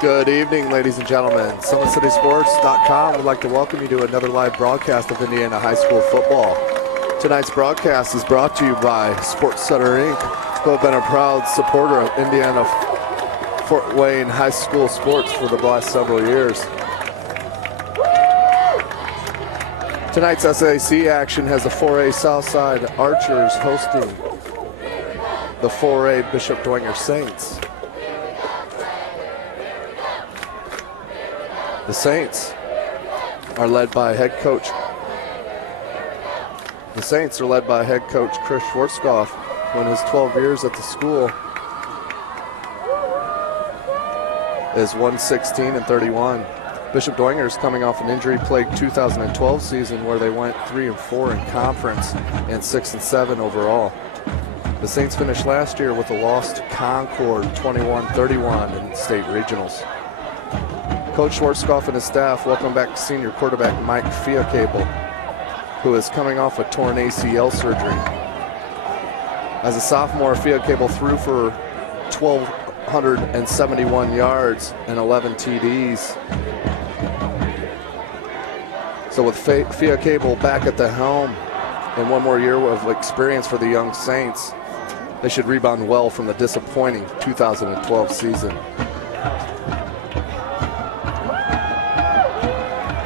Good evening, ladies and gentlemen. SummitCitySports.com would like to welcome you to another live broadcast of Indiana High School football. Tonight's broadcast is brought to you by Sports Center Inc., who have been a proud supporter of Indiana Fort Wayne High School sports for the last several years. Tonight's SAC action has the 4A Southside Archers hosting the 4A Bishop Dwenger Saints. The Saints are led by head coach. The Saints are led by head coach Chris Schwarzkopf, who in his 12 years at the school is 116-31. Bishop Dwenger is coming off an injury-plagued 2012 season where they went 3-4 in conference and 6-7 overall. The Saints finished last year with a loss to Concord 21-31 in state regionals. Coach Schwarzkopf and his staff welcome back senior quarterback Mike Fiacable, who is coming off a torn ACL surgery. As a sophomore, Fiacable threw for 1,271 yards and 11 TDs. So with Fiacable back at the helm and one more year of experience for the young Saints, they should rebound well from the disappointing 2012 season.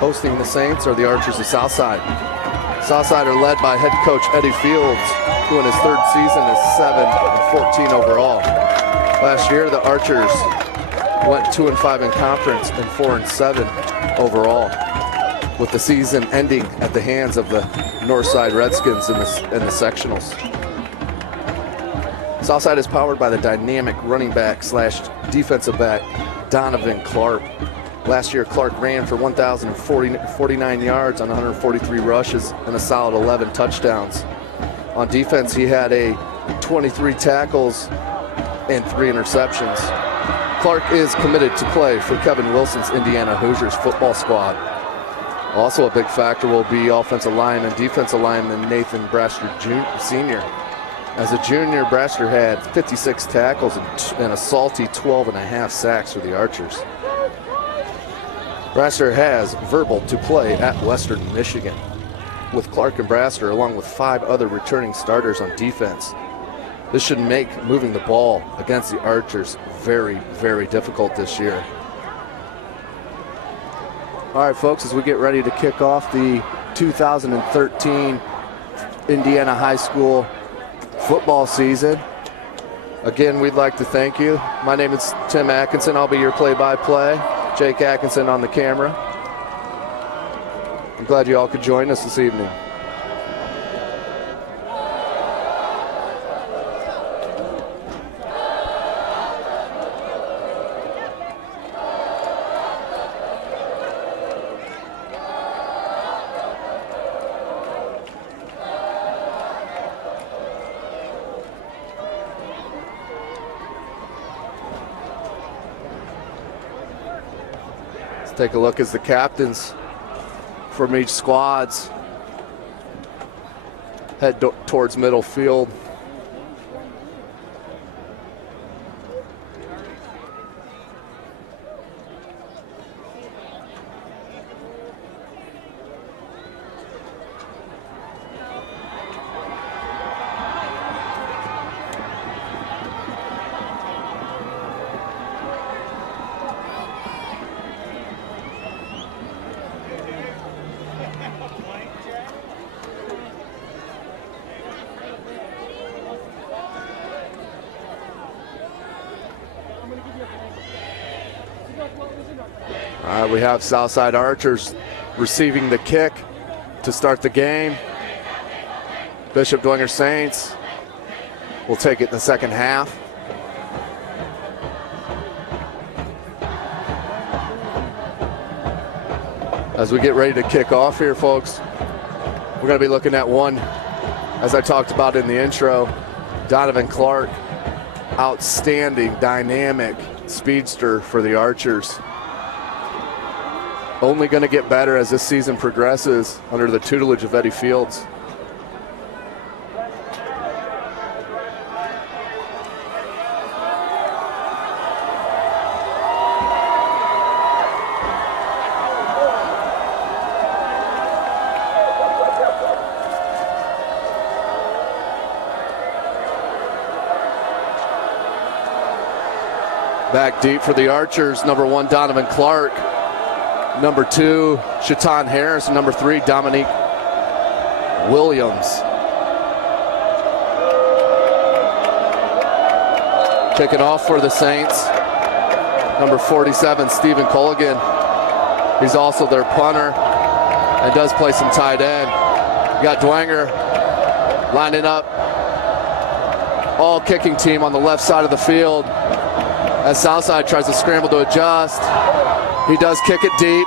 Hosting the Saints are the Archers of Southside. Southside are led by head coach Eddie Fields, who in his third season is 7-14 overall. Last year, the Archers went 2-5 in conference and 4-7 overall, with the season ending at the hands of the Northside Redskins in the sectionals. Southside is powered by the dynamic running back / defensive back Donovan Clark. Last year, Clark ran for 1,049 yards on 143 rushes and a solid 11 touchdowns. On defense, he had 23 tackles and 3 interceptions. Clark is committed to play for Kevin Wilson's Indiana Hoosiers football squad. Also a big factor will be offensive lineman, defensive lineman Nathan Braster Sr. As a junior, Braster had 56 tackles and a salty 12.5 sacks for the Archers. Braster has verbal to play at Western Michigan, with Clark and Braster along with 5 other returning starters on defense. This should make moving the ball against the Archers very, very difficult this year. All right, folks, as we get ready to kick off the 2013 Indiana High School football season, again, we'd like to thank you. My name is Tim Atkinson. I'll be your play-by-play. Jake Atkinson on the camera. I'm glad you all could join us this evening. Take a look as the captains from each squads head towards middle field. We have Southside Archers receiving the kick to start the game. Bishop Dwenger Saints will take it in the second half. As we get ready to kick off here, folks, we're going to be looking at one, as I talked about in the intro, Donovan Clark, outstanding, dynamic speedster for the Archers. Only going to get better as this season progresses under the tutelage of Eddie Fields. Back deep for the Archers, number 1, Donovan Clark. Number 2, Shaitan Harris. And number 3, Dominique Williams. Kicking off for the Saints, number 47, Stephen Colligan. He's also their punter and does play some tight end. You got Dwenger lining up, all kicking team on the left side of the field as Southside tries to scramble to adjust. He does kick it deep.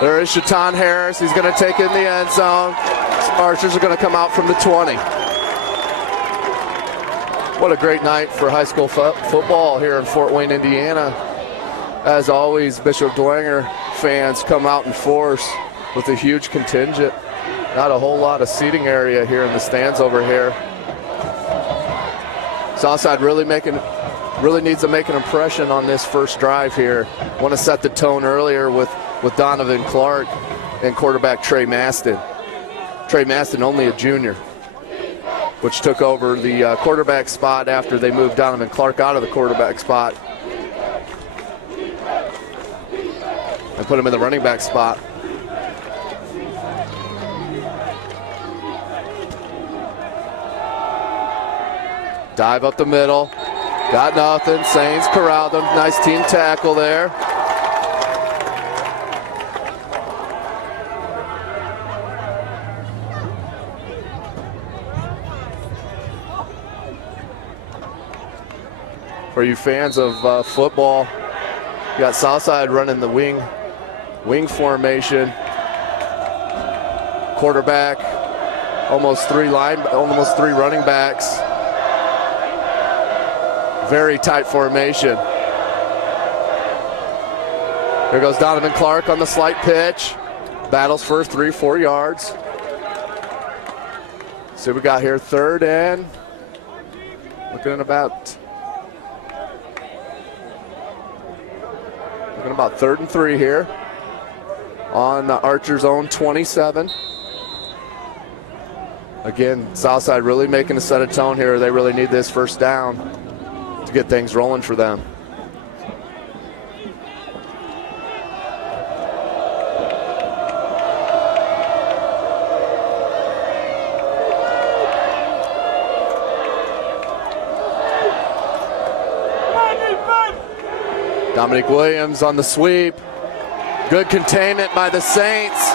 There is Shaitan Harris. He's going to take it in the end zone. Archers are going to come out from the 20. What a great night for high school football here in Fort Wayne, Indiana. As always, Bishop Dwenger fans come out in force with a huge contingent. Not a whole lot of seating area here in the stands over here. Southside really needs to make an impression on this first drive here. Want to set the tone earlier with Donovan Clark and quarterback Trey Maston. Trey Maston, only a junior, which took over the quarterback spot after they moved Donovan Clark out of the quarterback spot and put him in the running back spot. Dive up the middle. Got nothing. Saints corralled him. Nice team tackle there. For you fans of football, you got Southside running the wing formation. Quarterback, almost three running backs. Very tight formation. Here goes Donovan Clark on the slight pitch. Battles for 3-4 yards. See what we got here, third and looking about 3rd and 3 here on the Archers' own 27. Again, Southside really making a set of tone here. They really need this first down to get things rolling for them. Dominique Williams on the sweep. Good containment by the Saints.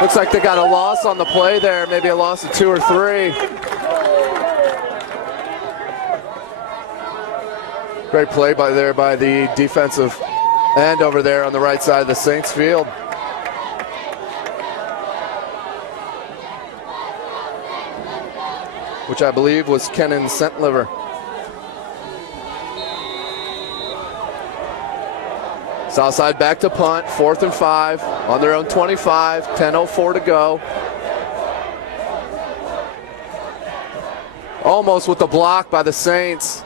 Looks like they got a loss on the play there, maybe a loss of 2 or 3. Great play by the defensive end over there on the right side of the Saints field. Which I believe was Kenan Centliver. Southside back to punt, 4th and 5 on their own 25, 10:04 to go. Almost with the block by the Saints.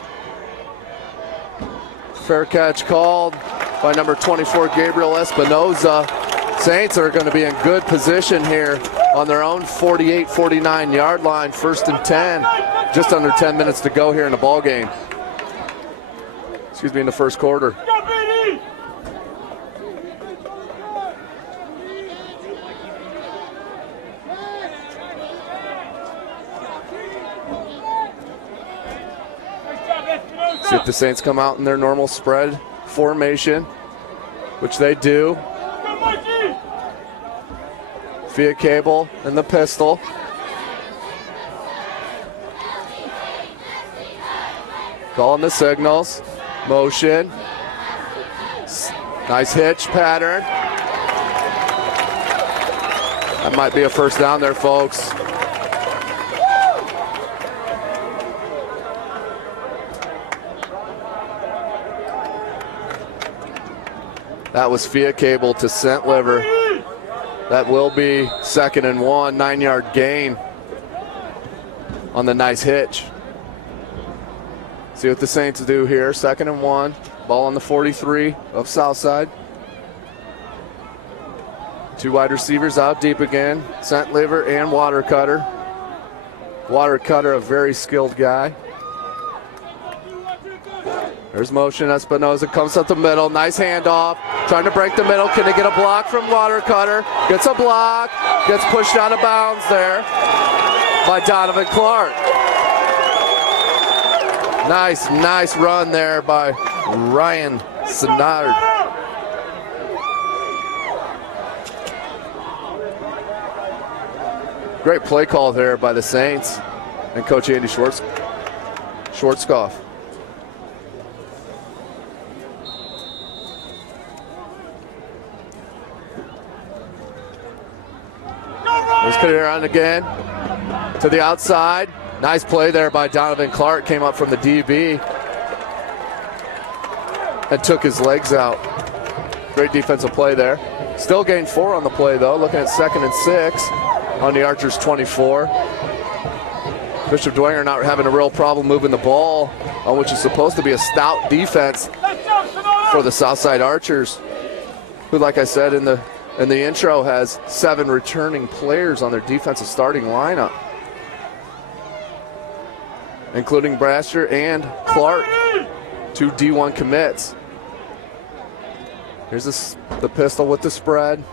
Fair catch called by number 24, Gabriel Espinoza. Saints are going to be in good position here on their own 48-49 yard line, 1st and 10. Just under 10 minutes to go here in the ball game. In the first quarter. See if the Saints come out in their normal spread formation, which they do. Via cable and the pistol. Calling the signals. Motion. Nice hitch pattern. That might be a first down there, folks. That was via cable to Centliver. That will be 2nd and 1, 9-yard gain on the nice hitch. See what the Saints do here. 2nd and 1, ball on the 43 of Southside. 2 wide receivers out deep again, Centliver and Watercutter. Watercutter, a very skilled guy. There's motion. Espinoza comes up the middle. Nice handoff. Trying to break the middle. Can he get a block from Watercutter? Gets a block. Gets pushed out of bounds there by Donovan Clark. Nice run there by Ryan Sinnard. Great play call there by the Saints and Coach Andy Schwarzkopf. There's Kaderon again to the outside. Nice play there by Donovan Clark. Came up from the DB and took his legs out. Great defensive play there. Still gained 4 on the play though. Looking at 2nd and 6 on the Archers 24. Bishop Dwenger not having a real problem moving the ball on which is supposed to be a stout defense for the Southside Archers, who, like I said in the intro, has 7 returning players on their defensive starting lineup, including Brasher and Clark, 2 D1 commits. Here's the pistol with the spread.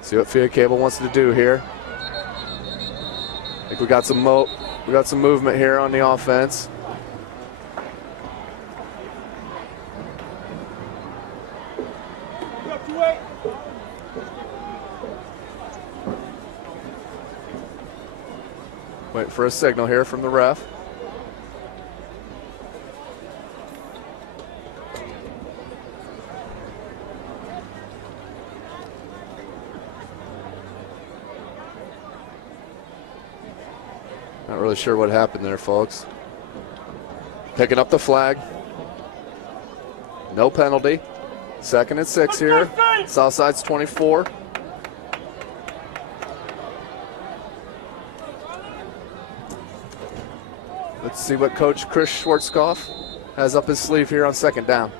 See what Fiat Cable wants to do here. I think we got some movement here on the offense. Wait for a signal here from the ref. Not really sure what happened there, folks. Picking up the flag. No penalty. 2nd and 6 here. Southside's 24. Let's see what Coach Chris Schwarzkopf has up his sleeve here on 2nd down.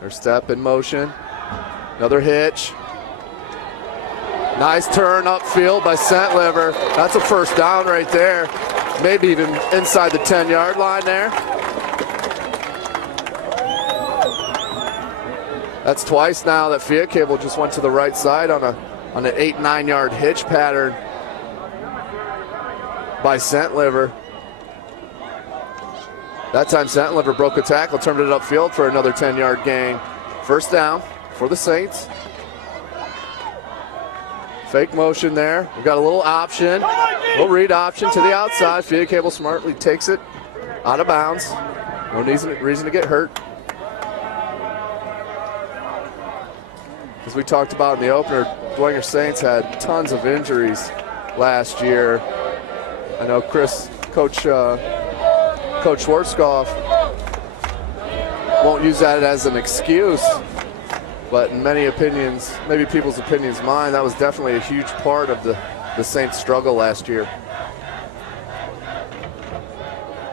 Their step in motion. Another hitch. Nice turn upfield by Centliver. That's a 1st down right there. Maybe even inside the 10-yard line there. That's twice now that Fiat Cable just went to the right side on an 8-9 yard hitch pattern by Centliver. That time Centliver broke a tackle, turned it upfield for another 10-yard gain. 1st down for the Saints. Fake motion there. We've got a little option. Little read option to the outside. Fiat Cable smartly takes it out of bounds. No reason to get hurt. As we talked about in the opener, Dwenger Saints had tons of injuries last year. I know Coach Schwarzkopf won't use that as an excuse, but in many opinions, maybe people's opinions, mine, that was definitely a huge part of the Saints' struggle last year.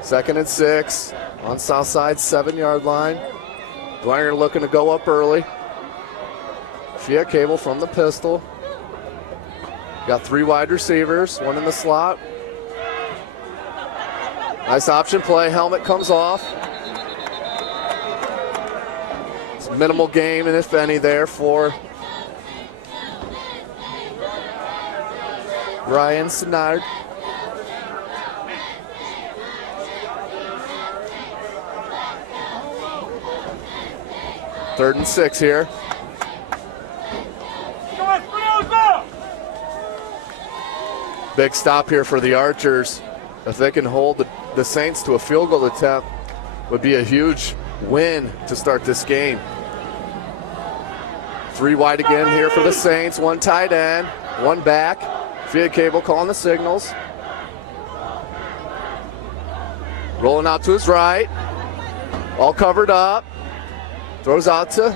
2nd and 6 on Southside's 7-yard line. Dwenger looking to go up early. Fiat Cable from the pistol. Got 3 wide receivers, 1 in the slot. Nice option play. Helmet comes off. It's minimal gain, and if any, there for Ryan Sinnard. Third and 6 here. Big stop here for the Archers. If they can hold the Saints to a field goal attempt, would be a huge win to start this game. 3 wide again here for the Saints. 1 tight end, 1 back. Fiat Cable calling the signals. Rolling out to his right. All covered up. Throws out to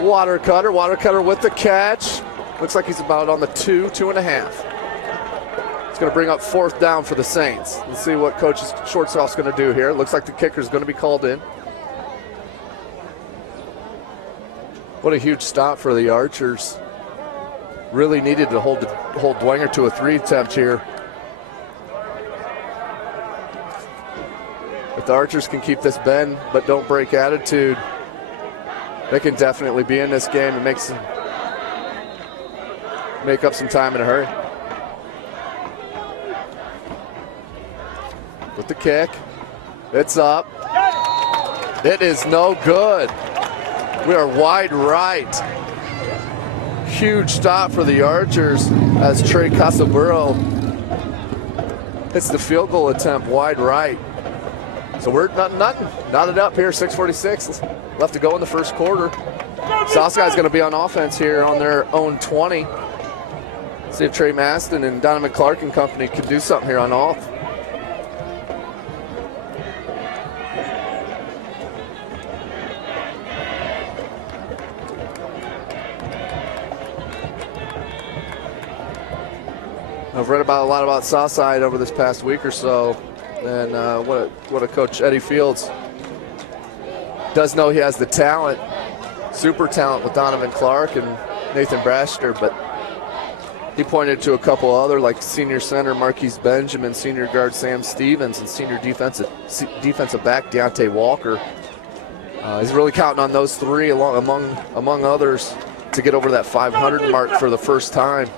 Watercutter. Watercutter with the catch. Looks like he's about on the 2.5. It's going to bring up 4th down for the Saints. Let's see what Coach Schwarzkopf's going to do here. Looks like the kicker's going to be called in. What a huge stop for the Archers. really needed to hold Dwenger to a 3 attempt here. If the Archers can keep this bend but don't break attitude, they can definitely be in this game and make up some time in a hurry. With the kick, it's up. It is no good. We are wide right. Huge stop for the Archers as Trey Casaburo hits the field goal attempt wide right. So we're knotted up here, 6:46 left to go in the first quarter. Southside's going to be on offense here on their own 20. See if Trey Maston and Donovan Clark and company can do something here on off. I've read a lot about Southside over this past week or so, and what a coach Eddie Fields does know. He has the talent, super talent with Donovan Clark and Nathan Brasher, but he pointed to a couple other, like senior center Marquise Benjamin, senior guard Sam Stevens, and senior defensive back Deontay Walker. He's really counting on those three among others to get over that 500 mark for the first time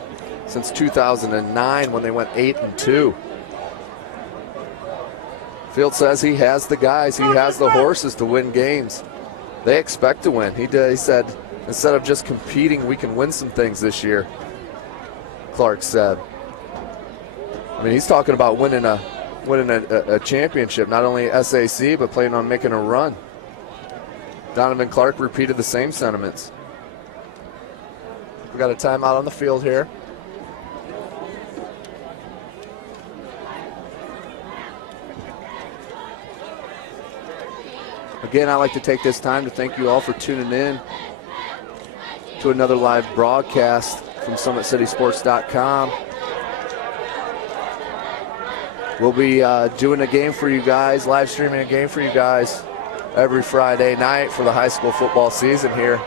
since 2009 when they went 8-2. Field says he has the guys, he has the horses to win games. They expect to win. He said, instead of just competing, we can win some things this year, Clark said. I mean, he's talking about winning a championship, not only SAC, but planning on making a run. Donovan Clark repeated the same sentiments. We got a timeout on the field here. Again, I'd like to take this time to thank you all for tuning in to another live broadcast from SummitCitySports.com. We'll be doing a game for you guys, live streaming a game for you guys every Friday night for the high school football season here.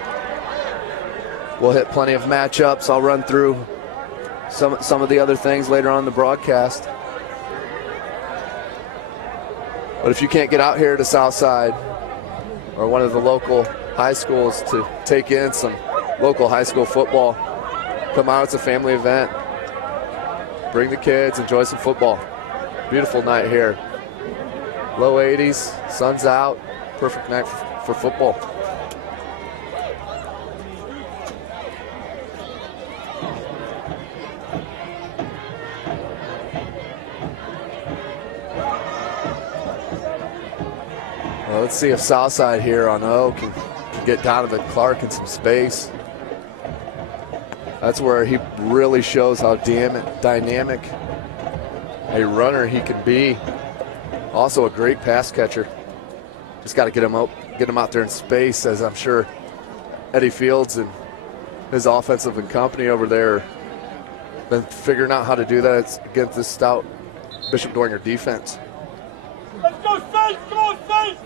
We'll hit plenty of matchups. I'll run through some of the other things later on in the broadcast. But if you can't get out here to Southside or one of the local high schools to take in some local high school football, come out. It's a family event. Bring the kids, enjoy some football. Beautiful night here. Low 80s, sun's out. Perfect night for football. Well, let's see if Southside here on O can get Donovan Clark in some space. That's where he really shows how dynamic a runner he can be. Also a great pass catcher. Just got to get him out there in space, as I'm sure Eddie Fields and his offensive and company over there been figuring out how to do that against this stout Bishop Dwenger defense. Let's go, Saints! Come on, Saints!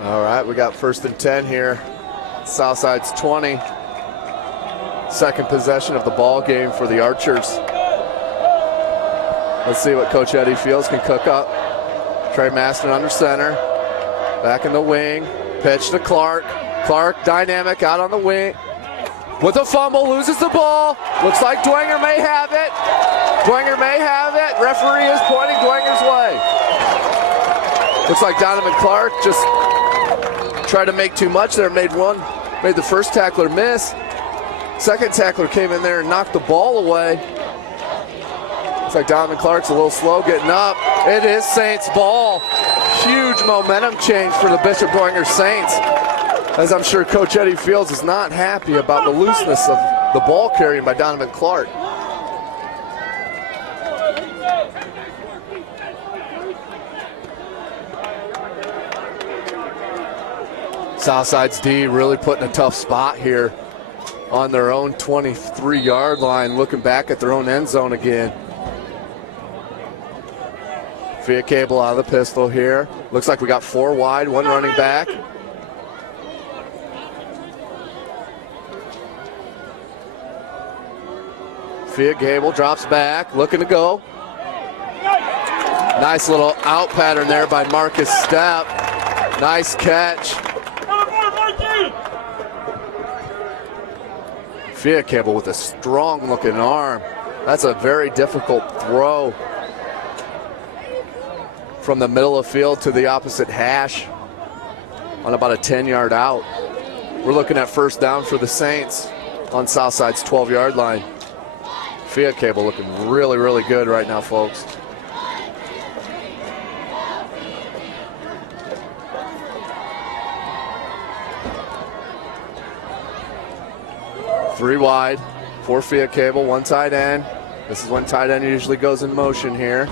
All right, we got 1st and 10 here. Southside's 20. Second possession of the ball game for the Archers. Let's see what Coach Eddie Fields can cook up. Trey Maston under center. Back in the wing. Pitch to Clark. Clark dynamic out on the wing. With a fumble, loses the ball. Looks like Dwenger may have it. Dwenger may have it. Referee is pointing Dwenger's way. Looks like Donovan Clark just tried to make too much there. Made the first tackler miss. Second tackler came in there and knocked the ball away. Looks like Donovan Clark's a little slow getting up. It is Saints ball. Huge momentum change for the Bishop Dwenger Saints, as I'm sure Coach Eddie Fields is not happy about the looseness of the ball carrying by Donovan Clark. Southside's D really put in a tough spot here on their own 23-yard line, looking back at their own end zone again. Via Cable out of the pistol here. Looks like we got 4 wide, 1 running back. Via Cable drops back, looking to go. Nice little out pattern there by Marcus Stepp. Nice catch. Via Cable with a strong looking arm. That's a very difficult throw from the middle of field to the opposite hash on about a 10-yard out. We're looking at first down for the Saints on Southside's 12-yard line. Via Cable looking really, really good right now, folks. Three wide, 4 Via Cable, 1 tight end. This is when tight end usually goes in motion here.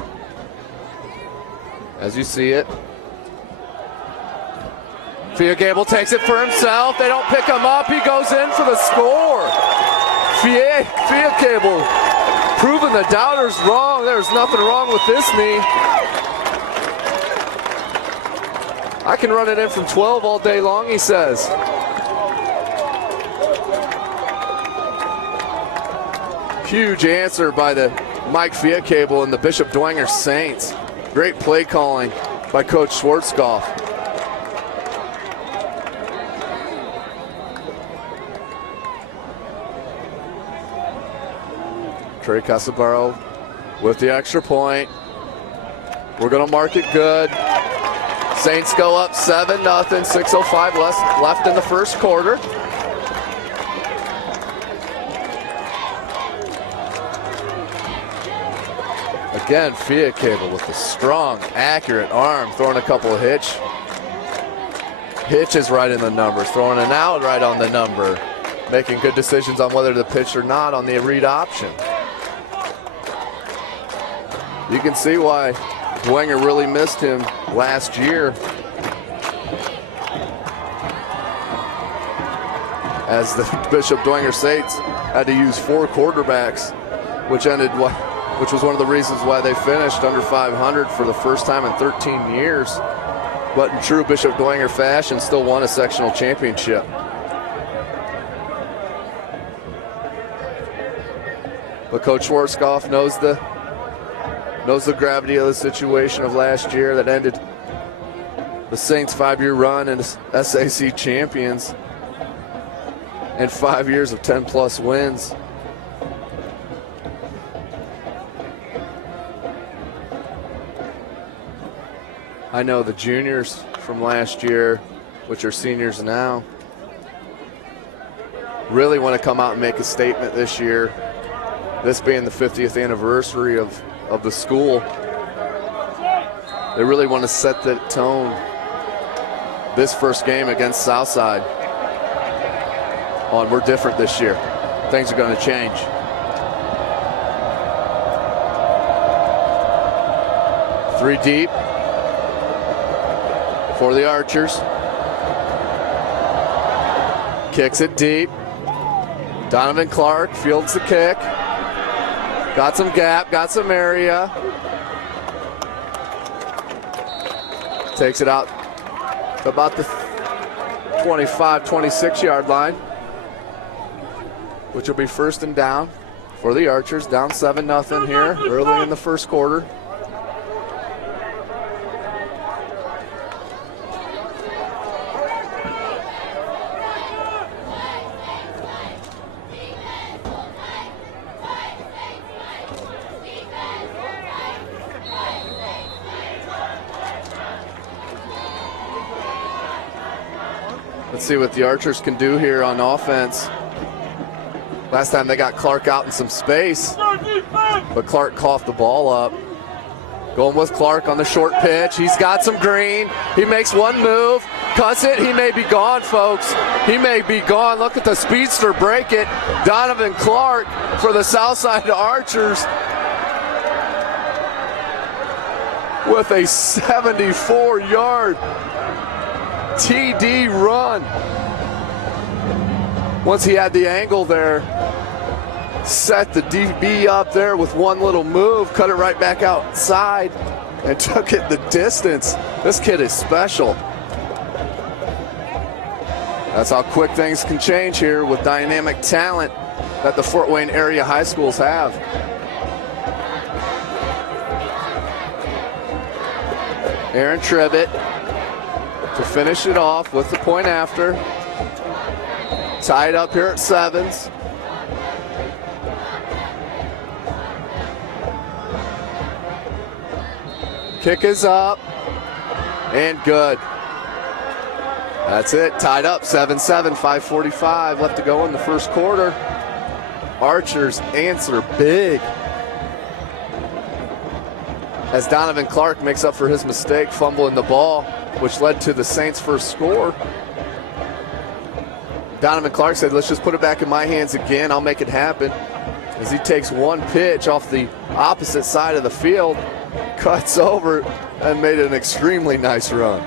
As you see it. Via Cable takes it for himself. They don't pick him up. He goes in for the score. Via Cable proving the doubters wrong. There's nothing wrong with this knee. I can run it in from 12 all day long, he says. Huge answer by the Mike Via Cable and the Bishop Dwenger Saints. Great play calling by Coach Schwarzkopf. Trey Casabaro with the extra point. We're going to mark it good. Saints go up 7-0, 6:05 left in the first quarter. Again, Via Cable with a strong, accurate arm, throwing a couple of hitches right in the numbers, throwing an out right on the number, making good decisions on whether to pitch or not on the read option. You can see why Dwenger really missed him last year, as the Bishop Dwenger Saints had to use 4 quarterbacks, which was one of the reasons why they finished under 500 for the first time in 13 years. But in true Bishop Dwenger fashion, still won a sectional championship. But Coach Schwarzkopf knows the gravity of the situation of last year that ended the Saints' 5-year run and SAC champions and 5 years of 10-plus wins. I know the juniors from last year, which are seniors now, really want to come out and make a statement this year, this being the 50th anniversary of the school. They really want to set the tone this first game against Southside on we're different this year. Things are going to change. Three deep for the Archers. Kicks it deep. Donovan Clark fields the kick. Got some gap, got some area. Takes it out to about the 25, 26-yard line, which will be first and down for the Archers. Down 7-0 here early in the first quarter. Let's see what the Archers can do here on offense. Last time they got Clark out in some space, but Clark coughed the ball up. Going with Clark on the short pitch. He's got some green. He makes one move, cuts it. He may be gone, folks. He may be gone. Look at the speedster break it. Donovan Clark for the Southside Archers with a 74-yard TD run. once he had the angle there, set the DB up there with one little move, cut it right back outside, and took it the distance. This kid is special. That's how quick things can change here with dynamic talent that the Fort Wayne area high schools have. Aaron Tribbett to finish it off with the point after. Tied up here at 7s. Kick is up and good. That's it, tied up 7-7, 5:45 left to go in the first quarter. Archers answer big as Donovan Clark makes up for his mistake, fumbling the ball, which led to the Saints' first score. Donovan Clark said, let's just put it back in my hands again, I'll make it happen. As he takes one pitch off the opposite side of the field, cuts over and made an extremely nice run.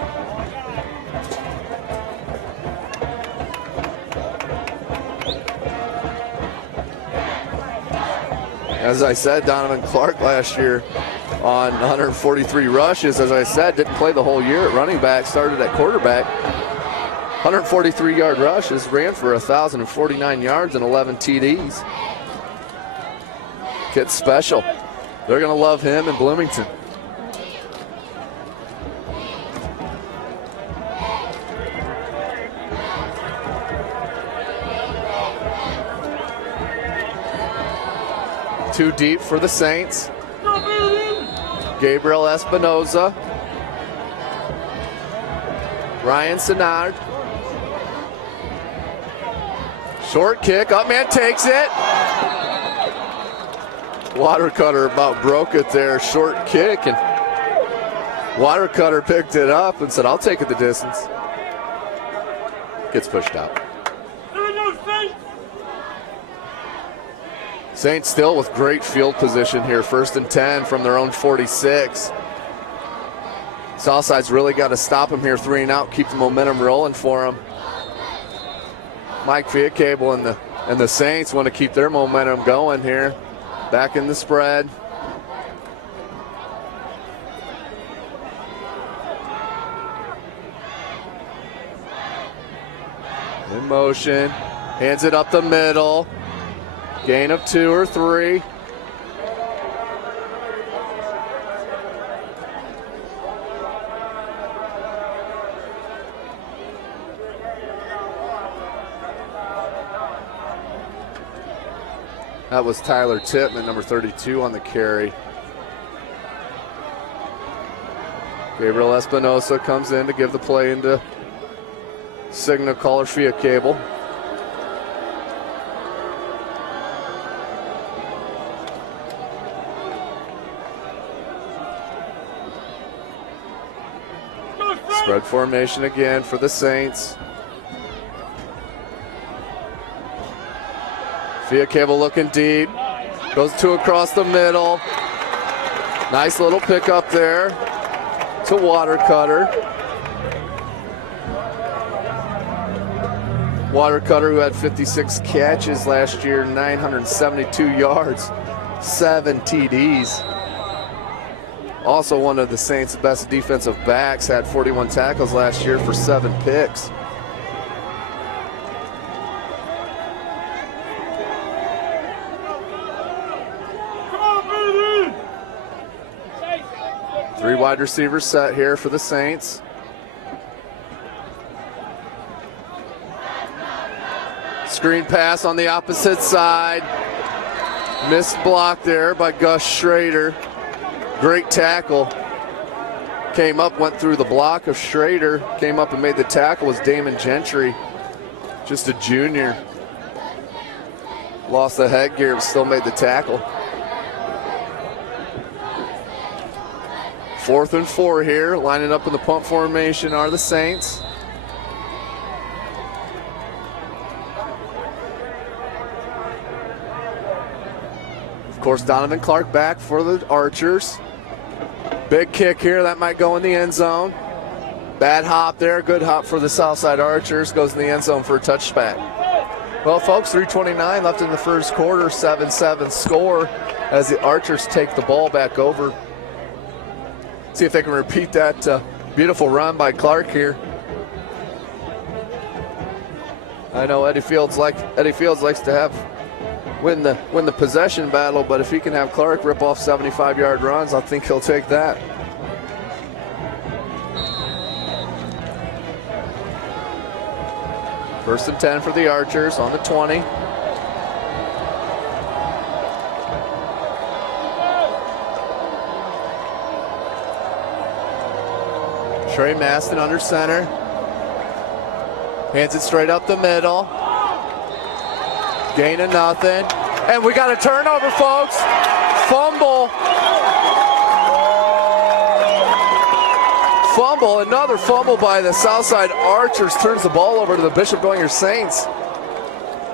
As I said, Donovan Clark last year on 143 rushes, as I said, didn't play the whole year at running back, started at quarterback. 143-yard rushes, ran for 1,049 yards and 11 TDs. Kid's special. They're going to love him in Bloomington. Too deep for the Saints. Gabriel Espinoza. Ryan Senard. Short kick, up man takes it. Watercutter about broke it there, short kick, and Watercutter picked it up and said, I'll take it the distance. Gets pushed out. Saints still with great field position here, 1st and 10 from their own 46. Southside's really got to stop him here, 3 and out, keep the momentum rolling for him. Mike Fiacable and the Saints want to keep their momentum going here. Back in the spread. In motion, hands it up the middle. Gain of 2 or 3. That was Tyler Tippman, number 32 on the carry. Gabriel Espinosa comes in to give the play into signal caller Fiacable. Spread formation again for the Saints. Fiacable looking deep. Goes 2 across the middle. Nice little pickup there to Watercutter. Watercutter, who had 56 catches last year, 972 yards, 7 TDs. Also one of the Saints' best defensive backs, had 41 tackles last year for 7 picks. Three wide receivers set here for the Saints. Screen pass on the opposite side. Missed block there by Gus Schrader. Great tackle. Came up, went through the block of Schrader. Came up and made the tackle was Damon Gentry. Just a junior. Lost the headgear, but still made the tackle. 4th and 4 here. Lining up in the pump formation are the Saints. Of course, Donovan Clark back for the Archers. Big kick here, that might go in the end zone. Bad hop there, good hop for the Southside Archers. Goes in the end zone for a touchback. Well, folks, 3:29 left in the first quarter, 7-7 score as the Archers take the ball back over. See if they can repeat that beautiful run by Clark here. I know Eddie Fields likes to win the possession battle, but if he can have Clark rip off 75-yard runs, I think he'll take that. First and 10 for the Archers on the 20. Trey Maston under center. Hands it straight up the middle. Gain of nothing. And we got a turnover, folks. Fumble. Another fumble by the Southside Archers turns the ball over to the Bishop Dwenger Saints.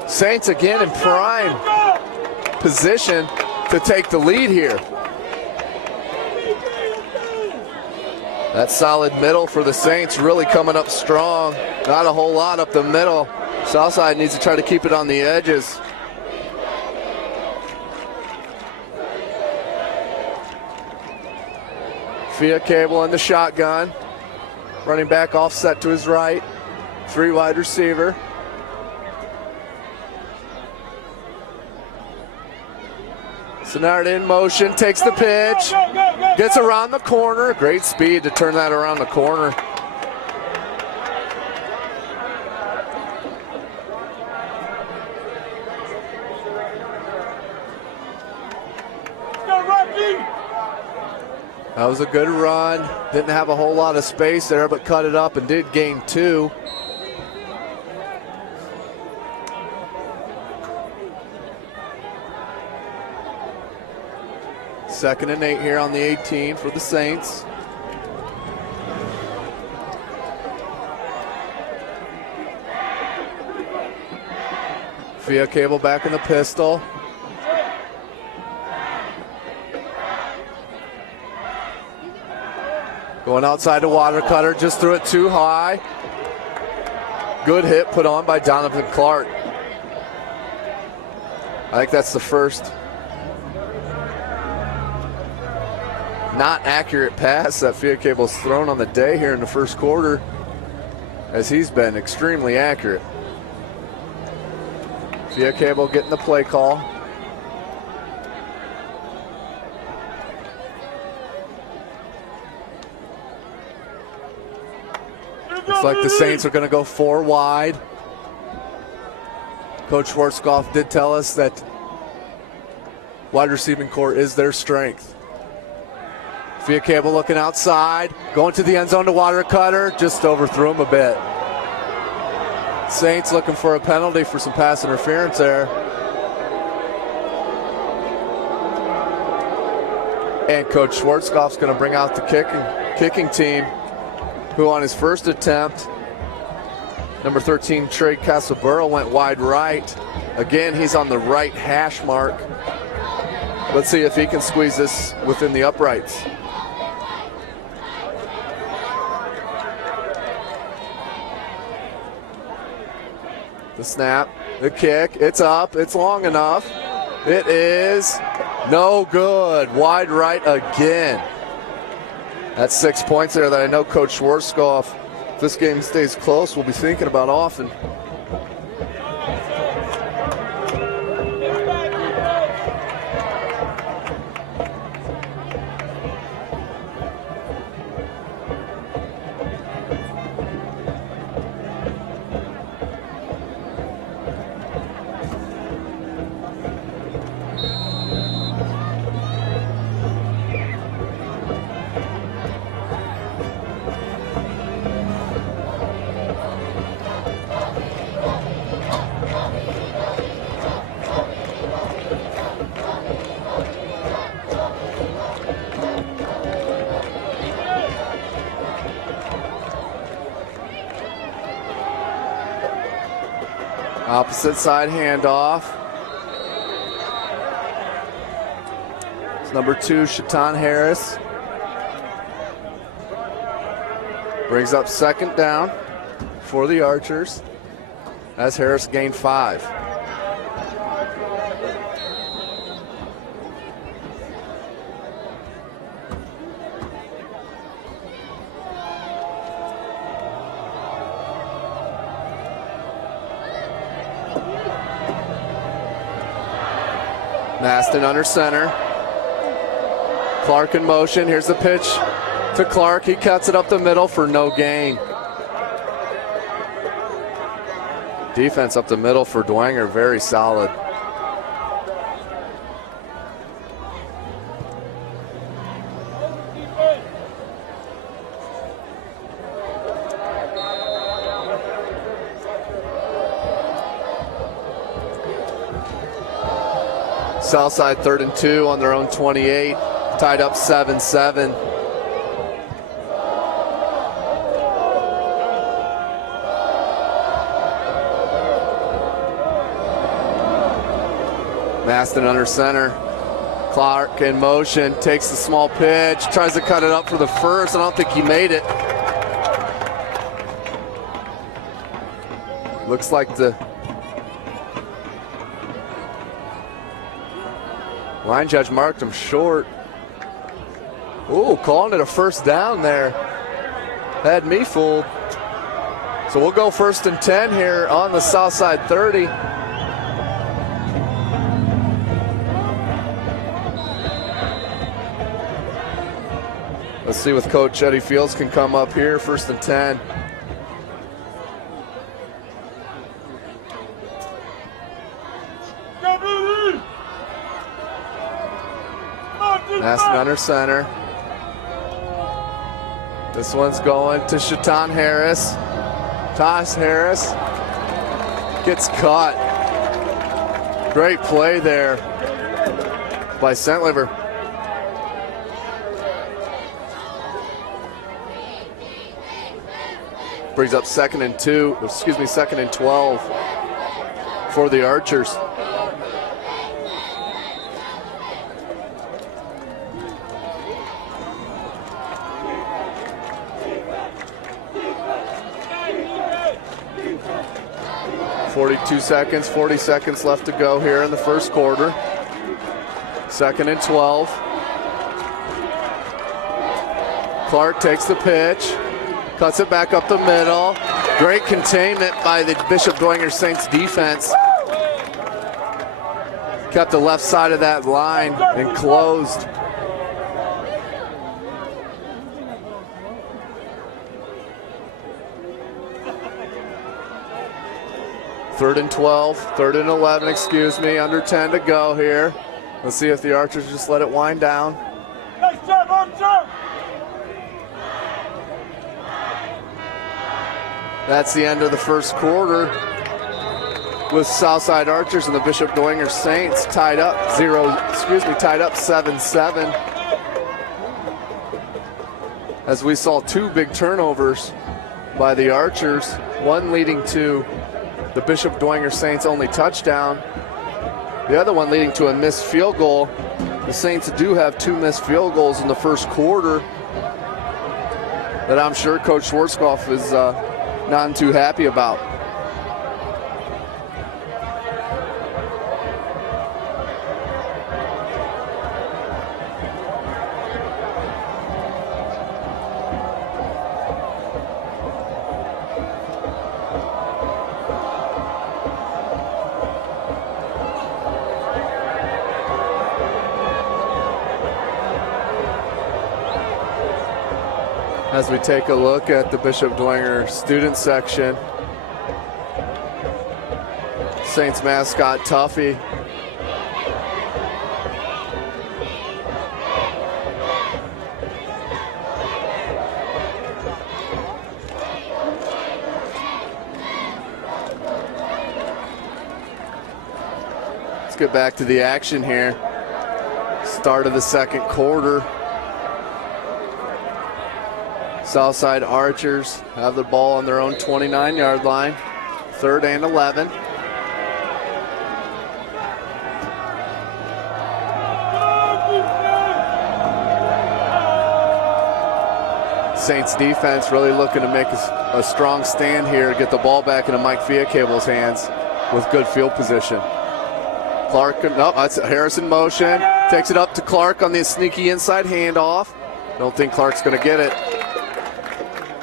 Saints again in prime position to take the lead here. That solid middle for the Saints really coming up strong. Not a whole lot up the middle. Southside needs to try to keep it on the edges. Via Cable in the shotgun. Running back offset to his right. 3 wide receiver. Sennard in motion, takes the pitch. Gets around the corner. Great speed to turn that around the corner. That was a good run. Didn't have a whole lot of space there, but cut it up and did gain 2. Second and 8 here on the 18 for the Saints. Via Cable back in the pistol. Going outside to Watercutter, just threw it too high. Good hit put on by Donovan Clark. I think that's the first not accurate pass that Via Cable's thrown on the day here in the first quarter, as he's been extremely accurate. Via Cable getting the play call. Looks like the Saints are going to go 4 wide. Coach Schwarzkopf did tell us that wide receiving core is their strength. Via Cable looking outside, going to the end zone to Watercutter, just overthrew him a bit. Saints looking for a penalty for some pass interference there. And Coach Schwarzkopf's going to bring out the kicking team, who on his first attempt, number 13, Trey Casaburo, went wide right. Again, he's on the right hash mark. Let's see if he can squeeze this within the uprights. The snap, the kick, it's up, it's long enough. It is no good. Wide right again. That's 6 points there that I know Coach Schwarzkopf, if this game stays close, will be thinking about often. Opposite side handoff. It's number 2, Shatan Harris. Brings up second down for the Archers as Harris gained 5. Maston under center. Clark in motion. Here's the pitch to Clark. He cuts it up the middle for no gain. Defense up the middle for Dwenger, very solid. Southside 3rd and 2 on their own 28, tied up 7-7. Maston under center. Clark in motion, takes the small pitch, tries to cut it up for the first. I don't think he made it. Looks like the line judge marked him short. Ooh, calling it a first down there. Had me fooled. So we'll go 1st and 10 here on the Southside 30. Let's see if Coach Eddie Fields can come up here. 1st and 10. Maston under center. This one's going to Shatan Harris. Toss Harris gets caught. Great play there by Centliver. Brings up 2nd and 12 for the Archers. .42 40 seconds left to go here in the first quarter. 2nd and 12. Clark takes the pitch, cuts it back up the middle. Great containment by the Bishop Dwenger Saints defense. Kept the left side of that line and closed. Third and 11, excuse me, under 10 to go here. Let's see if the Archers just let it wind down. Nice job, Archer! That's the end of the first quarter with Southside Archers and the Bishop Dwenger Saints tied up 7-7. As we saw 2 big turnovers by the Archers, one leading to the Bishop Dwenger Saints only touchdown, the other one leading to a missed field goal. The Saints do have 2 missed field goals in the first quarter that I'm sure Coach Schwarzkopf is not too happy about. As we take a look at the Bishop Dwenger student section, Saints mascot Tuffy. Let's get back to the action here. Start of the second quarter. Southside Archers have the ball on their own 29-yard line. 3rd and 11. Saints defense really looking to make a strong stand here, get the ball back into Mike Fiacable's hands with good field position. Clark, no, that's Harris in motion. Takes it up to Clark on the sneaky inside handoff. Don't think Clark's going to get it.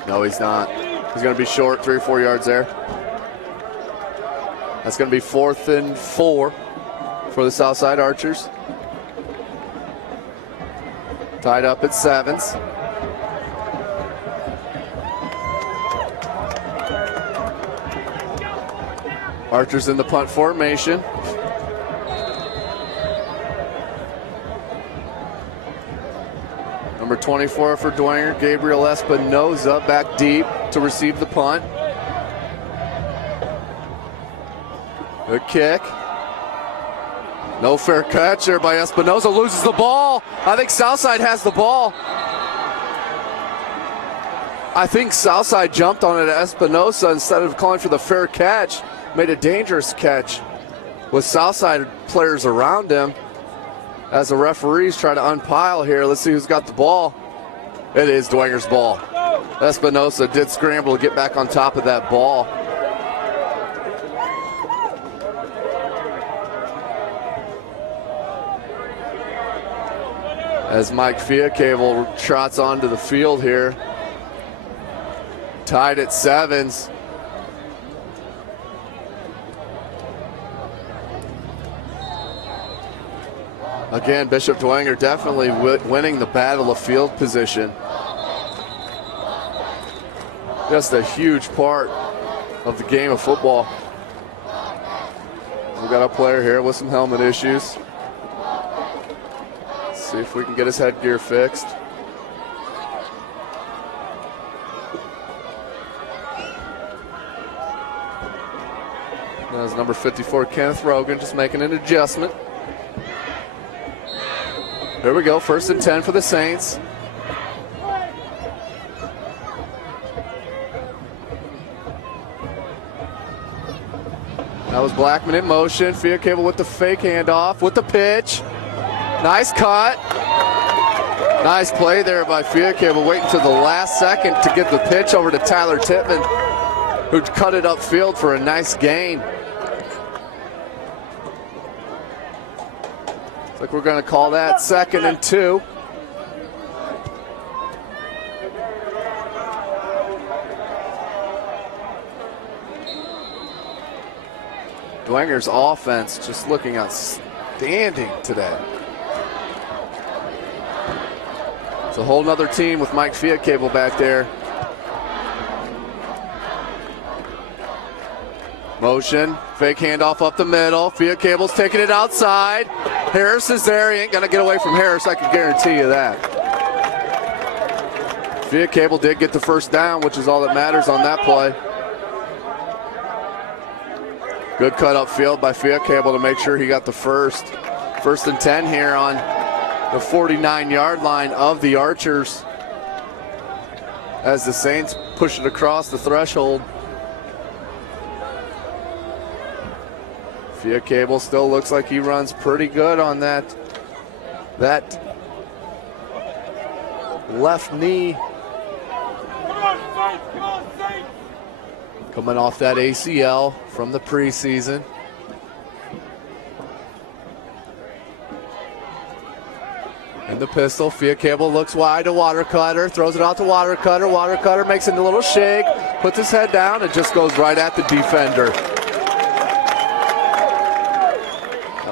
No, he's not. He's going to be short, 3 or 4 yards there. That's going to be 4th and 4 for for the Southside Archers. Tied up at 7s. Archers in the punt formation. Number 24 for Dwenger, Gabriel Espinoza, back deep to receive the punt. Good kick. No fair catch there by Espinoza. Loses the ball. I think Southside has the ball. I think Southside jumped on it at Espinoza instead of calling for the fair catch. Made a dangerous catch with Southside players around him. As the referees try to unpile here, let's see who's got the ball. It is Dwenger's ball. Espinoza did scramble to get back on top of that ball. As Mike Fiacable trots onto the field here. Tied at 7s. Again, Bishop Dwenger definitely winning the battle of field position. Just a huge part of the game of football. We've got a player here with some helmet issues. Let's see if we can get his headgear fixed. That's number 54, Kenneth Rogan, just making an adjustment. Here we go, 1st and 10 for the Saints. That was Blackman in motion. Fiacable with the fake handoff, with the pitch. Nice cut. Nice play there by Fiacable, waiting to the last second to get the pitch over to Tyler Tittman, who cut it upfield for a nice gain. Like we're going to call that 2nd and 2. Dwenger's offense just looking outstanding today. It's a whole nother team with Mike Fiacable back there. Motion, fake handoff up the middle. Fiacable's taking it outside. Harris is there. He ain't going to get away from Harris, I can guarantee you that. Fiacable did get the 1st down, which is all that matters on that play. Good cut upfield by Fiacable to make sure he got the 1st. 1st and 10 here on the 49-yard line of the Archers as the Saints push it across the threshold. Fiacable still looks like he runs pretty good on that left knee. Coming off that ACL from the preseason. In the pistol, Fiacable looks wide to Watercutter, throws it out to Watercutter. Watercutter makes a little shake, puts his head down, and just goes right at the defender.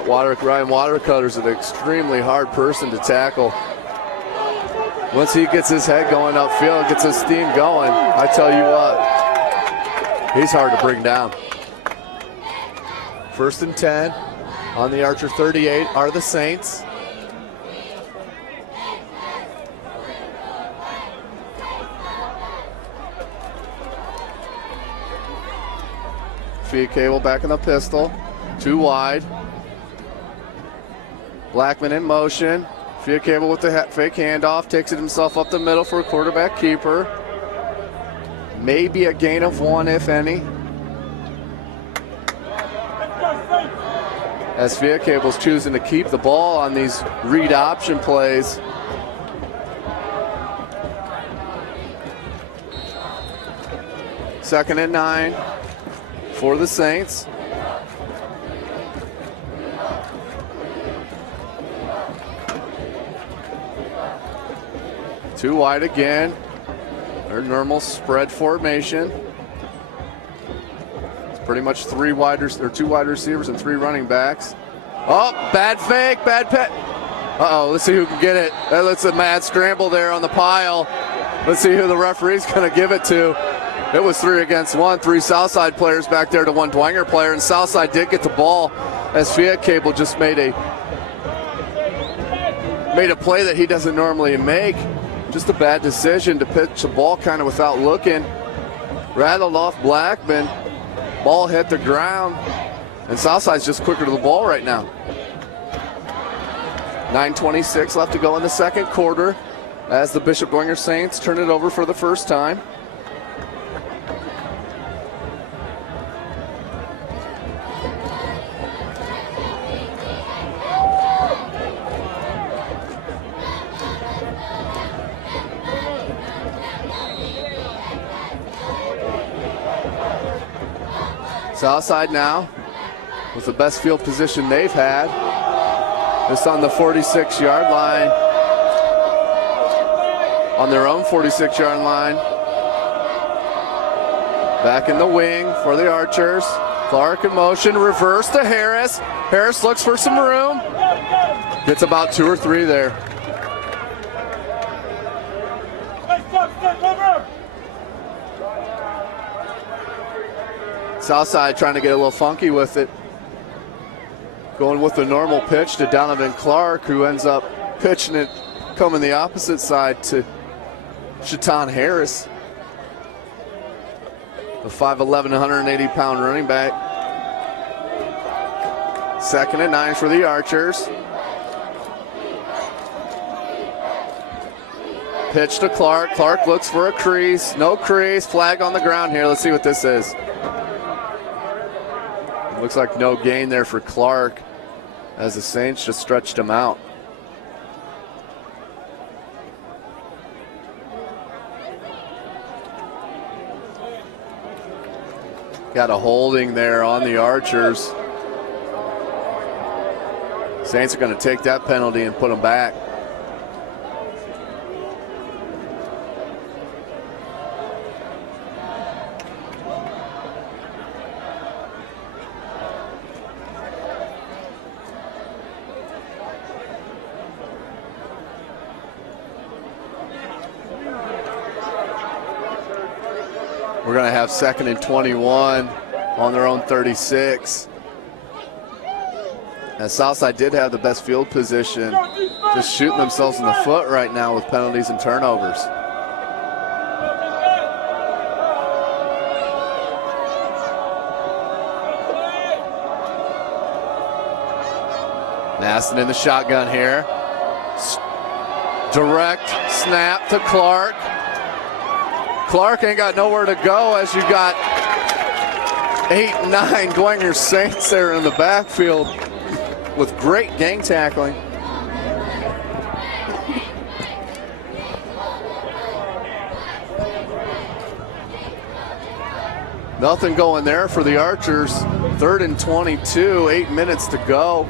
Ryan Watercutter's an extremely hard person to tackle. Once he gets his head going upfield, gets his steam going, I tell you what, he's hard to bring down. 1st and 10 on the Archer 38 are the Saints. Fiacable back in the pistol, 2 wide. Blackman in motion. Fiacable with the fake handoff, takes it himself up the middle for a quarterback keeper. Maybe a gain of 1, if any. As Fiacable's choosing to keep the ball on these read option plays. Second and 9 for the Saints. Two wide again. Their normal spread formation. It's pretty much 2 wide receivers and 3 running backs. Oh, bad fake, bad pet. Uh-oh, let's see who can get it. That looks a mad scramble there on the pile. Let's see who the referee's going to give it to. It was 3 against 1. 3 Southside players back there to 1 Dwenger player, and Southside did get the ball as Fiat Cable just made a play that he doesn't normally make. Just a bad decision to pitch the ball kind of without looking. Rattled off Blackman. Ball hit the ground. And Southside's just quicker to the ball right now. 9:26 left to go in the second quarter as the Bishop Dwenger Saints turn it over for the first time. Southside now with the best field position they've had. This on the 46-yard line. On their own 46-yard line. Back in the wing for the Archers. Clark in motion, reverse to Harris. Harris looks for some room. Gets about 2 or 3 there. Southside trying to get a little funky with it. Going with the normal pitch to Donovan Clark, who ends up pitching it coming the opposite side to Shaitan Harris. The 5'11", 180-pound running back. 2nd and 9 for the Archers. Pitch to Clark. Clark looks for a crease. No crease. Flag on the ground here. Let's see what this is. Looks like no gain there for Clark as the Saints just stretched him out. Got a holding there on the Archers. Saints are going to take that penalty and put them back. We're going to have 2nd and 21 on their own 36. And Southside did have the best field position, just shooting themselves in the foot right now with penalties and turnovers. Maston in the shotgun here. Direct snap to Clark. Clark ain't got nowhere to go as you got 8, 9 Dwenger Saints there in the backfield with great gang tackling. Nothing going there for the Archers. 3rd and 22, 8 minutes to go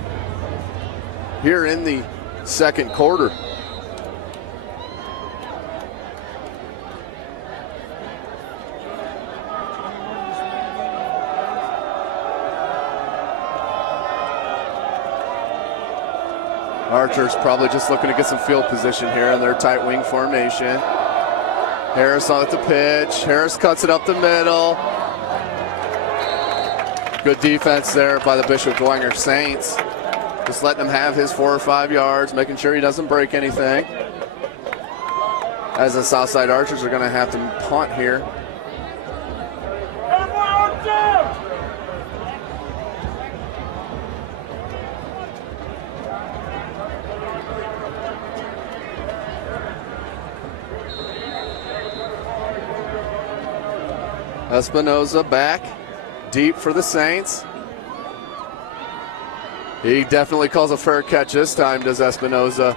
here in the second quarter. Archers probably just looking to get some field position here in their tight wing formation. Harris on at the pitch. Harris cuts it up the middle. Good defense there by the Bishop Dwenger Saints. Just letting him have his 4 or 5 yards, making sure he doesn't break anything. As the Southside Archers are going to have to punt here. Espinoza back deep for the Saints. He definitely calls a fair catch this time, does Espinoza.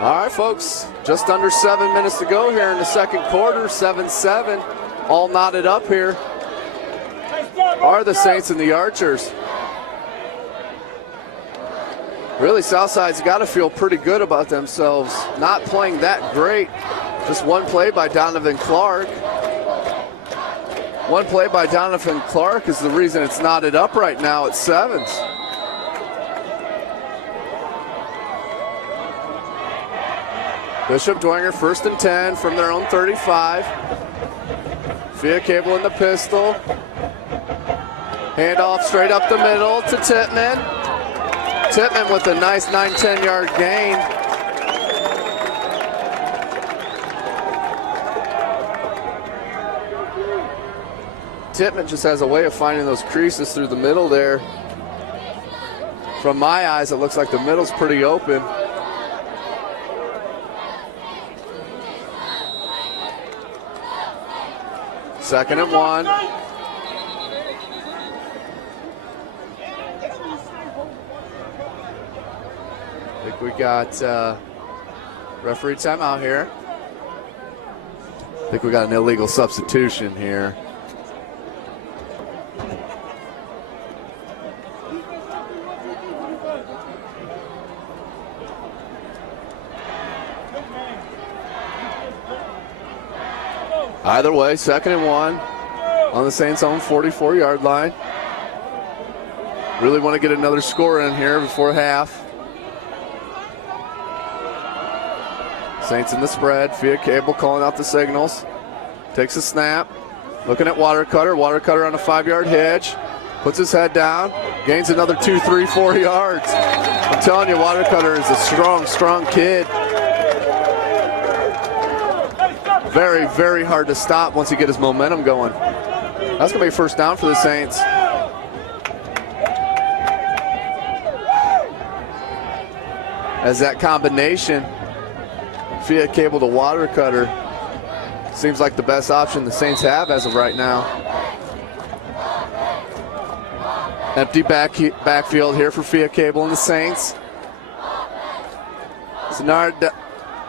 All right, folks, just under 7 minutes to go here in the second quarter. 7-7, all knotted up here are the Saints and the Archers. Really, Southside's got to feel pretty good about themselves. Not playing that great. Just one play by Donovan Clark. One play by Donovan Clark is the reason it's knotted up right now at 7s. Bishop Dwenger 1st and 10 from their own 35. Via Cable in the pistol. Handoff straight up the middle to Tittman. Tittman with a nice 9-10 yard gain. Tittman just has a way of finding those creases through the middle there. From my eyes, it looks like the middle's pretty open. Second and 1. I think we got referee timeout here. I think we got an illegal substitution here. Either way, second and 1 on the Saints' own 44-yard line. Really want to get another score in here before half. Saints in the spread. Via Cable calling out the signals. Takes a snap. Looking at Watercutter. Watercutter on a 5-yard hitch. Puts his head down. Gains another 2, 3, 4 yards. I'm telling you, Watercutter is a strong, strong kid. Very, very hard to stop once he gets his momentum going. That's going to be first down for the Saints. As that combination, Via Cable to Watercutter, seems like the best option the Saints have as of right now. Empty backfield here for Via Cable and the Saints. Zenard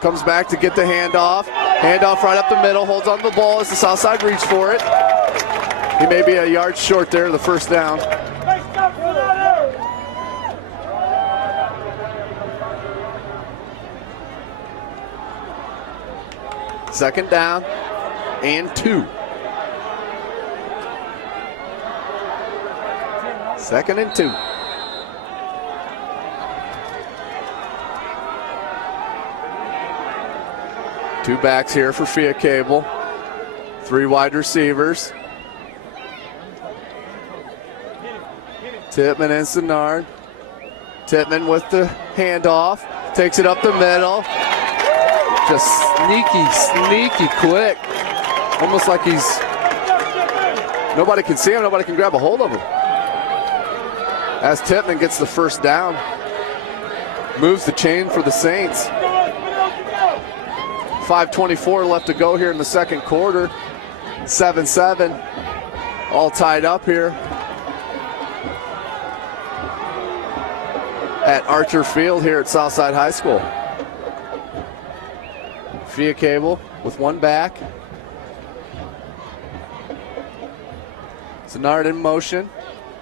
comes back to get the handoff. Handoff right up the middle, holds on the ball as the south side reach for it. He may be a yard short there, the first down. Second down and 2. Second and 2. Two backs here for Via Cable. 3 wide receivers. Tittman and Senard. Tittman with the handoff. Takes it up the middle. Just sneaky quick. Almost like nobody can see him, nobody can grab a hold of him. As Tittman gets the first down. Moves the chain for the Saints. 5:24 left to go here in the second quarter. 7-7. All tied up here at Archer Field here at Southside High School. Via Cable with one back. Senard in motion.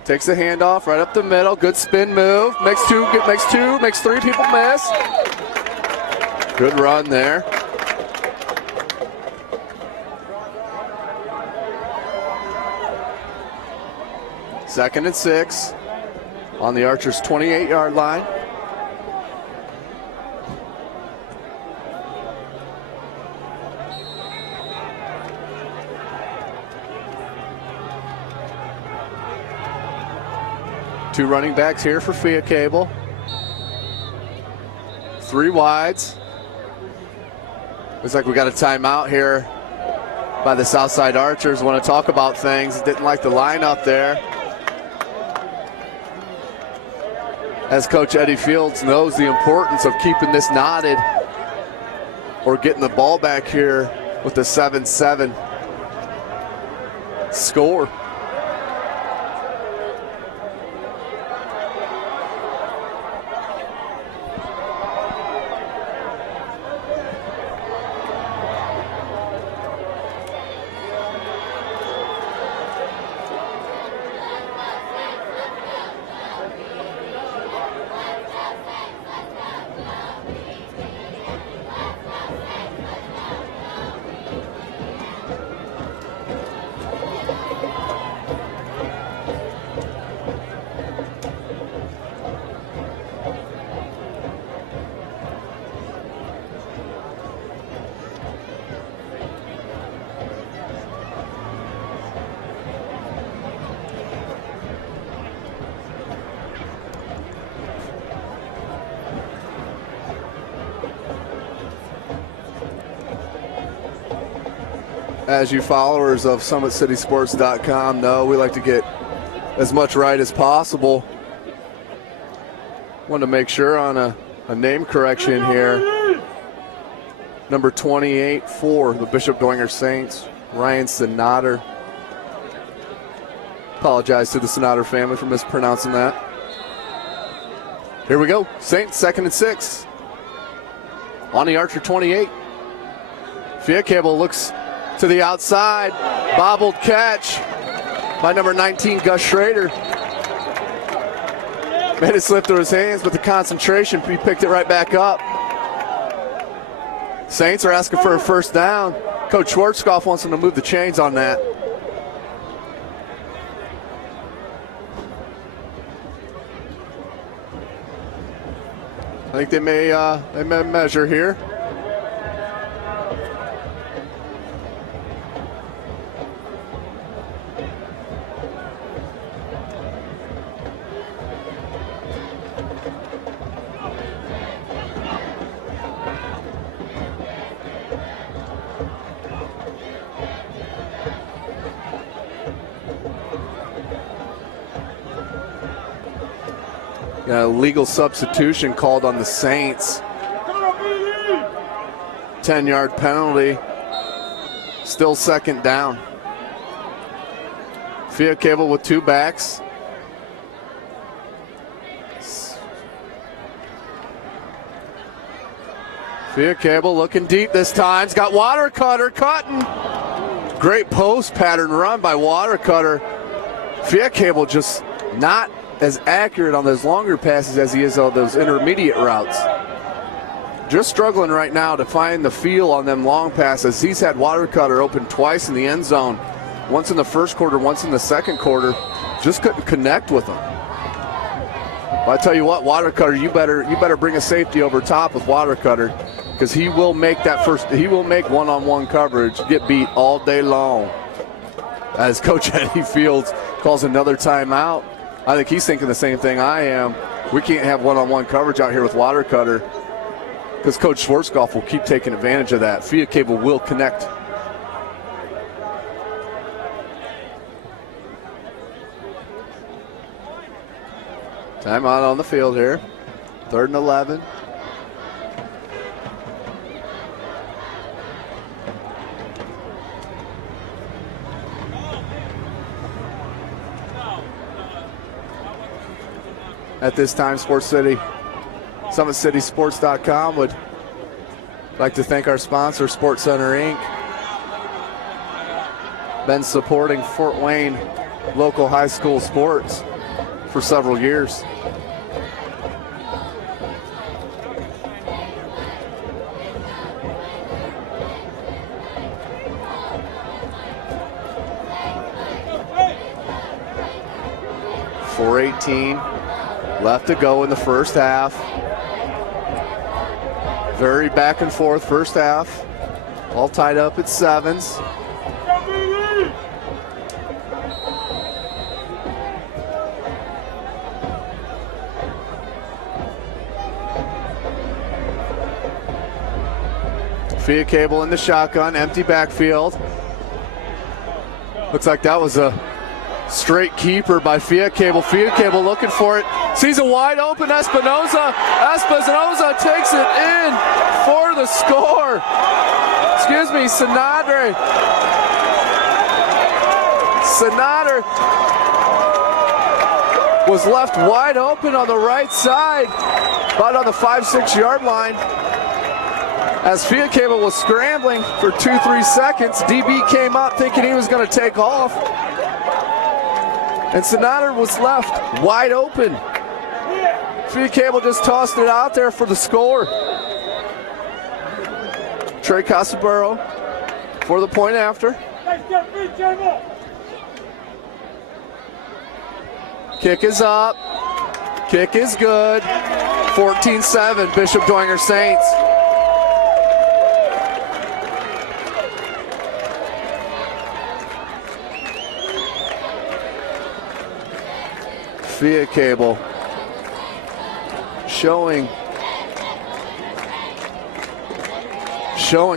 Takes the handoff right up the middle. Good spin move. Makes 3 people miss. Good run there. Second and 6 on the Archers' 28-yard line. Two running backs here for Via Cable. 3 wides. Looks like we got a timeout here by the Southside Archers. Want to talk about things. Didn't like the lineup there. As Coach Eddie Fields knows the importance of keeping this knotted or getting the ball back here with the 7-7 score. as you followers of SummitCitySports.com know, we like to get as much right as possible. Want to make sure on a name correction here. Number 28 for the Bishop Dwenger Saints, Ryan Senator. Apologize to the Senator family for mispronouncing that. Here we go. Saints 2nd and 6. On the Archer 28. Fiacable looks to the outside. Bobbled catch by number 19, Gus Schrader. Made it slip through his hands, but the concentration, he picked it right back up. Saints are asking for a first down. Coach Schwarzkopf wants them to move the chains on that. I think they may measure here. Got a legal substitution called on the Saints. 10-yard penalty. Still 2nd down. Fiacable with 2 backs. Fiacable looking deep this time. He's got Watercutter cutting. Great post pattern run by Watercutter. Fiacable just not as accurate on those longer passes as he is on those intermediate routes. Just struggling right now to find the feel on them long passes. He's had Watercutter open twice in the end zone. Once in the first quarter, once in the second quarter. Just couldn't connect with him. But I tell you what, Watercutter, you better bring a safety over top with Watercutter, because he will make one-on-one coverage get beat all day long. As Coach Eddie Fields calls another timeout. I think he's thinking the same thing I am. We can't have one-on-one coverage out here with Watercutter, because Coach Schwarzkopf will keep taking advantage of that. Fiacable will connect. Timeout on the field here. 3rd and 11. At this time, SummitCitySports.com would like to thank our sponsor, SportsCenter Inc. Been supporting Fort Wayne local high school sports for several years. .418 left to go in the first half. Very back and forth first half. All tied up at 7s. Fiacable in the shotgun, empty backfield. Looks like that was a straight keeper by Fiacable. Fiacable looking for it. Sees a wide open Espinoza. Espinoza takes it in for the score. Excuse me, Senator. Senator was left wide open on the right side, about on the 5-6 yard line. As Fiacable was scrambling for 2-3 seconds, DB came up thinking he was going to take off. And Senator was left wide open. Fiacable just tossed it out there for the score. Trey Casaburo for the point after. Kick is up. Kick is good. 14-7, Bishop Dwenger Saints. Fiacable showing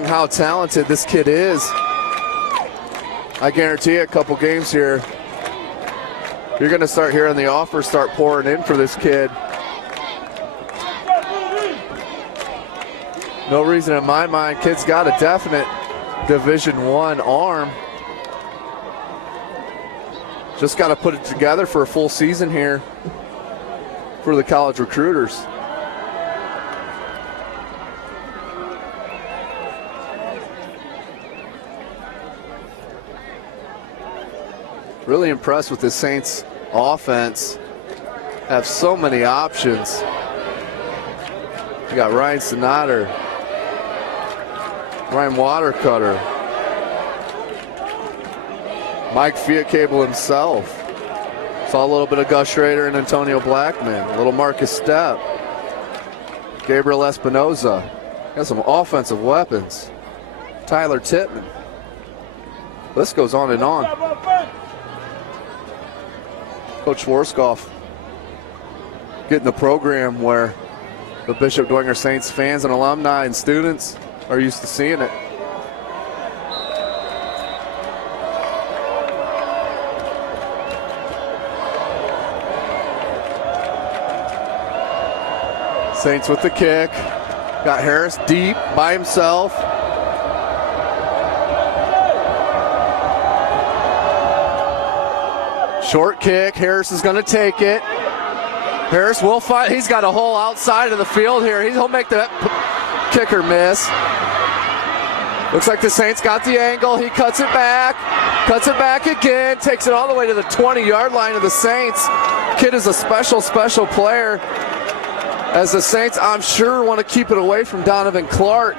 how talented this kid is. I guarantee you a couple games here, you're going to start hearing the offers start pouring in for this kid. No reason in my mind. Kid's got a definite Division I arm. Just got to put it together for a full season here for the college recruiters. Really impressed with the Saints offense. Have so many options. You got Ryan Sonater, Ryan Watercutter, Mike Fiatcable himself. Saw a little bit of Gus Schrader and Antonio Blackman, a little Marcus Stepp, Gabriel Espinoza. Got some offensive weapons. Tyler Tittman. This goes on and on. Coach Schwarzkopf getting the program where the Bishop Dwenger Saints fans and alumni and students are used to seeing it. Saints with the kick. Got Harris deep by himself. Short kick. Harris is going to take it. Harris will fight. He's got a hole outside of the field here. He'll make the kicker miss. Looks like the Saints got the angle. He cuts it back again. Takes it all the way to the 20-yard line of the Saints. Kid is a special player. As the Saints, I'm sure, want to keep it away from Donovan Clark.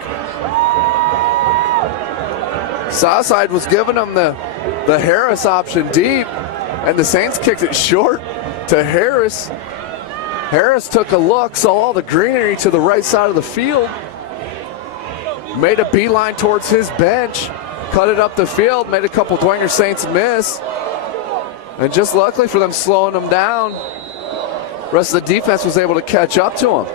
Southside was giving him the Harris option deep, and the Saints kicked it short to Harris. Harris took a look, saw all the greenery to the right side of the field, made a beeline towards his bench, cut it up the field, made a couple Dwenger Saints miss, and just luckily for them slowing them down, the rest of the defense was able to catch up to him.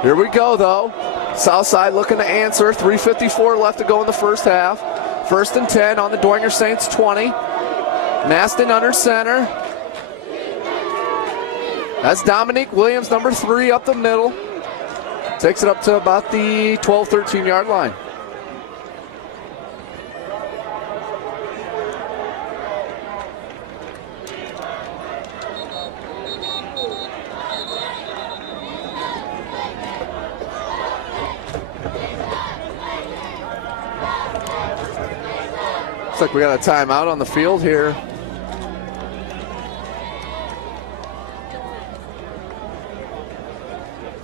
Here we go, though. Southside looking to answer. 3:54 left to go in the first half. 1st and 10 on the Dwenger Saints 20. Maston under center. That's Dominique Williams, number 3, up the middle. Takes it up to about the 12, 13-yard line. Looks like we got a timeout on the field here.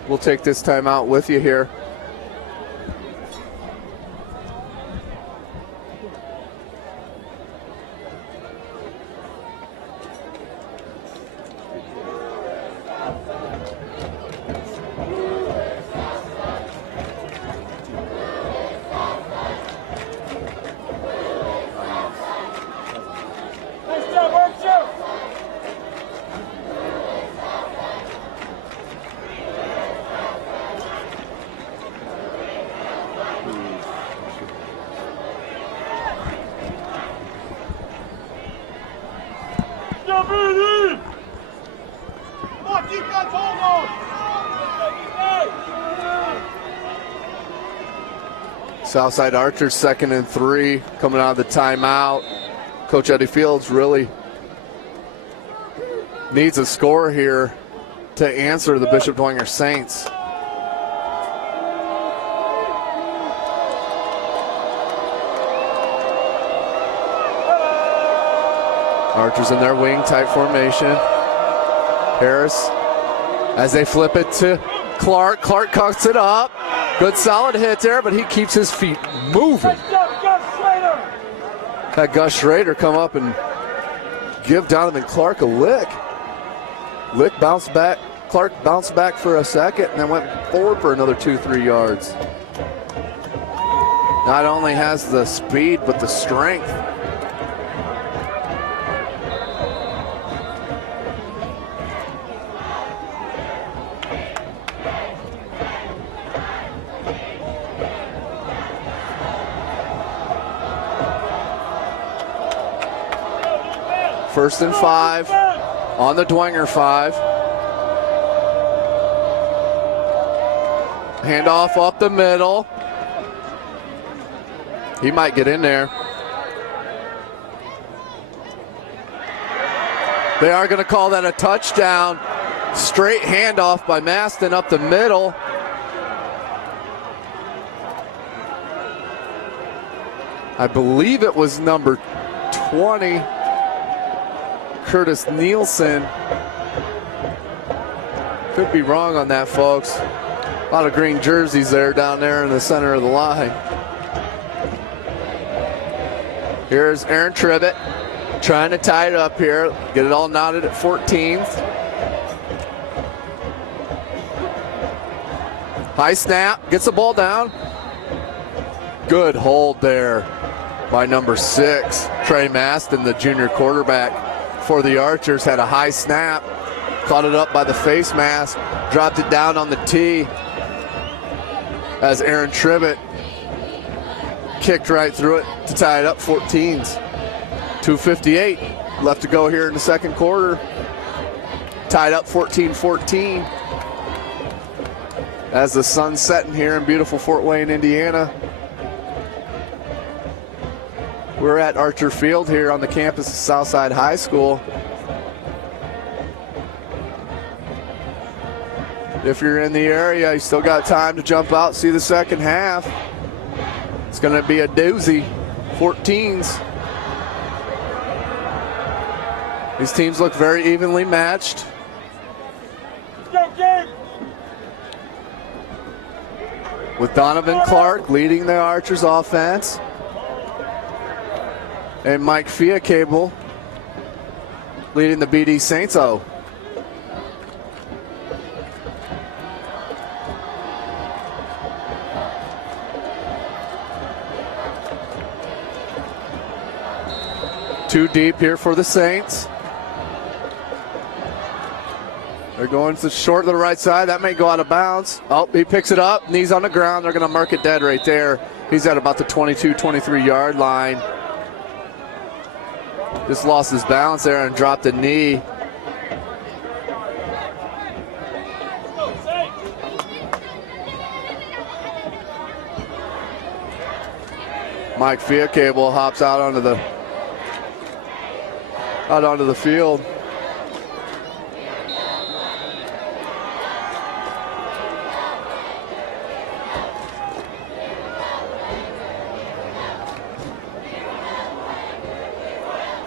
We'll take this timeout with you here. Southside Archers 2nd and 3 coming out of the timeout. Coach Eddie Fields really needs a score here to answer the Bishop Dwenger Saints. Archers in their wing tight formation. Harris as they flip it to Clark. Clark cuts it up. Good solid hit there, but he keeps his feet moving. Had Gus Schrader come up and give Donovan Clark a lick. Lick bounced back. Clark bounced back for a second and then went forward for another 2-3 yards. Not only has the speed, but the strength. First and 5 on the Dwenger 5. Handoff up the middle. He might get in there. They are going to call that a touchdown. Straight handoff by Maston up the middle. I believe it was number 20, Curtis Nielsen. Could be wrong on that, folks. A lot of green jerseys there down there in the center of the line. Here's Aaron Tribbett trying to tie it up here, get it all knotted at 14th. High snap, gets the ball down. Good hold there by number 6, Trey Maston, the junior quarterback for the Archers. Had a high snap, caught it up by the face mask, dropped it down on the tee as Aaron Tribbett kicked right through it to tie it up 14s. 2:58 left to go here in the second quarter. Tied up 14-14 as the sun's setting here in beautiful Fort Wayne, Indiana. We're at Archer Field here on the campus of Southside High School. If you're in the area, you still got time to jump out, see the second half. It's going to be a doozy. 14s. These teams look very evenly matched. With Donovan Clark leading the Archers offense. And Mike Fiacable leading the BD Saints-O. Two deep here for the Saints. They're going to short to the right side. That may go out of bounds. Oh, he picks it up. Knees on the ground. They're going to mark it dead right there. He's at about the 22, 23-yard line. Just lost his balance there and dropped a knee. Mike Fiacable hops out onto the field.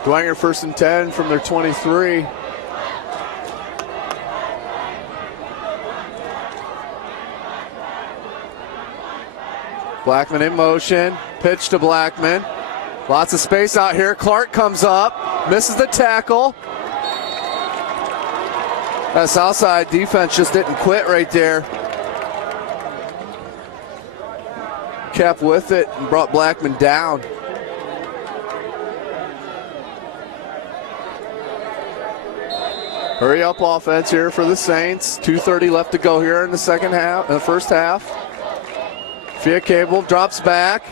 Dwenger first and 10 from their 23. Blackman in motion, pitch to Blackman. Lots of space out here. Clark comes up, misses the tackle. That Southside defense just didn't quit right there. Kept with it and brought Blackman down. Hurry up offense here for the Saints. 2:30 left to go here in the first half. Fiacable drops back.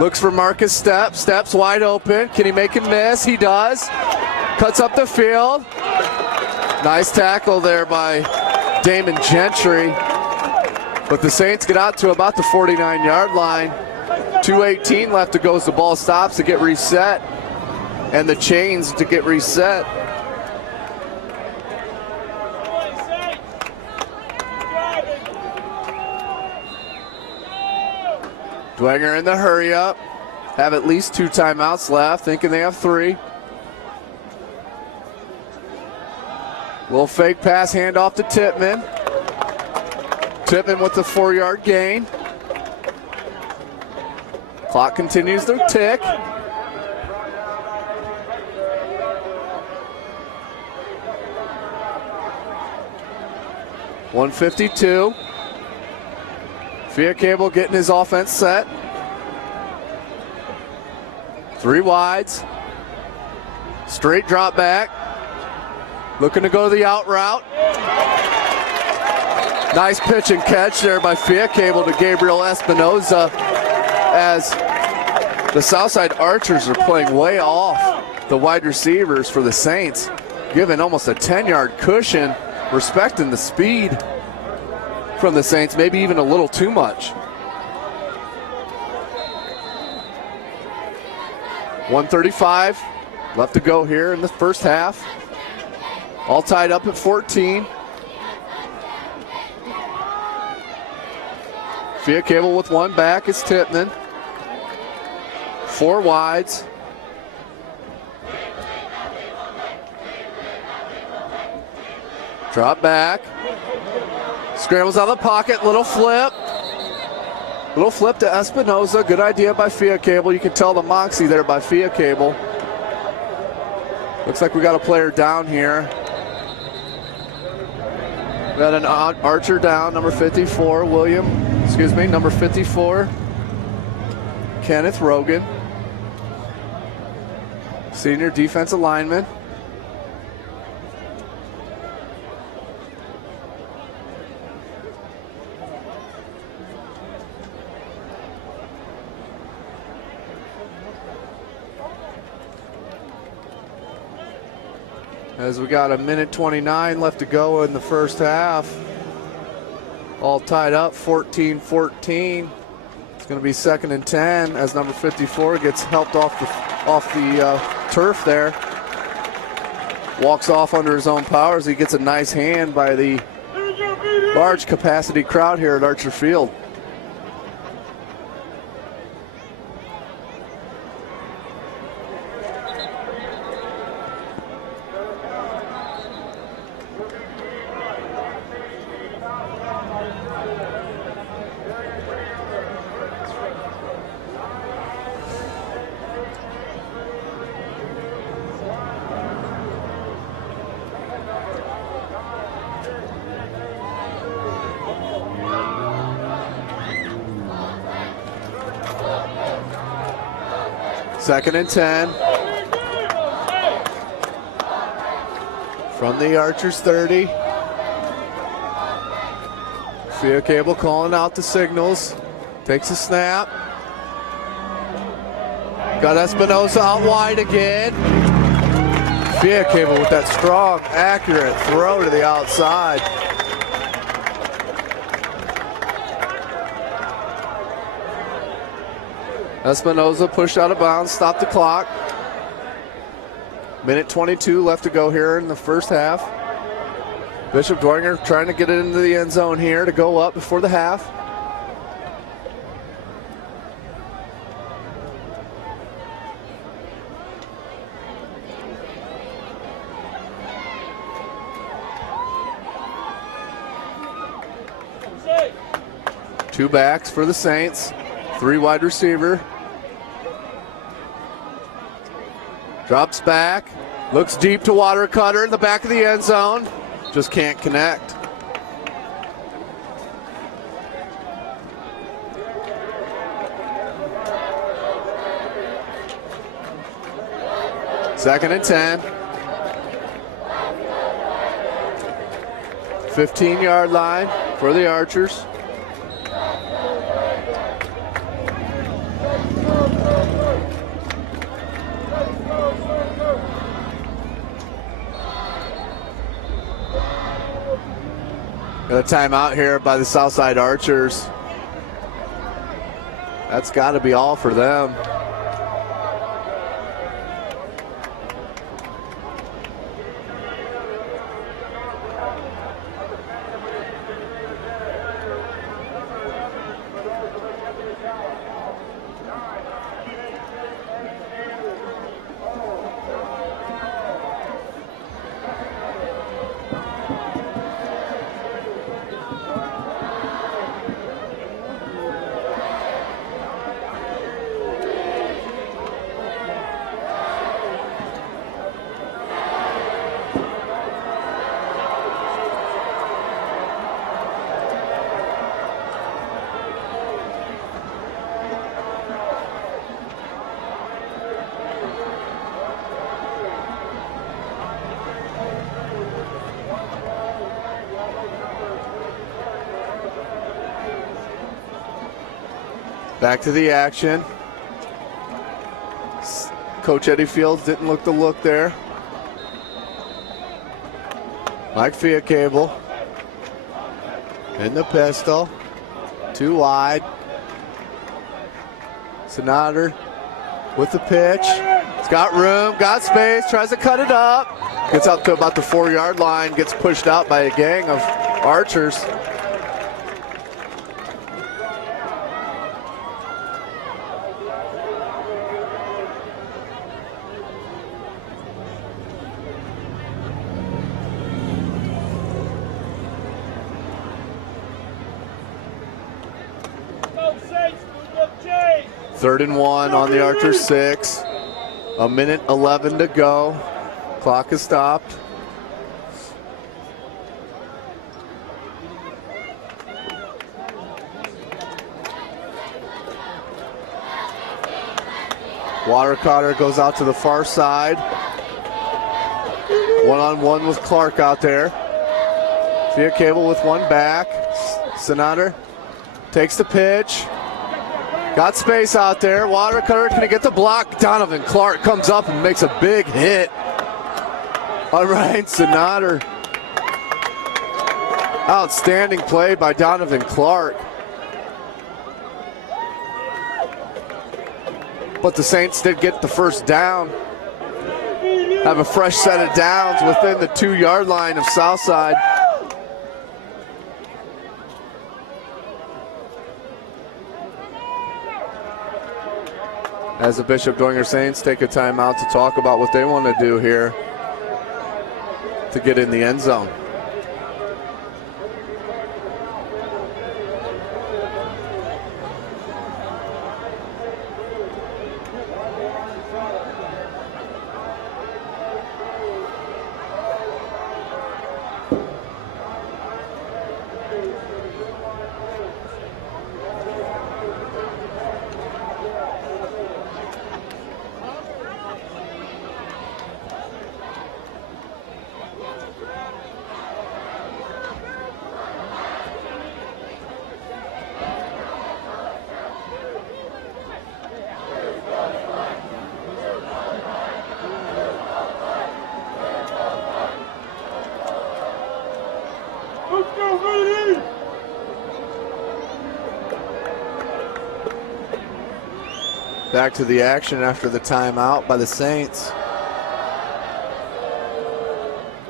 Looks for Marcus Steps. Steps wide open. Can he make him miss? He does. Cuts up the field. Nice tackle there by Damon Gentry. But the Saints get out to about the 49-yard line. 2:18 left to go as the ball stops to get reset. And the chains to get reset. Dwenger in the hurry up. Have at least 2 timeouts left, thinking they have 3. Little fake pass, handoff to Tippmann. Tippmann with the 4-yard gain. Clock continues to tick. .152. Fiacable getting his offense set. 3 wides. Straight drop back. Looking to go to the out route. Nice pitch and catch there by Fiacable to Gabriel Espinoza as The Southside Archers are playing way off the wide receivers for the Saints, giving almost a 10-yard cushion, respecting the speed from the Saints, maybe even a little too much. 1:35 left to go here in the first half. All tied up at 14. Via Cable with one back is Tippmann. 4 wides. Drop back. Scrambles out of the pocket. Little flip. Little flip to Espinoza. Good idea by Via Cable. You can tell the moxie there by Via Cable. Looks like we got a player down here. We got an Archer down, number 54, number 54, Kenneth Rogan, senior defensive lineman. As we got a minute 29 left to go in the first half. All tied up, 14-14. It's going to be 2nd and 10 as number 54 gets helped off the turf there. Walks off under his own power as he gets a nice hand by the large capacity crowd here at Archer Field. Second and 10. From the Archers 30. Via Cable calling out the signals. Takes a snap. Got Espinoza out wide again. Via Cable with that strong, accurate throw to the outside. Espinoza pushed out of bounds, stopped the clock. Minute 22 left to go here in the first half. Bishop Dwenger trying to get it into the end zone here to go up before the half. Two backs for the Saints, 3 wide receiver. Drops back, looks deep to Watercutter in the back of the end zone. Just can't connect. Second and 10. 15-yard line for the Archers. Got a timeout here by the Southside Archers. That's got to be all for them. Back to the action. Coach Eddie Fields didn't look the look there. Mike Fiacable in the pistol. 2 wide. Sonater with the pitch. He's got room, got space, tries to cut it up. Gets up to about the 4-yard line, gets pushed out by a gang of Archers. Third and 1 on the Archers 6. 1:11 to go. Clock is stopped. Watercotter goes out to the far side. 1-on-1 with Clark out there. Fiacable with one back. Sonater takes the pitch. Got space out there. Watercutter, can he get the block? Donovan Clark comes up and makes a big hit on Ryan Sonater. Outstanding play by Donovan Clark. But the Saints did get the first down. Have a fresh set of downs within the 2-yard line of Southside. As the Bishop Dwenger Saints take a timeout to talk about what they want to do here to get in the end zone. Back to the action after the timeout by the Saints.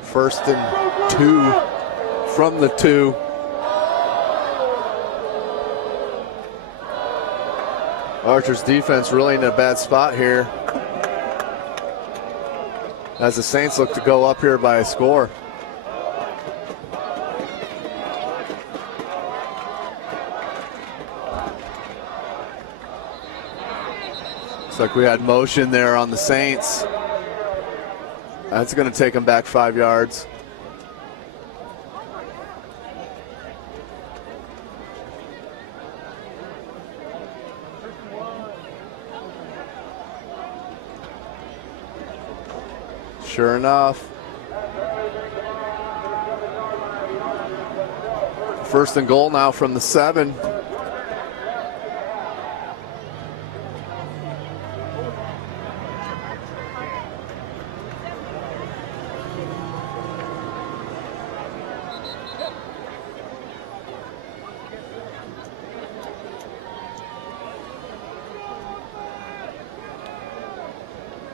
1st and 2 from the 2. Archer's defense really in a bad spot here as the Saints look to go up here by a score. Looks like we had motion there on the Saints. That's going to take them back 5 yards. Sure enough. 1st and goal now from the 7.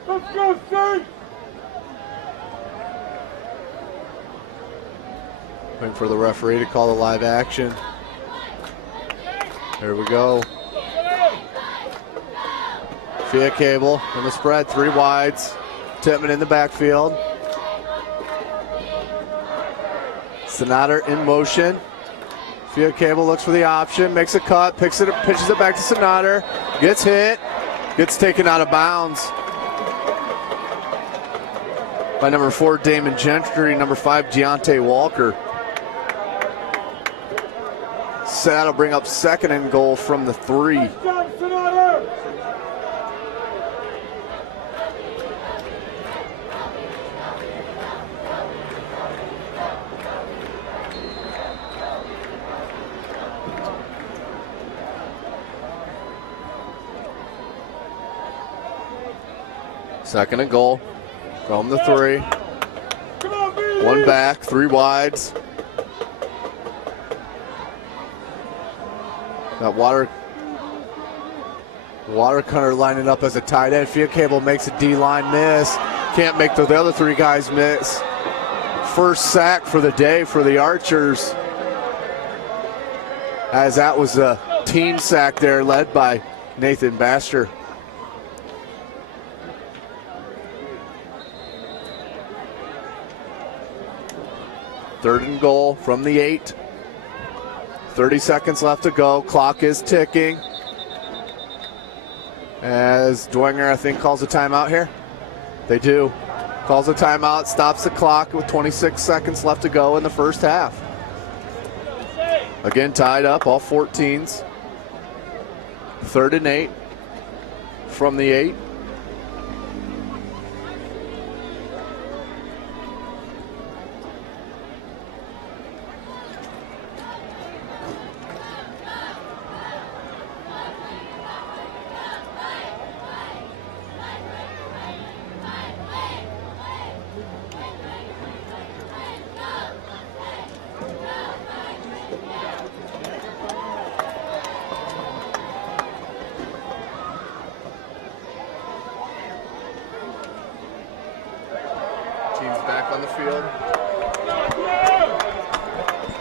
Let's go, Saints! Waiting for the referee to call the live action. There we go. Fiacable in the spread, 3 wides. Tippmann in the backfield. Sonater in motion. Fiacable looks for the option, makes a cut, pitches it back to Sonater. Gets hit, gets taken out of bounds by number 4, Damon Gentry, number 5, Deontay Walker. So that'll bring up 2nd and goal from the 3. Second and goal from the 3. Come on, baby. One back, 3 wides. Got Watercutter lining up as a tight end. Field Cable makes a D-line miss. Can't make the other 3 guys miss. First sack for the day for the Archers, as that was a team sack there led by Nathan Baster. Third and goal from the 8. 30 seconds left to go. Clock is ticking. As Dwenger, I think, calls a timeout here. They do. Calls a timeout, stops the clock with 26 seconds left to go in the first half. Again, tied up, all 14s. Third and 8 from the 8.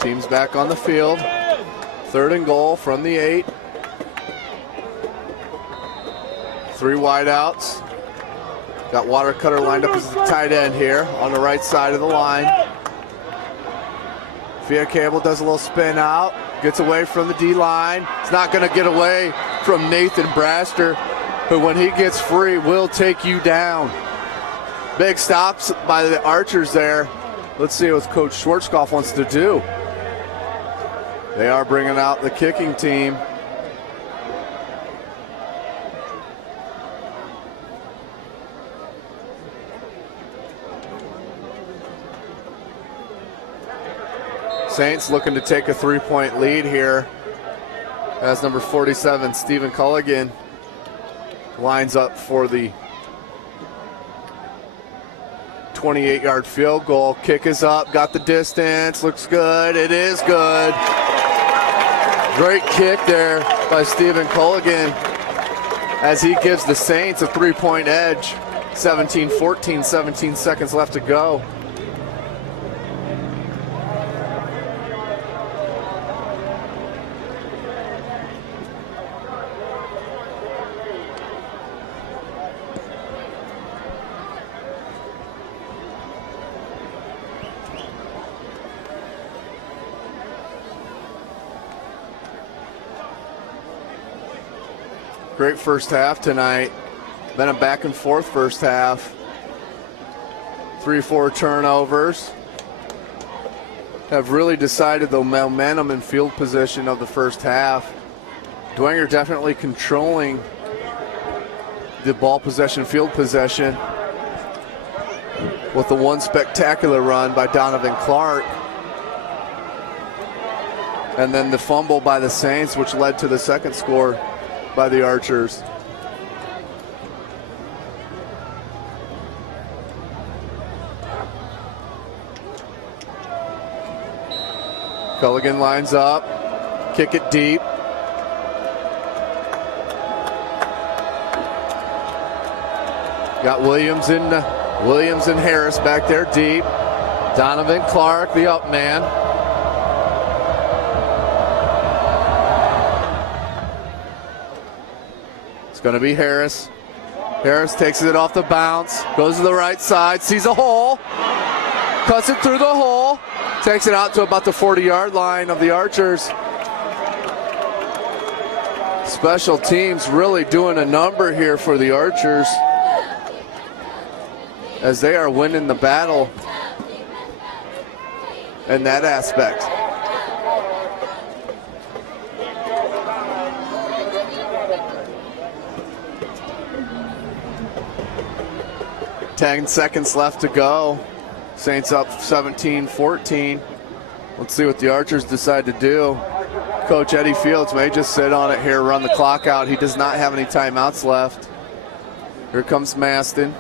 Team's back on the field. Third and goal from the 8. 3 wideouts. Got Watercutter lined up as the tight end here on the right side of the line. Field Cable does a little spin out. Gets away from the D-line. It's not going to get away from Nathan Braster, who when he gets free will take you down. Big stops by the Archers there. Let's see what Coach Schwarzkopf wants to do. They are bringing out the kicking team. Saints looking to take a 3-point lead here as number 47, Stephen Culligan, lines up for the 28-yard field goal. Kick is up, got the distance, looks good. It is good. Great kick there by Stephen Culligan as he gives the Saints a 3-point edge. 17-14, 17 seconds left to go. Great first half tonight. Been a back and forth first half. 3-4 turnovers. Have really decided the momentum and field position of the first half. Dwenger definitely controlling the ball possession, field possession, with the one spectacular run by Donovan Clark. And then the fumble by the Saints, which led to the second score by the Archers. Culligan lines up, kick it deep. Got Williams and Harris back there deep. Donovan Clark, the up man. Going to be Harris. Harris takes it off the bounce, goes to the right side, sees a hole, cuts it through the hole, takes it out to about the 40-yard line of the Archers. Special teams really doing a number here for the Archers as they are winning the battle in that aspect. 10 seconds left to go. Saints up 17-14. Let's see what the Archers decide to do. Coach Eddie Fields may just sit on it here, run the clock out. He does not have any timeouts left. Here comes Maston.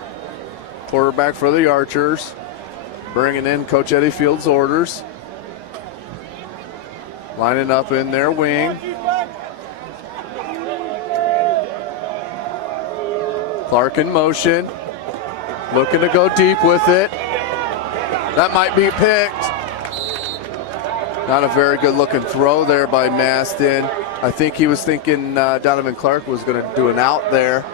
quarterback for the Archers, bringing in Coach Eddie Field's orders. Lining up in their wing. Clark in motion. Looking to go deep with it. That might be picked. Not a very good looking throw there by Maston. I think he was thinking Donovan Clark was going to do an out there.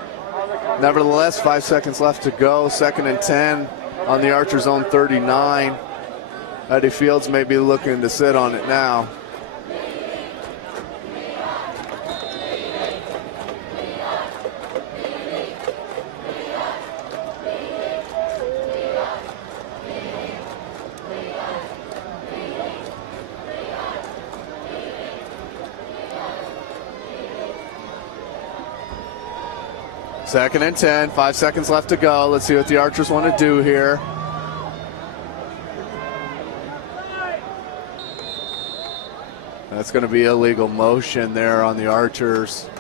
Nevertheless, 5 seconds left to go. 2nd and 10 on the Archer's own 39. Eddie Fields may be looking to sit on it now. Second and 10, 5 seconds left to go. Let's see what the Archers want to do here. That's going to be illegal motion there on the Archers.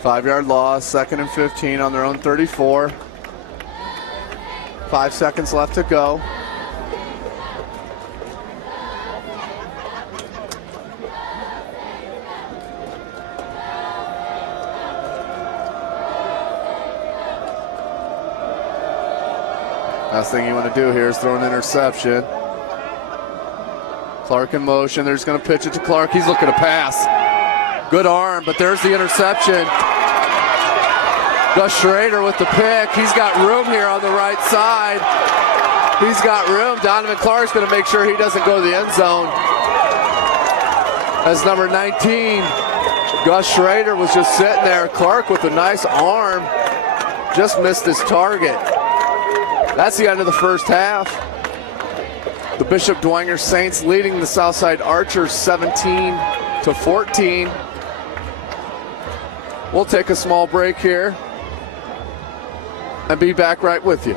Five-yard loss, 2nd and 15 on their own 34. 5 seconds left to go. Last thing you want to do here is throw an interception. Clark in motion. They're just going to pitch it to Clark. He's looking to pass. Good arm, but there's the interception. Gus Schrader with the pick. He's got room here on the right side. He's got room. Donovan Clark's going to make sure he doesn't go to the end zone. As number 19, Gus Schrader was just sitting there. Clark with a nice arm. Just missed his target. That's the end of the first half. The Bishop Dwenger Saints leading the Southside Archers 17-14. We'll take a small break here and be back right with you.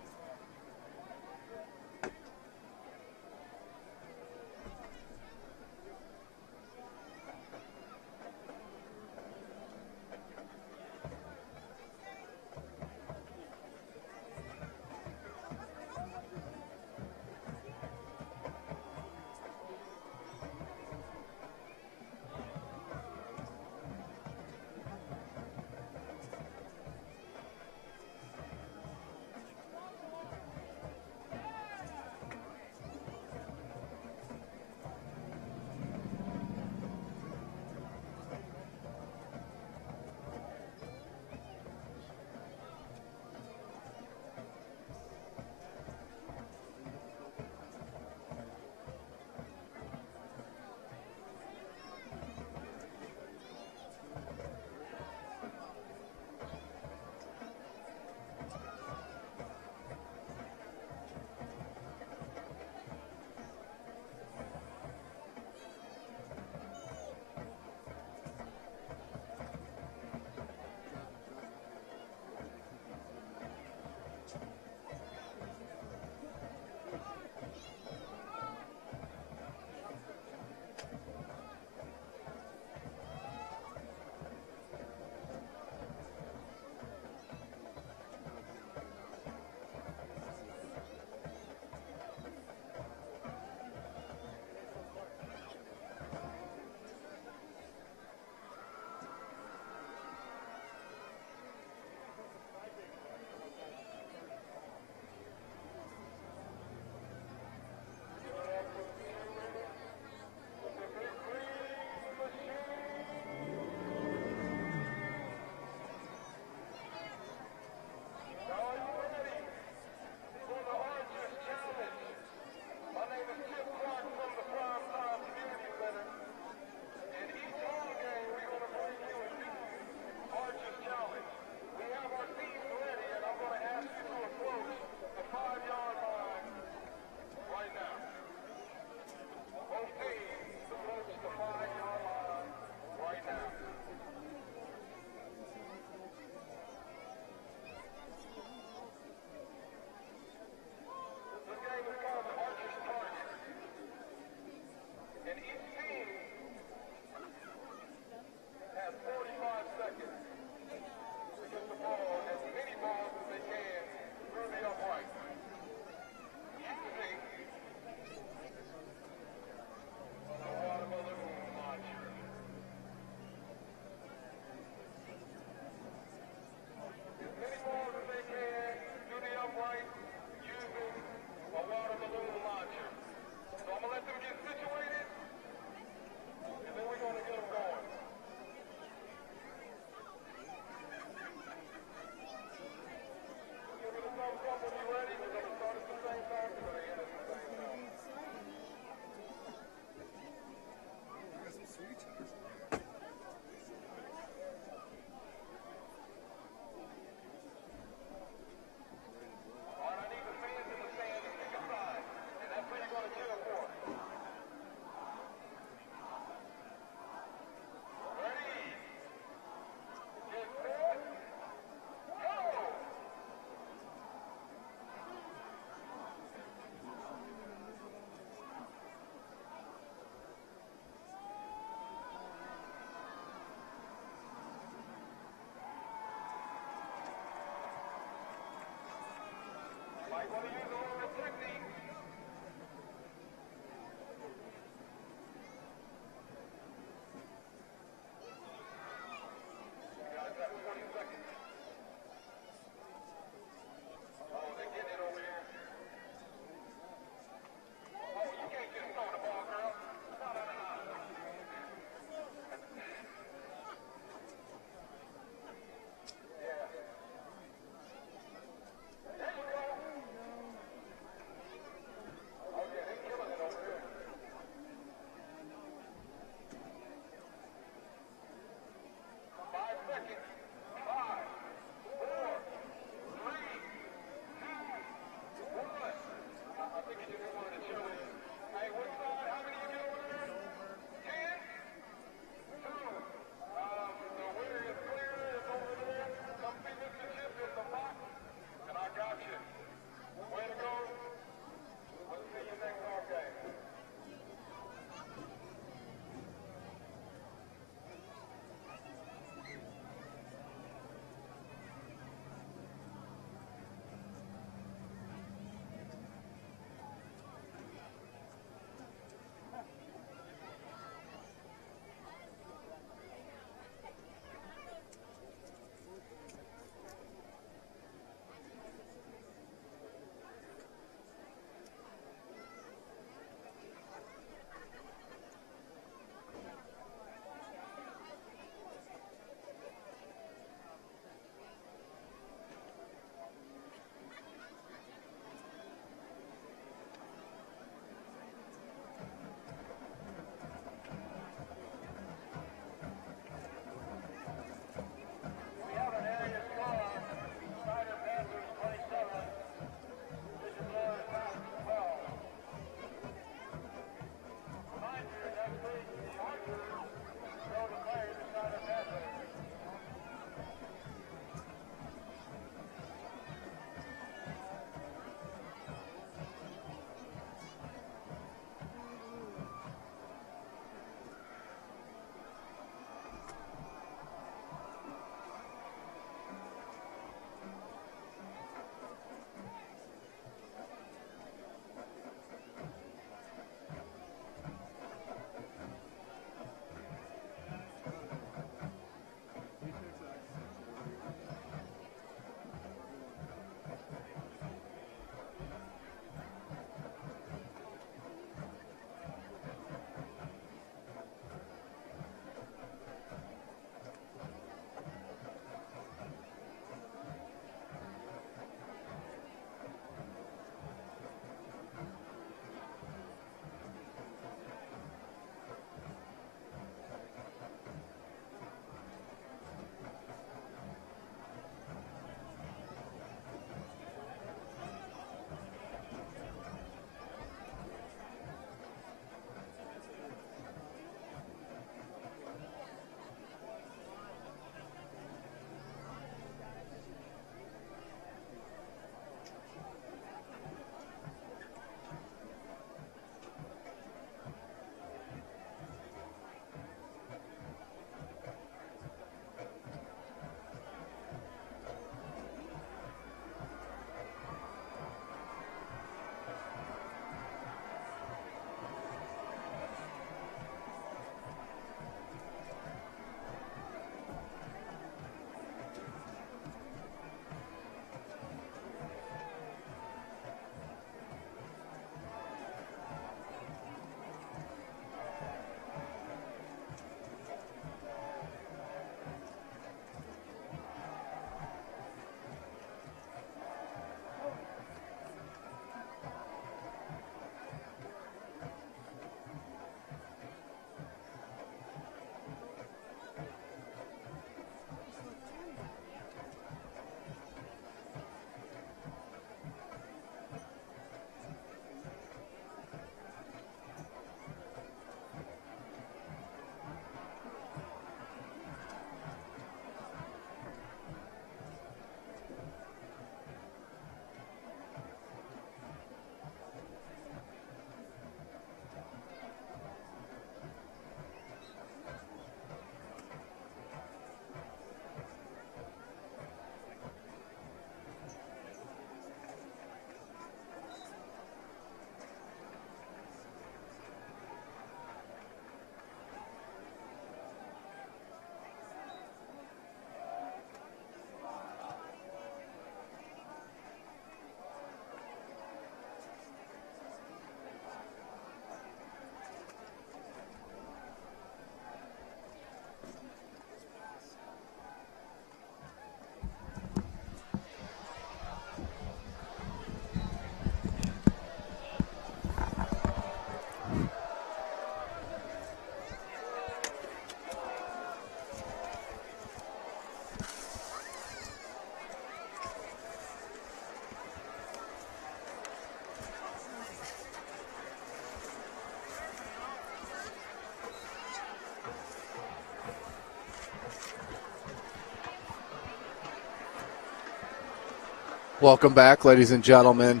Welcome back, ladies and gentlemen,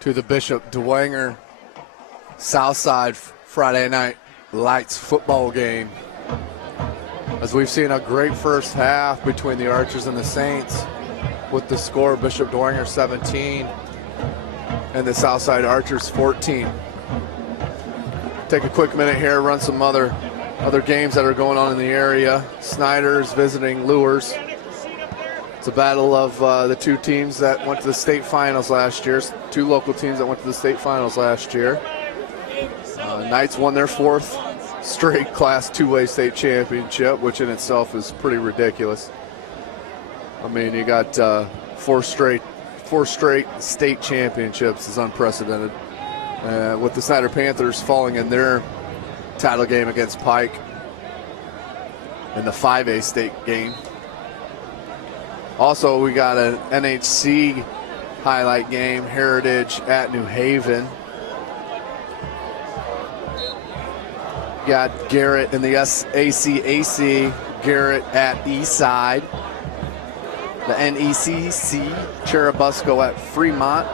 to the Bishop Dwenger Southside Friday Night Lights football game. As we've seen a great first half between the Archers and the Saints, with the score Bishop Dwenger 17 and the Southside Archers 14. Take a quick minute here, run some other games that are going on in the area. Snyder's visiting Lures. It's a battle of the two teams that went to the state finals last year, two local teams that went to the state finals last year. Knights won their fourth straight Class 2A state championship, which in itself is pretty ridiculous. I mean, you got four straight state championships is unprecedented. With the Snyder Panthers falling in their title game against Pike in the 5A state game. Also, we got an NHC highlight game, Heritage at New Haven. Got Garrett in the ACAC, Garrett at Eastside. The NECC, Cherubusco at Fremont.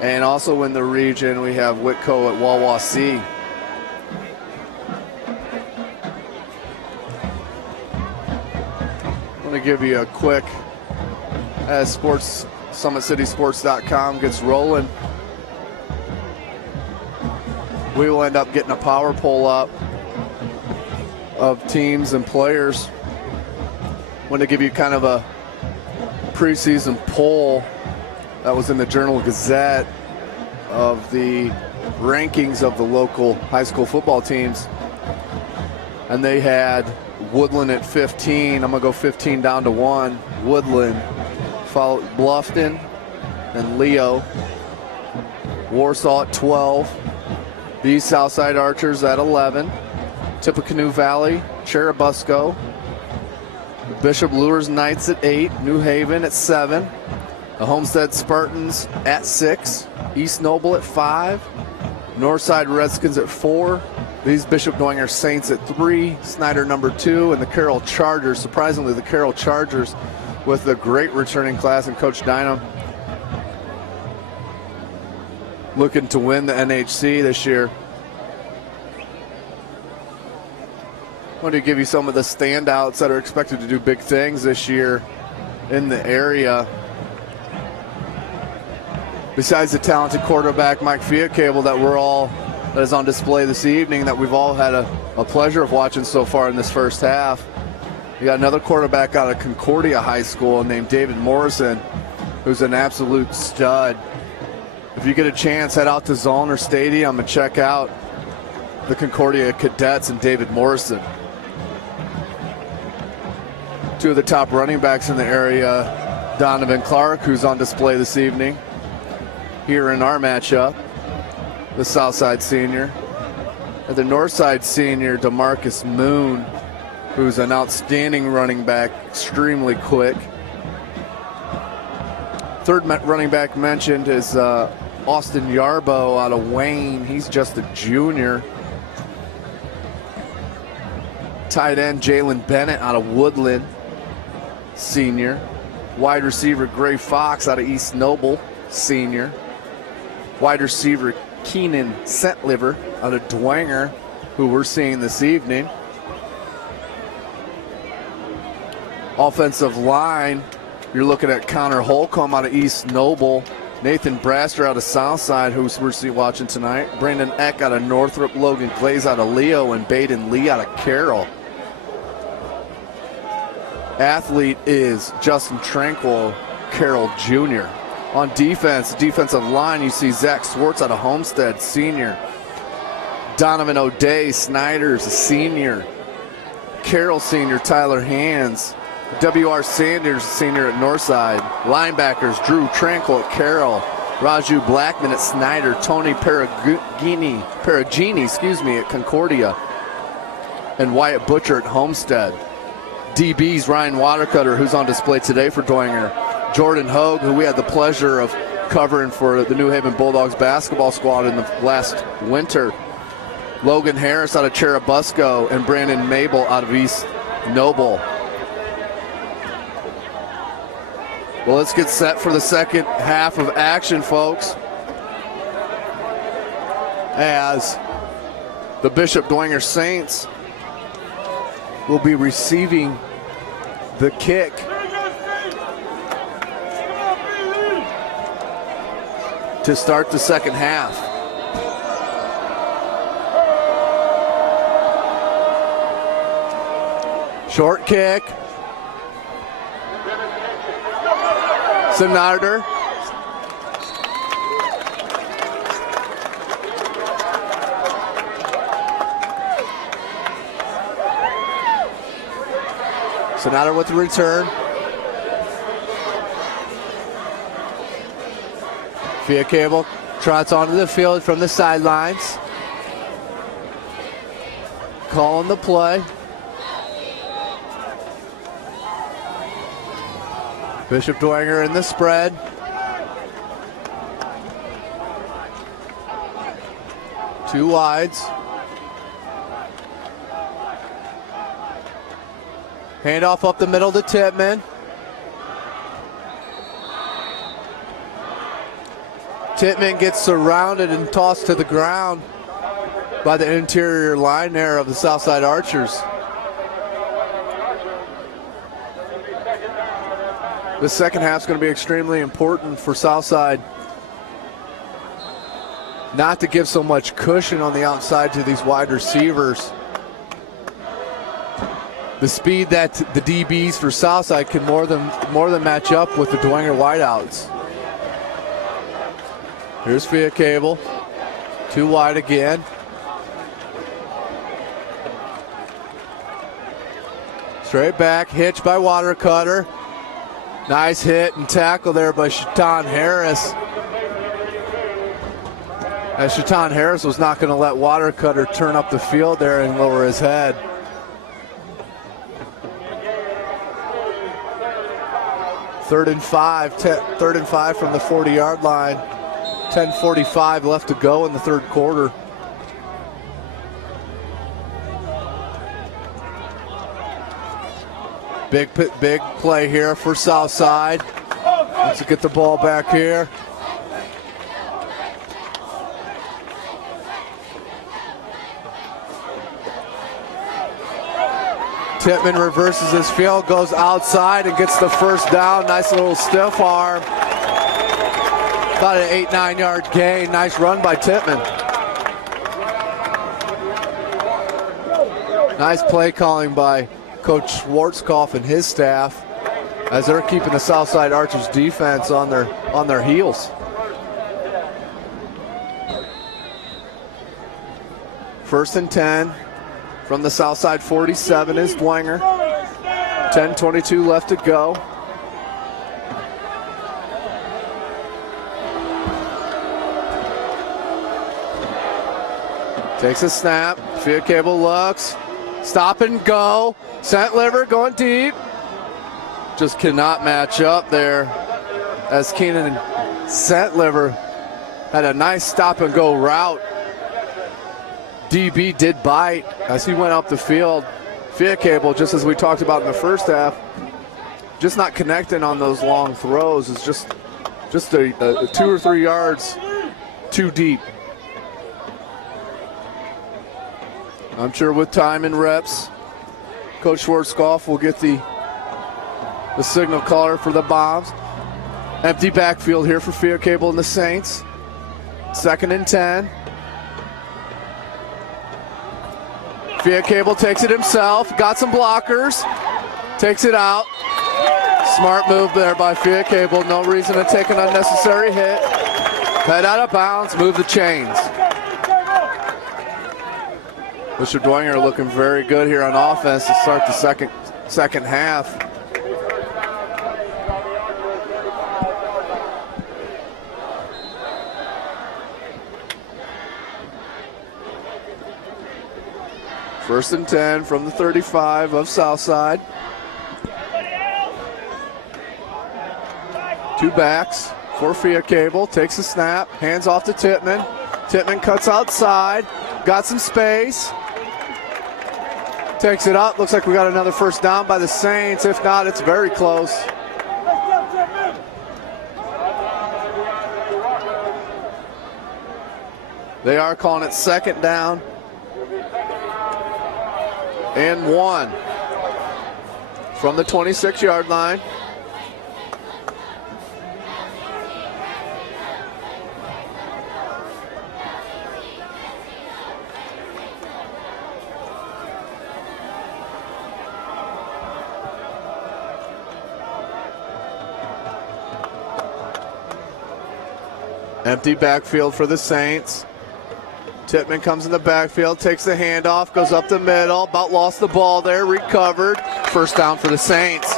And also in the region, we have Whitco at Wawasee. I'm going to give you a quick, as SummitCitySports.com gets rolling, we will end up getting a power poll up of teams and players. I want to give you kind of a preseason poll that was in the Journal-Gazette of the rankings of the local high school football teams. And they had Woodland at 15. I'm going to go 15 down to 1. Woodland, followed Bluffton and Leo. Warsaw at 12. The Southside Archers at 11. Tippecanoe Valley, Cherubusco. Bishop Lures Knights at 8. New Haven at 7. The Homestead Spartans at 6. East Noble at 5. Northside Redskins at 4. These Bishop Dwenger Saints at 3. Snyder number 2. And the Carroll Chargers, surprisingly the Carroll Chargers with a great returning class and Coach Dynam looking to win the NHC this year. I want to give you some of the standouts that are expected to do big things this year in the area. Besides the talented quarterback Mike Fiatcable that is on display this evening, that we've all had a pleasure of watching so far in this first half, you got another quarterback out of Concordia High School named David Morrison, who's an absolute stud. If you get a chance, head out to Zollner Stadium and check out the Concordia Cadets and David Morrison. Two of the top running backs in the area, Donovan Clark, who's on display this evening here in our matchup, the Southside senior. And the Northside senior, DeMarcus Moon, who's an outstanding running back, extremely quick. Third running back mentioned is Austin Yarbo out of Wayne. He's just a junior. Tight end Jalen Bennett out of Woodland, senior. Wide receiver Gray Fox out of East Noble, senior. Wide receiver Keenan Centliver out of Dwenger, who we're seeing this evening. Offensive line, you're looking at Connor Holcomb out of East Noble. Nathan Braster out of Southside, who we're watching tonight. Brandon Eck out of Northrop. Logan Glaze out of Leo. And Baden Lee out of Carroll. Athlete is Justin Tranquil, Carroll Jr. On defense, defensive line, you see Zach Swartz out of Homestead, senior. Donovan O'Day, Snyder's a senior. Carroll senior, Tyler Hands. W.R. Sanders, senior at Northside. Linebackers, Drew Tranquil at Carroll. Raju Blackman at Snyder. Tony Perugini at Concordia. And Wyatt Butcher at Homestead. DBs, Ryan Watercutter, who's on display today for Dwenger. Jordan Hogue, who we had the pleasure of covering for the New Haven Bulldogs basketball squad in the last winter. Logan Harris out of Cherubusco and Brandon Mabel out of East Noble. Well, let's get set for the second half of action, folks. As the Bishop Dwenger Saints will be receiving the kick. To start the second half. Short kick. Sonader. Sonader with the return. Via Cable trots onto the field from the sidelines. Calling the play. Bishop Dwenger in the spread. Two wides. Handoff up the middle to Tittman. Tittman gets surrounded and tossed to the ground by the interior line there of the Southside Archers. The second half is going to be extremely important for Southside. Not to give so much cushion on the outside to these wide receivers. The speed that the DBs for Southside can more than match up with the Dwenger wideouts. Here's Via Cable. Too wide again. Straight back, hitch by Watercutter. Nice hit and tackle there by Shaitan Harris. As Shaitan Harris was not going to let Watercutter turn up the field there and lower his head. Third and five from the 40-yard line. 10:45 left to go in the third quarter. Big play here for Southside. Let's get the ball back here. Tittman reverses his field, goes outside and gets the first down. Nice little stiff arm. About an 8-9 yard gain. Nice run by Tittman. Nice play calling by Coach Schwarzkopf and his staff as they're keeping the Southside Archers defense on their heels. First and 10 from the Southside 47 is Dwenger. 10:22 left to go. Takes a snap. Via Cable looks. Stop and go. Centliver going deep. Just cannot match up there as Keenan Centliver had a nice stop and go route. DB did bite as he went up the field. Via Cable, just as we talked about in the first half, just not connecting on those long throws. It's just a 2 or 3 yards too deep. I'm sure with time and reps, Coach Schwarzkopf will get the signal caller for the bombs. Empty backfield here for Via Cable and the Saints. Second and 10. Via Cable takes it himself. Got some blockers. Takes it out. Smart move there by Via Cable. No reason to take an unnecessary hit. Head out of bounds. Move the chains. Mr. Dwenger looking very good here on offense to start the second half. First and 10 from the 35 of Southside. Two backs for Via Cable. Takes a snap. Hands off to Tittman. Tittman cuts outside. Got some space. Takes it up. Looks like we got another first down by the Saints. If not, it's very close. They are calling it second down and 1 from the 26-yard line. Empty backfield for the Saints. Tippmann comes in the backfield, takes the handoff, goes up the middle, about lost the ball there, recovered. First down for the Saints.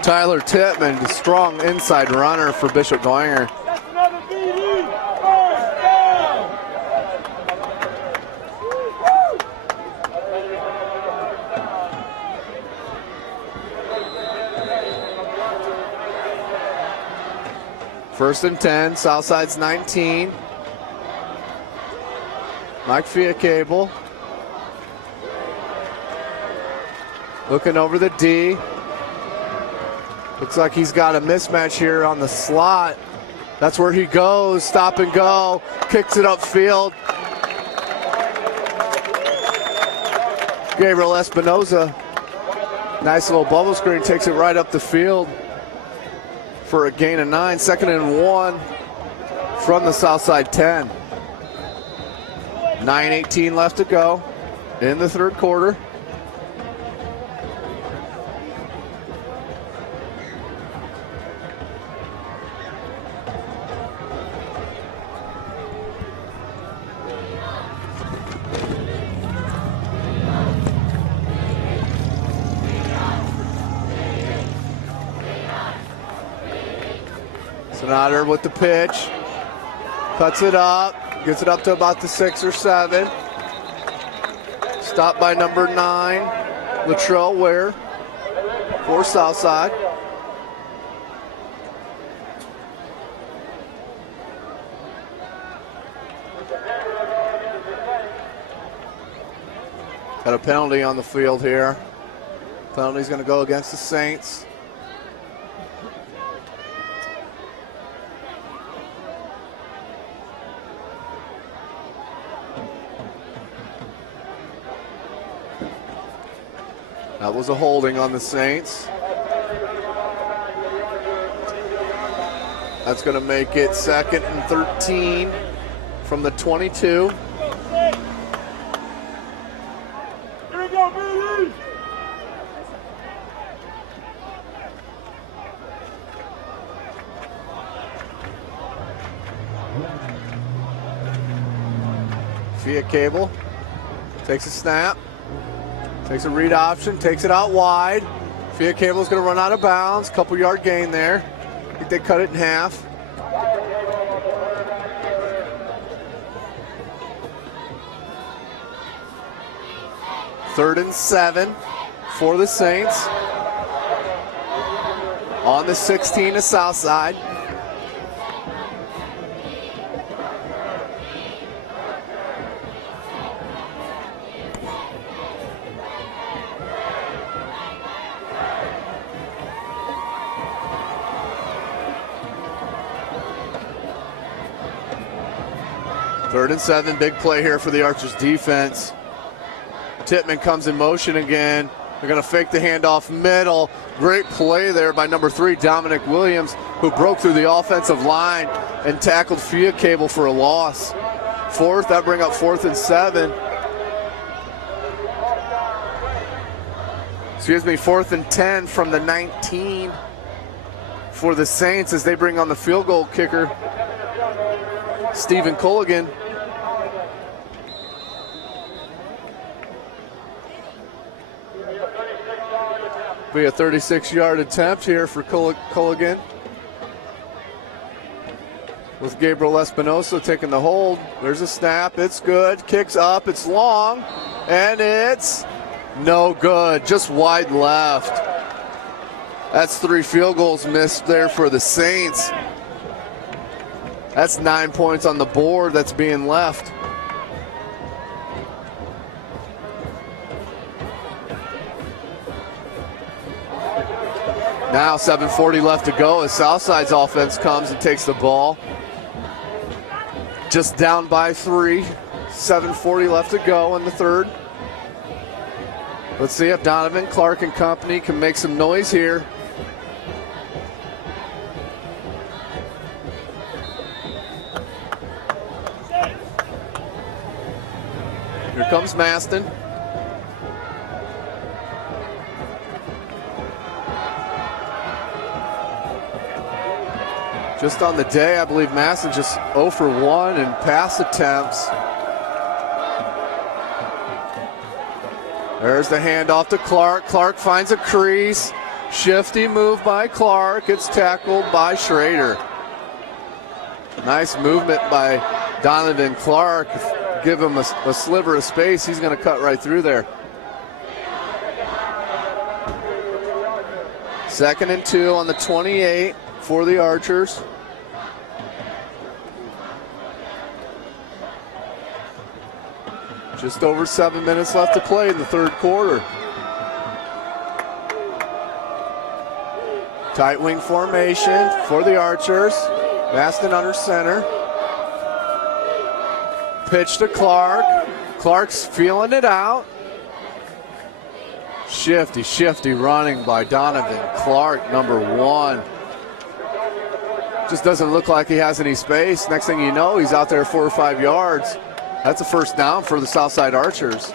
Tyler Tippmann, the strong inside runner for Bishop Dwenger. That's another BD. First down. First and 10, Southside's 19. Mike Fiacable looking over the D. Looks like he's got a mismatch here on the slot. That's where he goes, stop and go, kicks it upfield. Gabriel Espinoza, nice little bubble screen, takes it right up the field for a gain of 9. Second and 1 from the Southside 10. 9:18 left to go in the third quarter. Sonater with the pitch, cuts it up. Gets it up to about the 6 or 7. Stopped by number 9, Latrell Ware for Southside. Got a penalty on the field here. Penalty's going to go against the Saints. That was a holding on the Saints. That's going to make it second and 13 from the 22. Here we go, BD. Fiacable takes a snap. Takes a read option, takes it out wide. Fiacable's going to run out of bounds. Couple yard gain there. I think they cut it in half. Third and 7 for the Saints. On the 16 to Southside. Third and 7, big play here for the Archers defense. Tippmann comes in motion again. They're going to fake the handoff middle. Great play there by number 3, Dominic Williams, who broke through the offensive line and tackled Fiacable for a loss. That bring up 4th and 7. 4th and 10 from the 19 for the Saints as they bring on the field goal kicker, Stephen Culligan. Be a 36-yard attempt here for Culligan. With Gabriel Espinosa taking the hold. There's a snap. It's good. Kicks up. It's long. And it's no good. Just wide left. That's 3 field goals missed there for the Saints. That's 9 points on the board that's being left. Now 7:40 left to go as Southside's offense comes and takes the ball. Just down by 3. 7:40 left to go in the third. Let's see if Donovan, Clark, and company can make some noise here. Here comes Maston. Just on the day, I believe Maston just 0 for 1 in pass attempts. There's the handoff to Clark. Clark finds a crease. Shifty move by Clark. It's tackled by Schrader. Nice movement by Donovan Clark. Give him a sliver of space. He's going to cut right through there. 2nd and 2 on the 28 for the Archers. Just over 7 minutes left to play in the third quarter. Tight wing formation for the Archers. Maston under center. Pitch to Clark. Clark's feeling it out. Shifty running by Donovan Clark, number 1. Just doesn't look like he has any space. Next thing you know, he's out there 4 or 5 yards. That's a first down for the Southside Archers.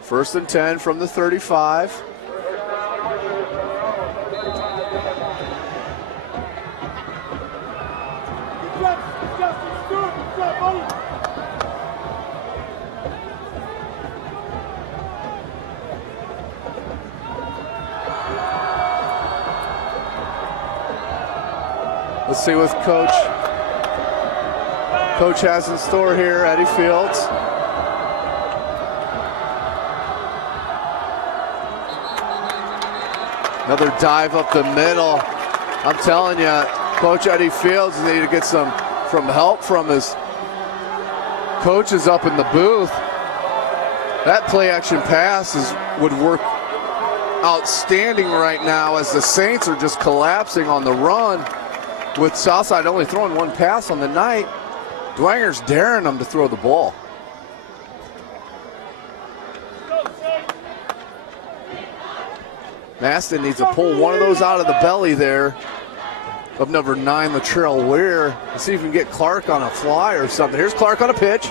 First and 10 from the 35. Let's see what Coach has in store here, Eddie Fields. Another dive up the middle. I'm telling you, Coach Eddie Fields needs to get some help from his coaches up in the booth. That play action pass would work outstanding right now as the Saints are just collapsing on the run. With Southside only throwing 1 pass on the night, Dwenger's daring them to throw the ball. Maston needs to pull one of those out of the belly there of number 9, Latrell Weir. Let's see if we can get Clark on a fly or something. Here's Clark on a pitch.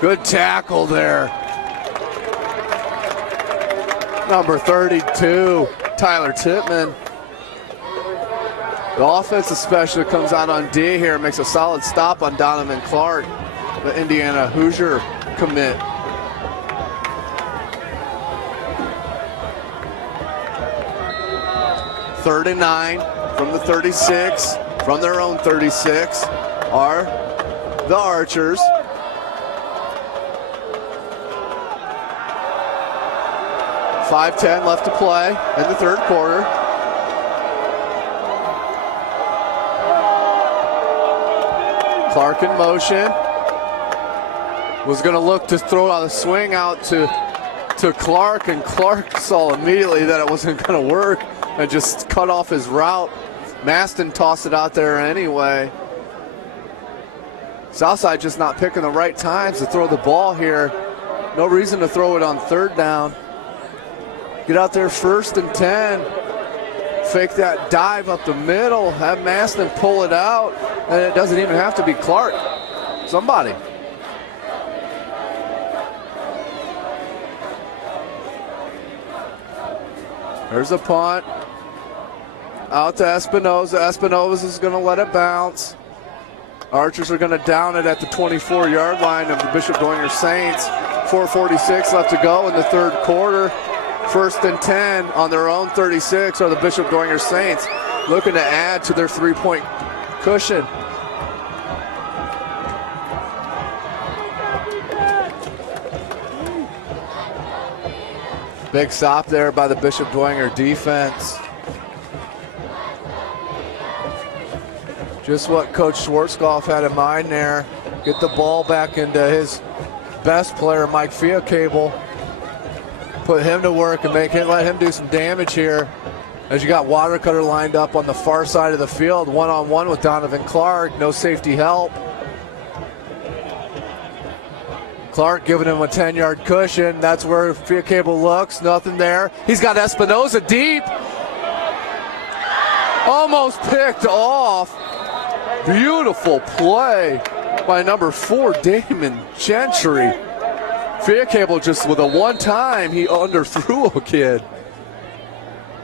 Good tackle there. Number 32, Tyler Tippmann. The offensive specialist comes out on D here and makes a solid stop on Donovan Clark, the Indiana Hoosier commit. Third and 9 from the 36, from their own 36, are the Archers. .5:10 left to play in the third quarter. Clark in motion. Was going to look to throw out a swing out to Clark, and Clark saw immediately that it wasn't going to work and just cut off his route. Maston tossed it out there anyway. Southside just not picking the right times to throw the ball here. No reason to throw it on third down. Get out there 1st and 10. Fake that dive up the middle. Have Maston pull it out. And it doesn't even have to be Clark. Somebody. There's a punt. Out to Espinoza. Espinoza is going to let it bounce. Archers are going to down it at the 24-yard line of the Bishop Dwenger Saints. 4:46 left to go in the third quarter. 1st and 10 on their own 36 are the Bishop Dwenger Saints, looking to add to their 3-point cushion. Big stop there by the Bishop Dwenger defense. Just what Coach Schwarzkopf had in mind there. Get the ball back into his best player, Mike Fiacable. Put him to work and let him do some damage here. As you got Watercutter lined up on the far side of the field, one-on-one with Donovan Clark, no safety help. Clark giving him a 10-yard cushion. That's where Fiat Cable looks, nothing there. He's got Espinoza deep. Almost picked off. Beautiful play by number 4, Damon Gentry. Fiat Cable just with a one-time, he underthrew a kid.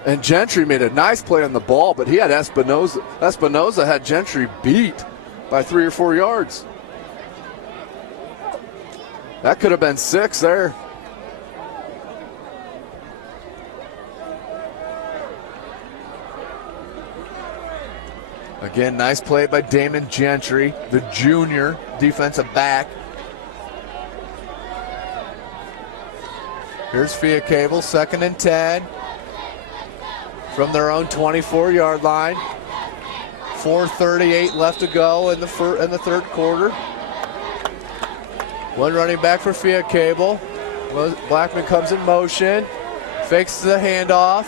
And Gentry made a nice play on the ball, but he had Espinoza. Espinoza had Gentry beat by 3 or 4 yards. That could have been 6 there. Again, nice play by Damon Gentry, the junior defensive back. Here's Fiat Cable, 2nd and 10. From their own 24-yard line. 4:38 left to go in the third quarter. One running back for Fiat Cable. Blackman comes in motion. Fakes the handoff.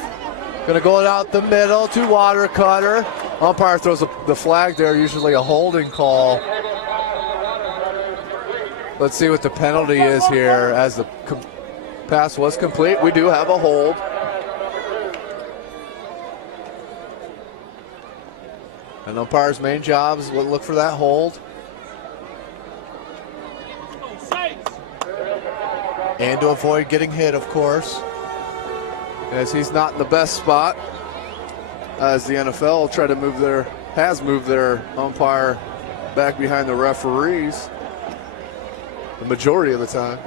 Gonna go out the middle to Watercutter. Umpire throws the flag there, usually a holding call. Let's see what the penalty is here as the pass was complete. We do have a hold. And umpire's main job is to look for that hold. And to avoid getting hit, of course. As he's not in the best spot. As the NFL has moved their umpire back behind the referees. The majority of the time.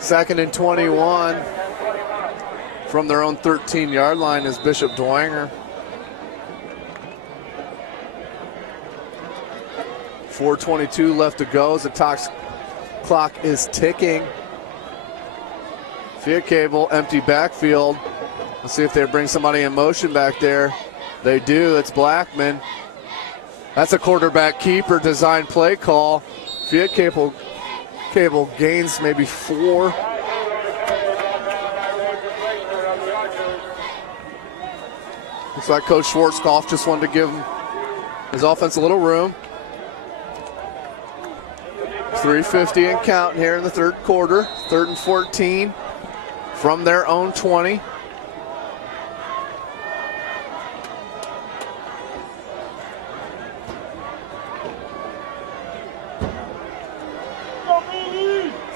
Second and 21. From their own 13-yard line is Bishop Dwenger. 4:22 left to go as the clock is ticking. Fiat Cable, empty backfield. Let's see if they bring somebody in motion back there. They do. It's Blackman. That's a quarterback keeper design play call. Fiat Cable gains maybe 4. Looks like Coach Schwarzkopf just wanted to give his offense a little room. 3:50 and counting here in the third quarter. 3rd and 14 from their own 20.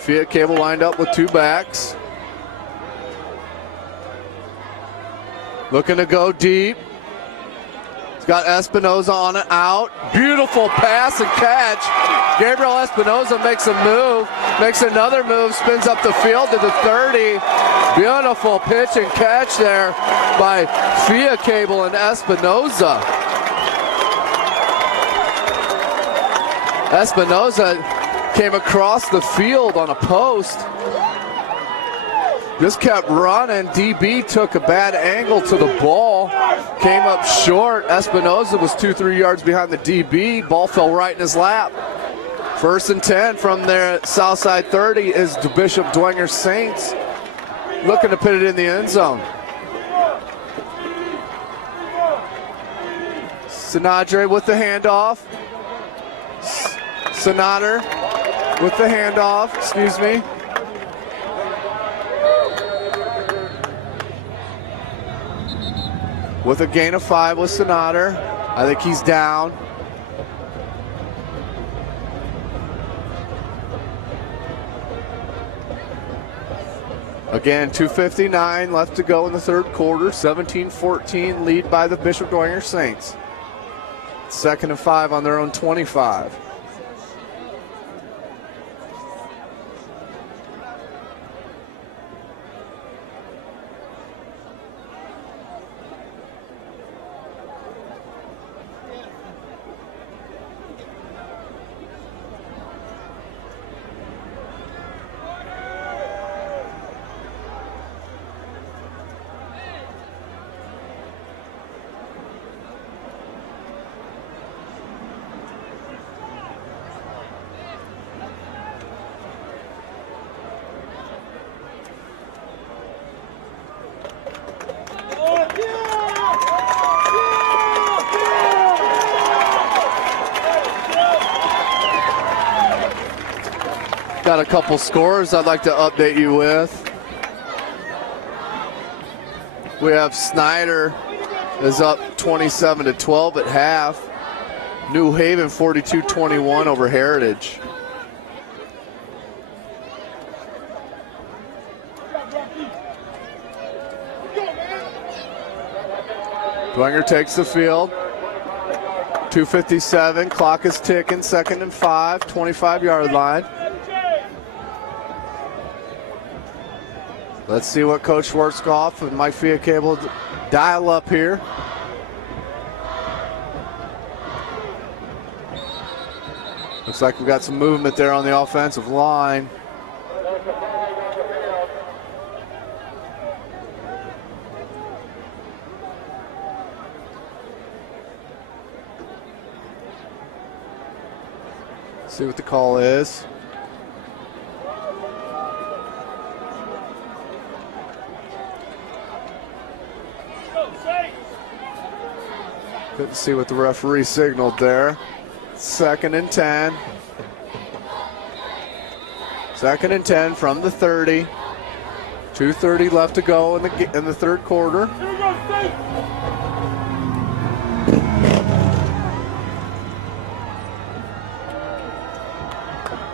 Fiat Cable lined up with 2 backs. Looking to go deep. He's got Espinoza on it out. Beautiful pass and catch. Gabriel Espinoza makes a move, makes another move, spins up the field to the 30. Beautiful pitch and catch there by Fiat Cable and Espinoza. Espinoza came across the field on a post. Just kept running. DB took a bad angle to the ball. Came up short. Espinoza was 2-3 yards behind the DB. Ball fell right in his lap. 1st and 10 from their Southside 30 is Bishop Dwenger Saints. Looking to put it in the end zone. Sinadre with the handoff. Sinader with the handoff, excuse me. With a gain of 5 with Sinader. I think he's down. Again, 2:59 left to go in the third quarter. 17-14 lead by the Bishop Dwenger Saints. 2nd and 5 on their own 25. Got a couple scores I'd like to update you with. We have Snyder is up 27-12 at half. New Haven 42-21 over Heritage. Dwenger takes the field. 2:57, clock is ticking, 2nd and 5, 25-yard line. Let's see what Coach Schwarzkopf and Mike Fiacable dial up here. Looks like we've got some movement there on the offensive line. See what the call is. Couldn't see what the referee signaled there. 2nd and 10. 2nd and 10 from the 30. 2:30 left to go in the third quarter.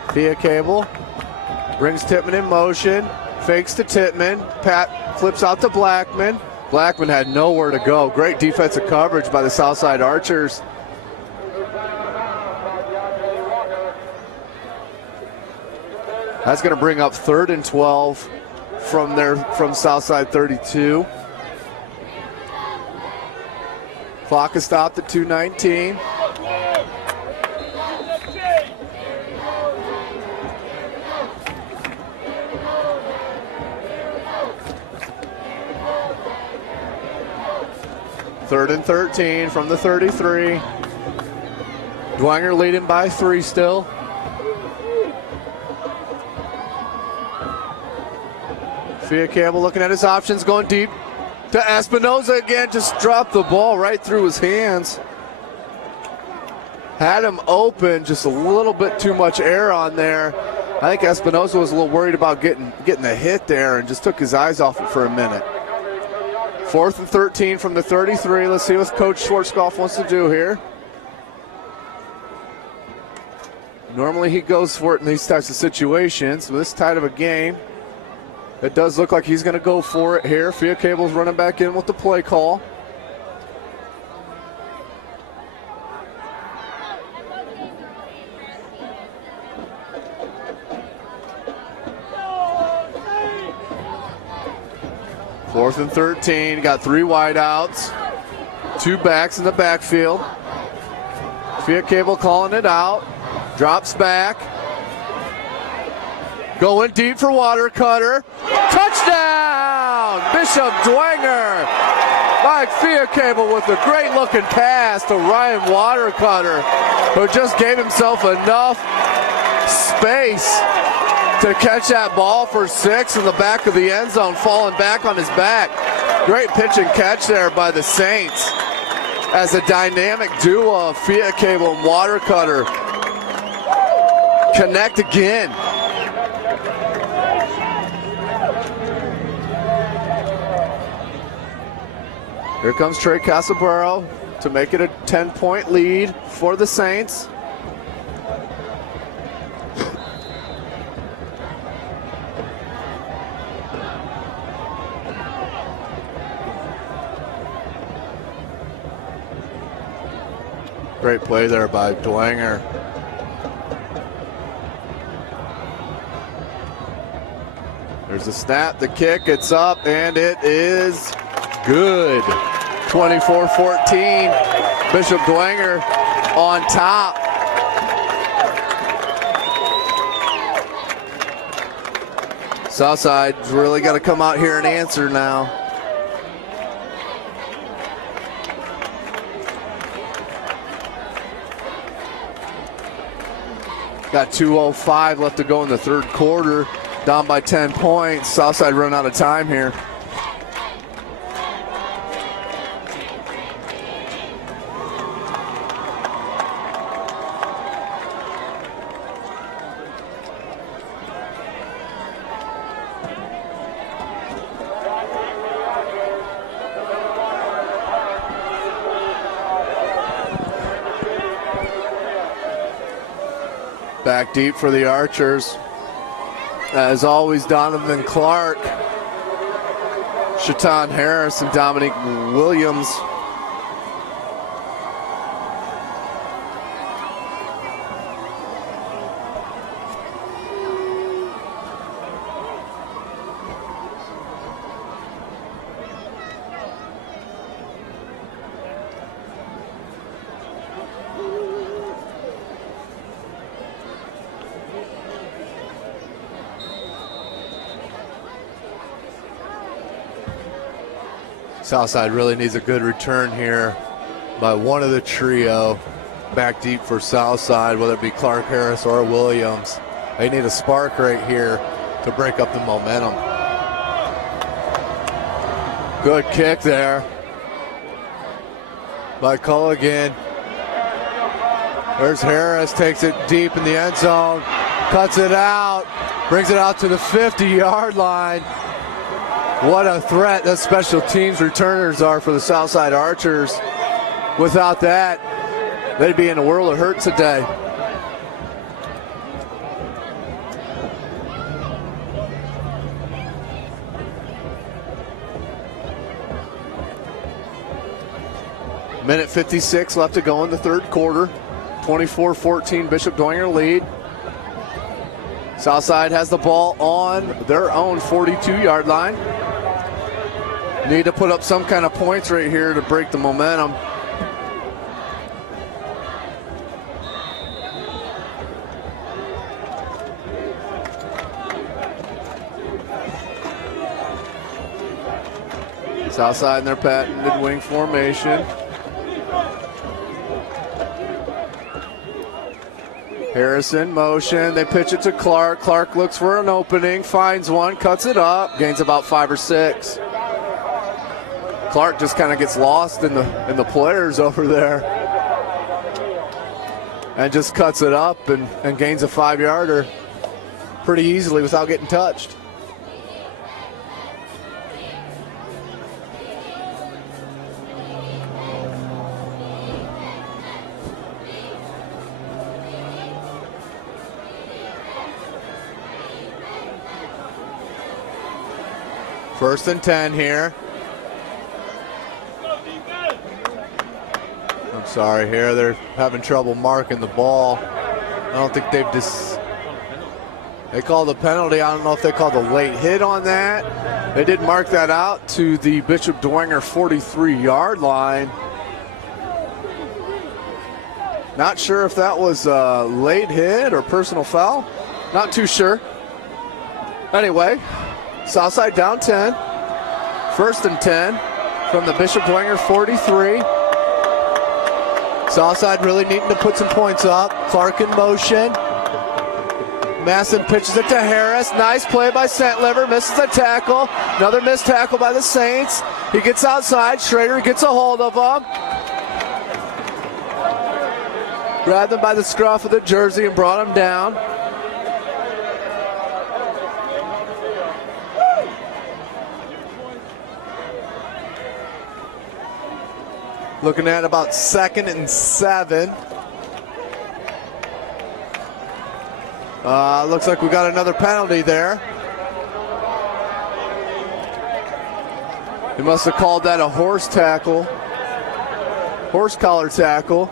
Fiacable brings Tittman in motion, fakes to Tittman. Pat flips out to Blackman. Blackman had nowhere to go. Great defensive coverage by the Southside Archers. That's going to bring up 3rd and 12 from Southside 32. Clock is stopped at 2:19. Third and 13 from the 33. Dwenger leading by 3 still. Fiacable looking at his options, going deep to Espinoza again. Just dropped the ball right through his hands. Had him open, just a little bit too much air on there. I think Espinoza was a little worried about getting the hit there and just took his eyes off it for a minute. 4th and 13 from the 33. Let's see what Coach Schwarzkopf wants to do here. Normally he goes for it in these types of situations. With this tight of a game, it does look like he's going to go for it here. Fiacable's running back in with the play call. Fourth and 13, got 3 wideouts, 2 backs in the backfield. Fiacable calling it out, drops back, going deep for Watercutter. Touchdown! Bishop Dwenger. Mike Fiacable with a great looking pass to Ryan Watercutter, who just gave himself enough space to catch that ball for 6 in the back of the end zone, falling back on his back. Great pitch and catch there by the Saints as a dynamic duo of Fiacable and Watercutter connect again. Here comes Trey Casabaro to make it a 10-point lead for the Saints. Great play there by Dwenger. There's a snap, the kick, it's up, and it is good. 24-14. Bishop Dwenger on top. Southside's really got to come out here and answer now. Got 2:05 left to go in the third quarter. Down by 10 points. Southside run out of time here. Back deep for the Archers. As always, Donovan Clark, Shaitan Harris, and Dominique Williams. Southside really needs a good return here by one of the trio. Back deep for Southside, whether it be Clark, Harris, or Williams. They need a spark right here to break up the momentum. Good kick there by Culligan. There's Harris, takes it deep in the end zone, cuts it out, brings it out to the 50-yard line. What a threat the special teams returners are for the Southside Archers. Without that, they'd be in a world of hurt today. Minute 56 left to go in the third quarter. 24-14 Bishop Dwenger lead. Southside has the ball on their own 42-yard line. Need to put up some kind of points right here to break the momentum. Southside in their patented wing formation. Harrison motion, they pitch it to Clark. Clark looks for an opening, finds one, cuts it up, gains about 5 or 6. Clark just kind of gets lost in the players over there and just cuts it up and gains a 5-yarder pretty easily without getting touched. First and 10 here. I'm sorry here, they're having trouble marking the ball. I don't think they called a penalty. I don't know if they called a late hit on that. They did mark that out to the Bishop Dwenger 43-yard line. Not sure if that was a late hit or personal foul. Not too sure. Anyway, Southside down 10. First and 10 from the Bishop Dwenger 43. Southside really needing to put some points up. Clark in motion. Masson pitches it to Harris. Nice play by Sentlever. Misses a tackle. Another missed tackle by the Saints. He gets outside. Schrader gets a hold of him. Grabbed him by the scruff of the jersey and brought him down. Looking at about 2nd and 7. Looks like we got another penalty there. He must have called that a horse tackle. Horse collar tackle.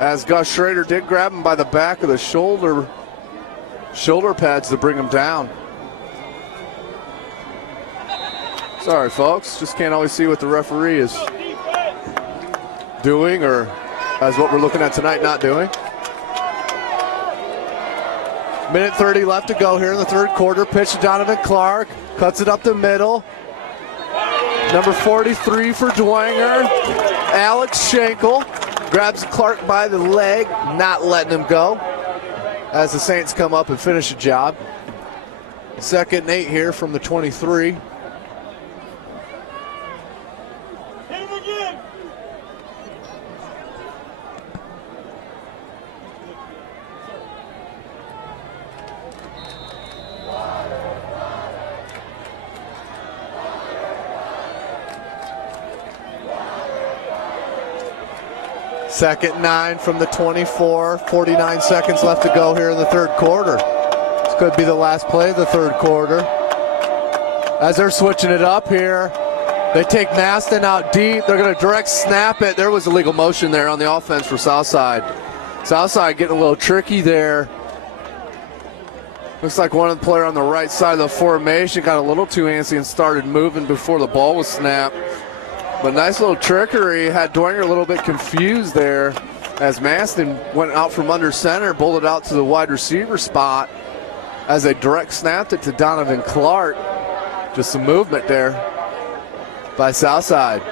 As Gus Schrader did grab him by the back of the shoulder pads to bring him down. Sorry, folks. Just can't always see what the referee is doing, or as what we're looking at tonight, not doing. Minute 30 left to go here in the third quarter. Pitch to Donovan Clark. Cuts it up the middle. Number 43 for Dwenger. Alex Schenkel grabs Clark by the leg, not letting him go as the Saints come up and finish the job. 2nd and 8 here from the 23. 2nd and 9 from the 24. 49 seconds left to go here in the third quarter. This could be the last play of the third quarter. As they're switching it up here, they take Maston out deep. They're going to direct snap it. There was illegal motion there on the offense for Southside. Southside getting a little tricky there. Looks like one of the players on the right side of the formation got a little too antsy and started moving before the ball was snapped. But nice little trickery. Had Dwenger a little bit confused there as Maston went out from under center, bowled it out to the wide receiver spot as they direct snapped it to Donovan Clark. Just some movement there by Southside.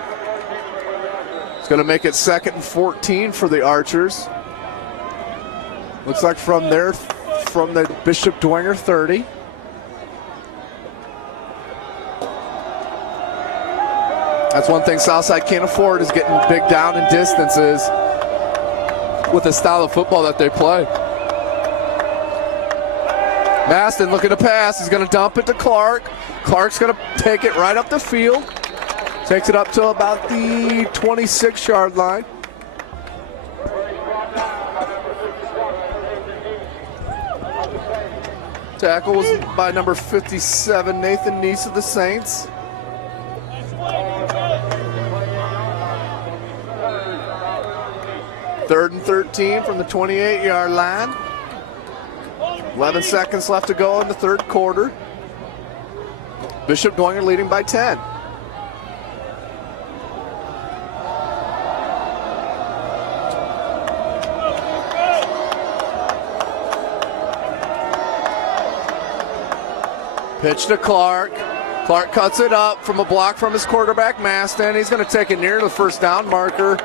It's going to make it 2nd and 14 for the Archers. Looks like from the Bishop Dwenger 30. That's one thing Southside can't afford, is getting big down in distances with the style of football that they play. Maston looking to pass. He's going to dump it to Clark. Clark's going to take it right up the field. Takes it up to about the 26-yard line. Tackle was by number 57, Nathan Neese of the Saints. Third and 13 from the 28-yard line. 11 seconds left to go in the third quarter. Bishop Dwenger leading by 10. Pitch to Clark. Clark cuts it up from a block from his quarterback, Maston. He's going to take it near the first down marker.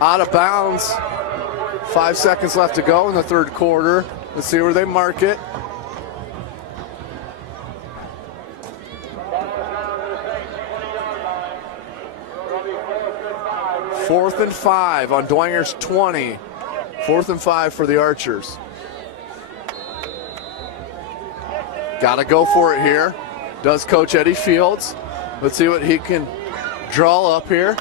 Out of bounds. 5 seconds left to go in the third quarter. Let's see where they mark it. Fourth and 5 on Dwenger's 20. 4th and 5 for the Archers. Got to go for it here. Does Coach Eddie Fields. Let's see what he can draw up here.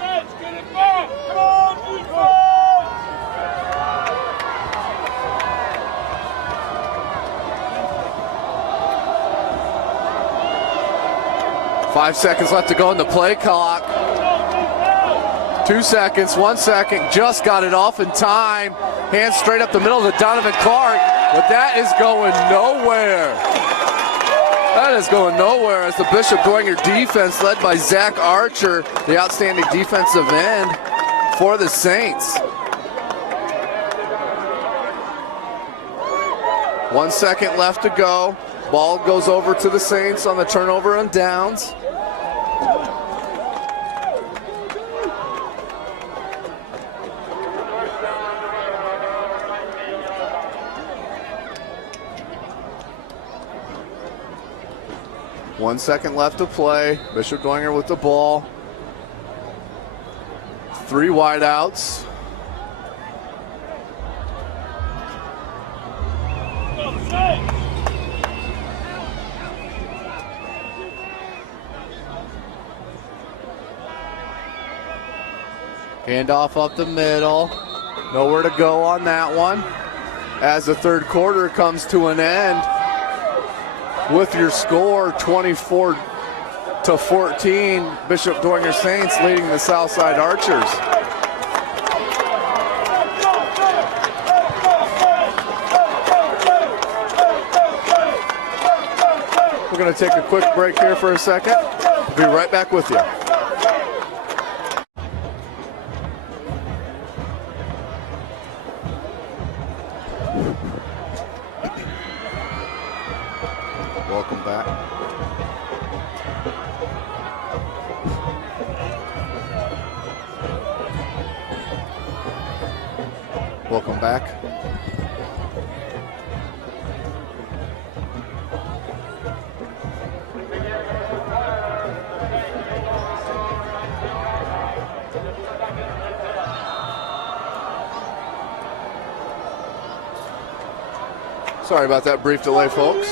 5 seconds left to go in the play clock. 2 seconds, 1 second, just got it off in time. Hands straight up the middle to Donovan Clark, but that is going nowhere. That is going nowhere as the Bishop Dwenger defense, led by Zach Archer, the outstanding defensive end for the Saints. 1 second left to go. Ball goes over to the Saints on the turnover and downs. One second left to play. Bishop Dwenger with the ball. 3 wideouts. Handoff up the middle. Nowhere to go on that one. As the third quarter comes to an end, with your score 24-14, Bishop Dwenger Saints leading the Southside Archers. We're going to take a quick break here for a second. We'll be right back with you. Welcome back. Welcome back. Sorry about that brief delay, folks.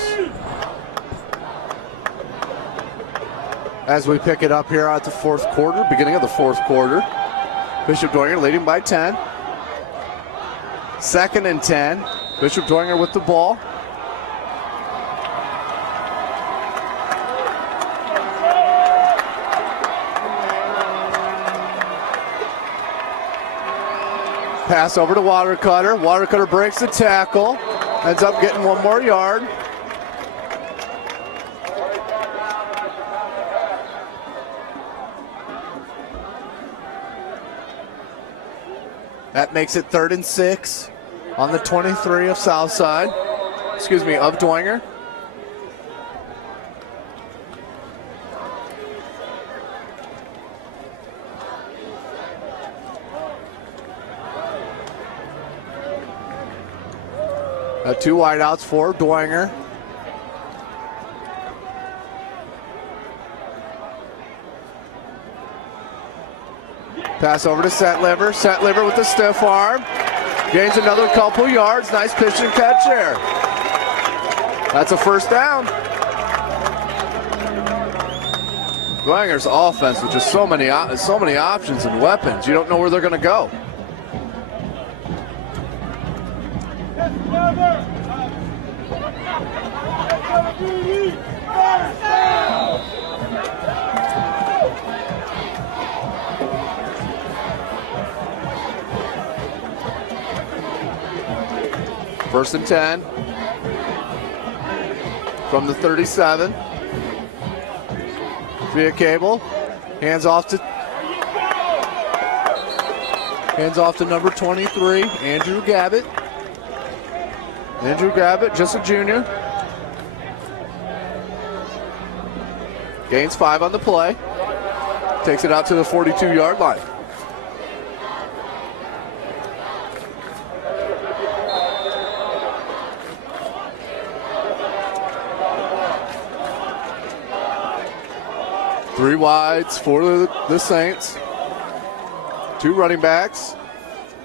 As we pick it up here at the fourth quarter, beginning of the fourth quarter. Bishop Dwenger leading by 10. 2nd and 10. Bishop Dwenger with the ball. Pass over to Watercutter. Watercutter breaks the tackle. Ends up getting 1 more yard. That makes it 3rd and 6 on the 23 of Southside. Excuse me, of Dwenger. Two wideouts for Dwenger. Pass over to Setliver. Setliver with the stiff arm. Gains another couple yards. Nice pitch and catch there. That's a 1st down. Dwenger's offense with just so many options and weapons. You don't know where they're going to go. First and 10 from the 37. Via Cable, hands off to number 23, Andrew Gabbett. Andrew Gabbett, just a junior. Gains 5 on the play. Takes it out to the 42-yard line. Three wides for the Saints. 2 running backs.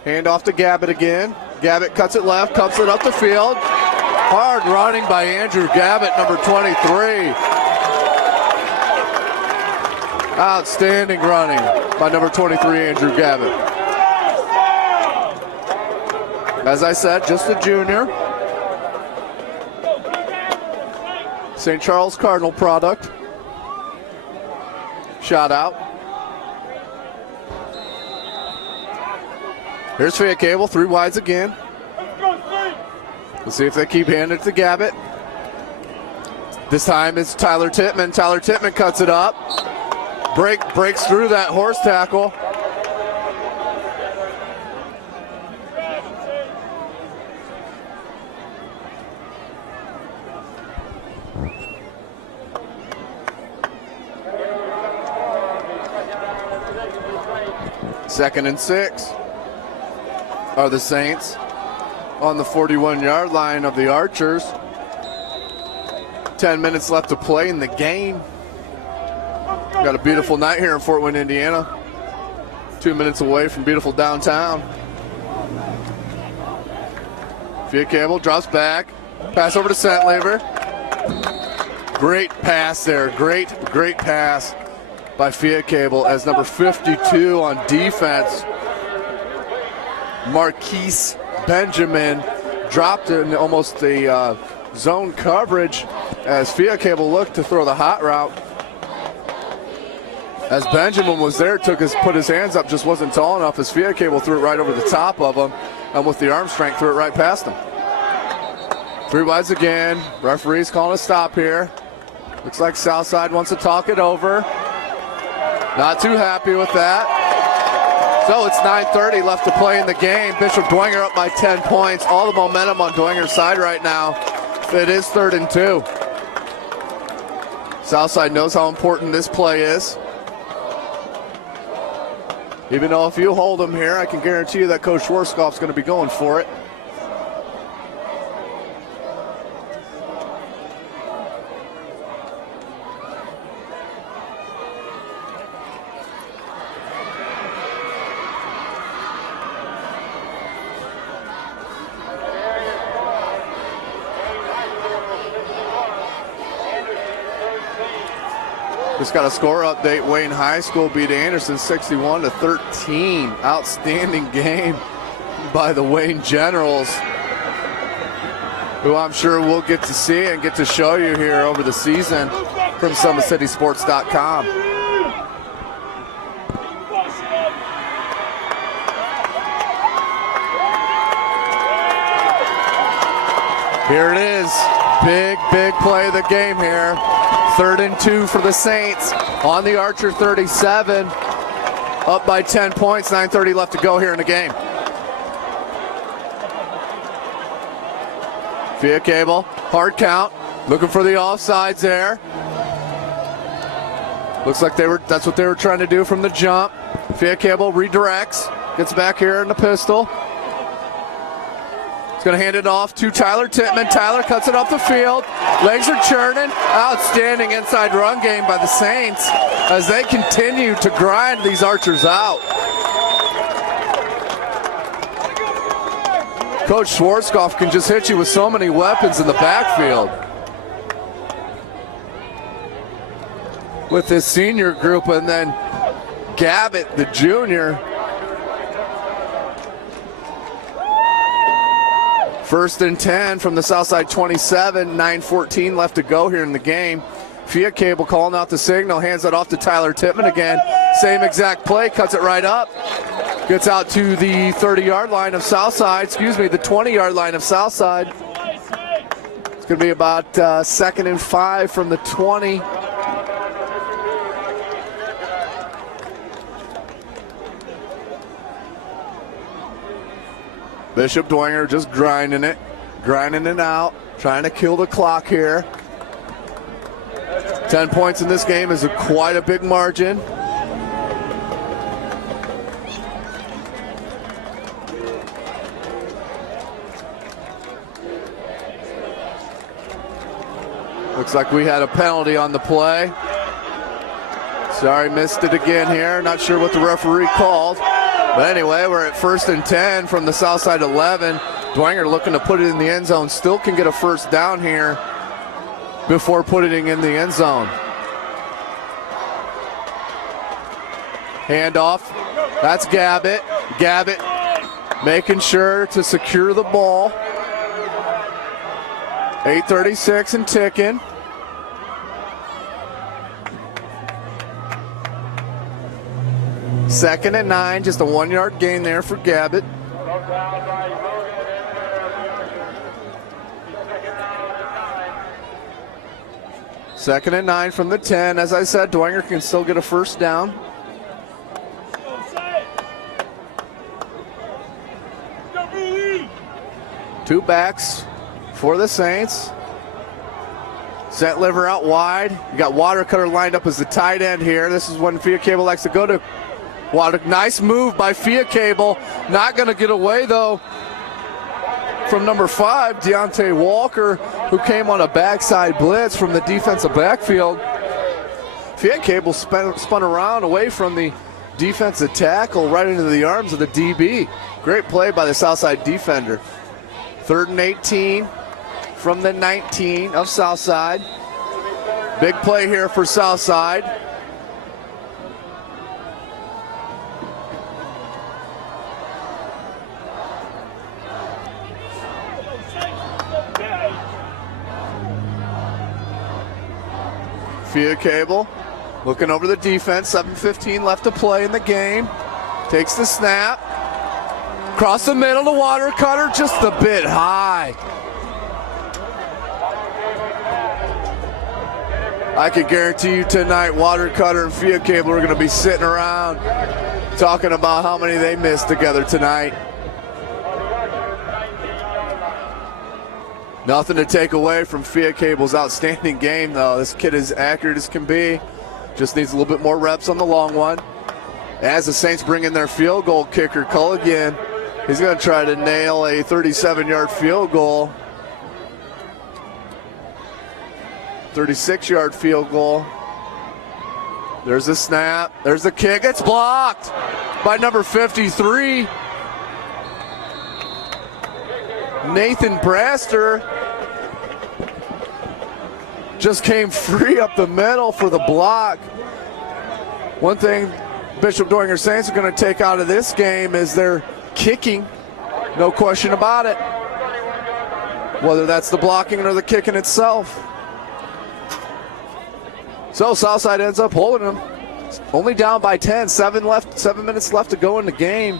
Hand off to Gabbett again. Gabbett cuts it left, cuts it up the field. Hard running by Andrew Gabbett, number 23. Outstanding running by number 23, Andrew Gabbett. As I said, just a junior. St. Charles Cardinal product. Shot out. Here's Fayette Cable, 3 wides again. Let's see if they keep handing it to Gabbett. This time it's Tyler Tittman. Tyler Tittman cuts it up. Breaks through that horse tackle. Second and 6 are the Saints on the 41-yard line of the Archers. 10 minutes left to play in the game. Got a beautiful night here in Fort Wayne, Indiana. 2 minutes away from beautiful downtown. Via Cable drops back. Pass over to Setliver. Great pass there. Great pass by Fiat Cable as number 52 on defense, Marquise Benjamin, dropped in almost the zone coverage as Fiat Cable looked to throw the hot route. As Benjamin was there, put his hands up, just wasn't tall enough as Fiat Cable threw it right over the top of him, and with the arm strength threw it right past him. 3 wides again. Referee's calling a stop here. Looks like Southside wants to talk it over. Not too happy with that. So it's 9:30 left to play in the game. Bishop Dwenger up by 10 points. All the momentum on Dwenger's side right now. It is 3rd and 2. Southside knows how important this play is. Even though if you hold them here, I can guarantee you that Coach Schwarzkopf's going to be going for it. Just got a score update. Wayne High School beat Anderson 61-13. Outstanding game by the Wayne Generals, who I'm sure we'll get to see and get to show you here over the season from SummitCitySports.com. Here it is. Big play of the game here. 3rd and 2 for the Saints on the Archer 37. Up by 10 points, 9:30 left to go here in the game. Via Cable, hard count, looking for the offsides there. Looks like that's what they were trying to do from the jump. Via Cable redirects, gets back here in the pistol. He's going to hand it off to Tyler Tittman. Tyler cuts it up the field. Legs are churning. Outstanding inside run game by the Saints as they continue to grind these Archers out. Coach Schwarzkopf can just hit you with so many weapons in the backfield. With his senior group, and then Gabbett, the junior. 1st and 10 from the Southside 27, 9:14 left to go here in the game. Via Cable calling out the signal, hands it off to Tyler Tittman again. Same exact play, cuts it right up. Gets out to the 30-yard line of Southside, the 20-yard line of Southside. It's going to be about 2nd and 5 from the 20. Bishop Dwenger just grinding it out, trying to kill the clock here. 10 points in this game is quite a big margin. Looks like we had a penalty on the play. Sorry, missed it again here. Not sure what the referee called. But anyway, we're at 1st and 10 from the Southside 11. Dwenger looking to put it in the end zone. Still can get a first down here before putting it in the end zone. Handoff. That's Gabbett. Gabbett making sure to secure the ball. 8:36 and ticking. Second and 9, just a 1-yard gain there for Gabbett. Second and 9 from the 10. As I said, Dwenger can still get a first down. Two backs for the Saints. Set liver out wide. You got Watercutter lined up as the tight end here. This is when Via Cable likes to go to Water. Nice move by Via Cable. Not going to get away, though, from number 5, Deontay Walker, who came on a backside blitz from the defensive backfield. Via Cable spun around away from the defensive tackle right into the arms of the DB. Great play by the Southside defender. 3rd and 18 from the 19 of Southside. Big play here for Southside. Via Cable looking over the defense. 7:15 left to play in the game. Takes the snap. Across the middle to Watercutter, just a bit high. I can guarantee you tonight, Watercutter and Via Cable are going to be sitting around talking about how many they missed together tonight. Nothing to take away from Via Cable's outstanding game, though. This kid is accurate as can be. Just needs a little bit more reps on the long one. As the Saints bring in their field goal kicker, Culligan, he's going to try to nail a 37-yard field goal. 36-yard field goal. There's the snap. There's the kick. It's blocked by number 53, Nathan Braster. just came free up the middle for the block. One thing Bishop Dwenger Saints are going to take out of this game is their kicking. No question about it. Whether that's the blocking or the kicking itself. So Southside ends up holding them. Only down by 10. 7 minutes left to go in the game.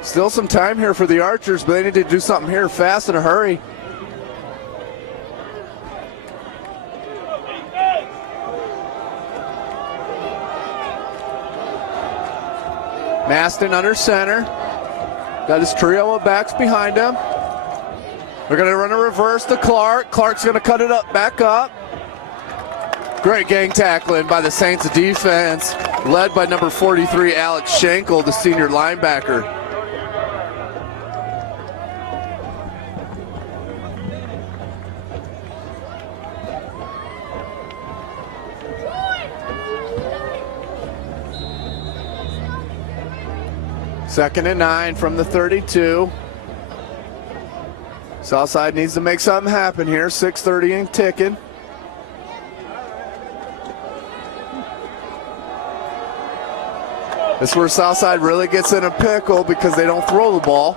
Still some time here for the Archers, but they need to do something here fast in a hurry. Maston under center. Got his trio of backs behind him. They're going to run a reverse to Clark. Clark's going to cut it up, back up. Great gang tackling by the Saints defense, led by number 43, Alex Schenkel, the senior linebacker. Second and 9 from the 32. Southside needs to make something happen here. 6:30 and ticking. This is where Southside really gets in a pickle because they don't throw the ball.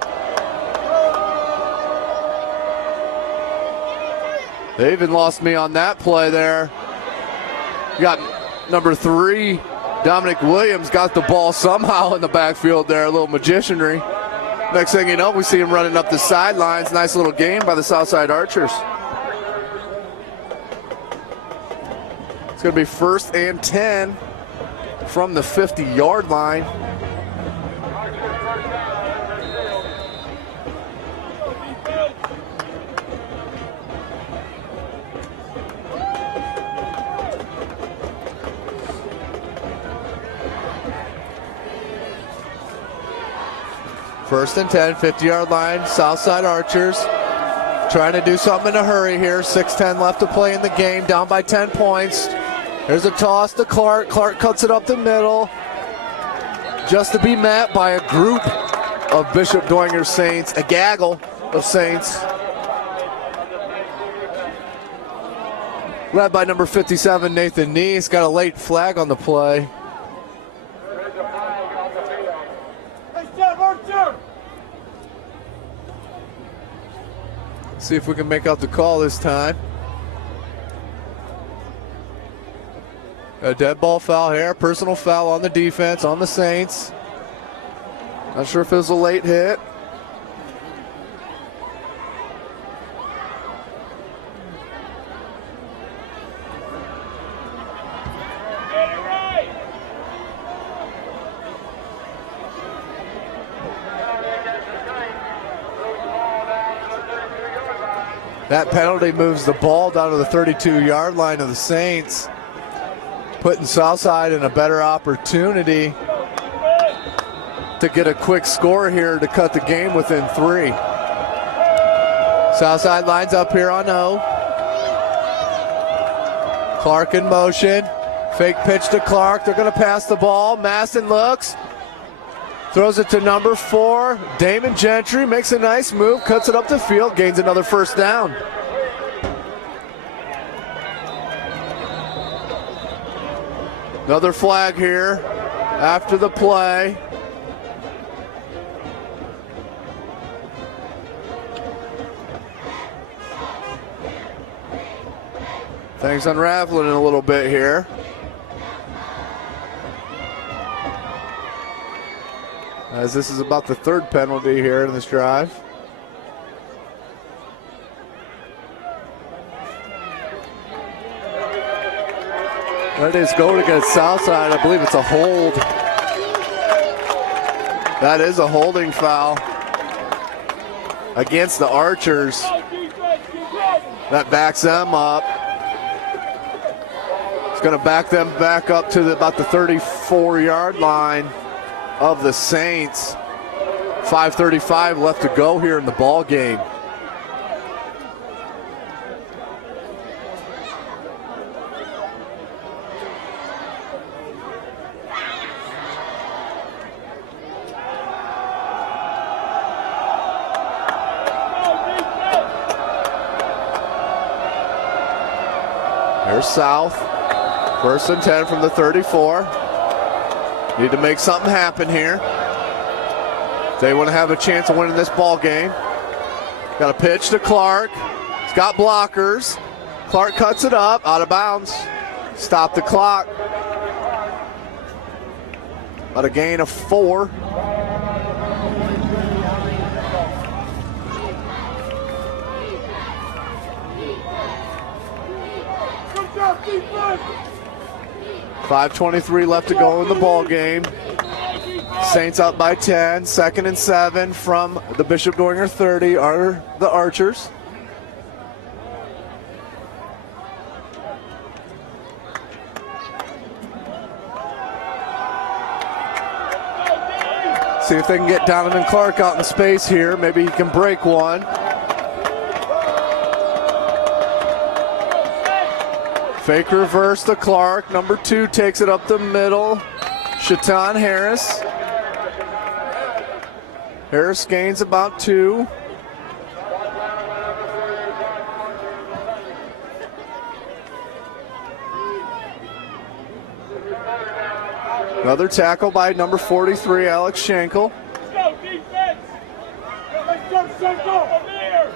They even lost me on that play there. You got number 3, Dominic Williams, got the ball somehow in the backfield there, a little magicianry. Next thing you know, we see him running up the sidelines. Nice little game by the Southside Archers. It's going to be 1st and 10 from the 50-yard line. First and 10, 50-yard line, Southside Archers trying to do something in a hurry here. 6:10 left to play in the game, down by 10 points. There's a toss to Clark. Clark cuts it up the middle, just to be met by a group of Bishop Dwenger Saints, a gaggle of Saints, led by number 57, Nathan Neese. Got a late flag on the play. See if we can make out the call this time. A dead ball foul here, personal foul on the defense, on the Saints. Not sure if it was a late hit. That penalty moves the ball down to the 32-yard line of the Saints, putting Southside in a better opportunity to get a quick score here to cut the game within 3. Southside lines up here on O. Clark in motion. Fake pitch to Clark. They're going to pass the ball. Maston looks. Throws it to number 4, Damon Gentry, makes a nice move, cuts it up the field, gains another first down. Another flag here after the play. Things unraveling a little bit here. As this is about the 3rd penalty here in this drive. That is going against Southside. I believe it's a hold. That is a holding foul against the Archers. That backs them up. It's going to back them back up to about the 34-yard line of the Saints. 5:35 left to go here in the ball game. Here's South. 1st and 10 from the 34. Need to make something happen here. They want to have a chance of winning this ball game. Got a pitch to Clark. He's got blockers. Clark cuts it up, out of bounds. Stop the clock. About a gain of 4. Good job, defense. 5:23 left to go in the ball game. Saints up by 10. 2nd and 7 from the Bishop Dwenger 30 are the Archers. See if they can get Donovan Clark out in space here. Maybe he can break one. Fake reverse to Clark. Number 2 takes it up the middle. Shatan Harris. Harris gains about 2. Another tackle by number 43, Alex Schenkel. Let's go, defense. Let's go, Schenkel. Over here.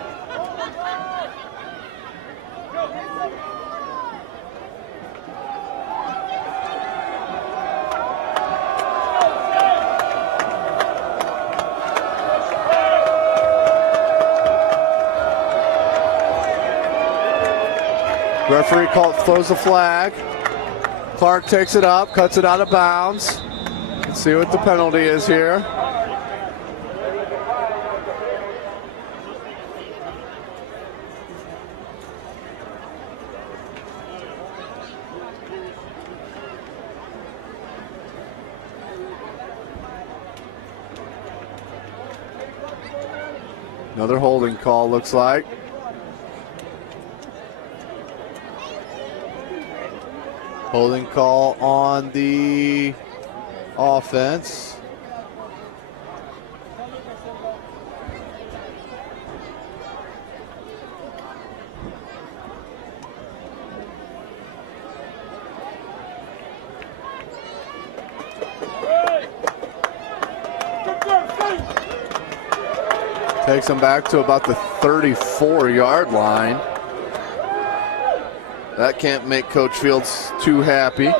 Referee throws the flag. Clark takes it up, cuts it out of bounds. Let's see what the penalty is here. Another holding call, looks like. Holding call on the offense. Takes them back to about the 34-yard line. That can't make Coach Fields too happy.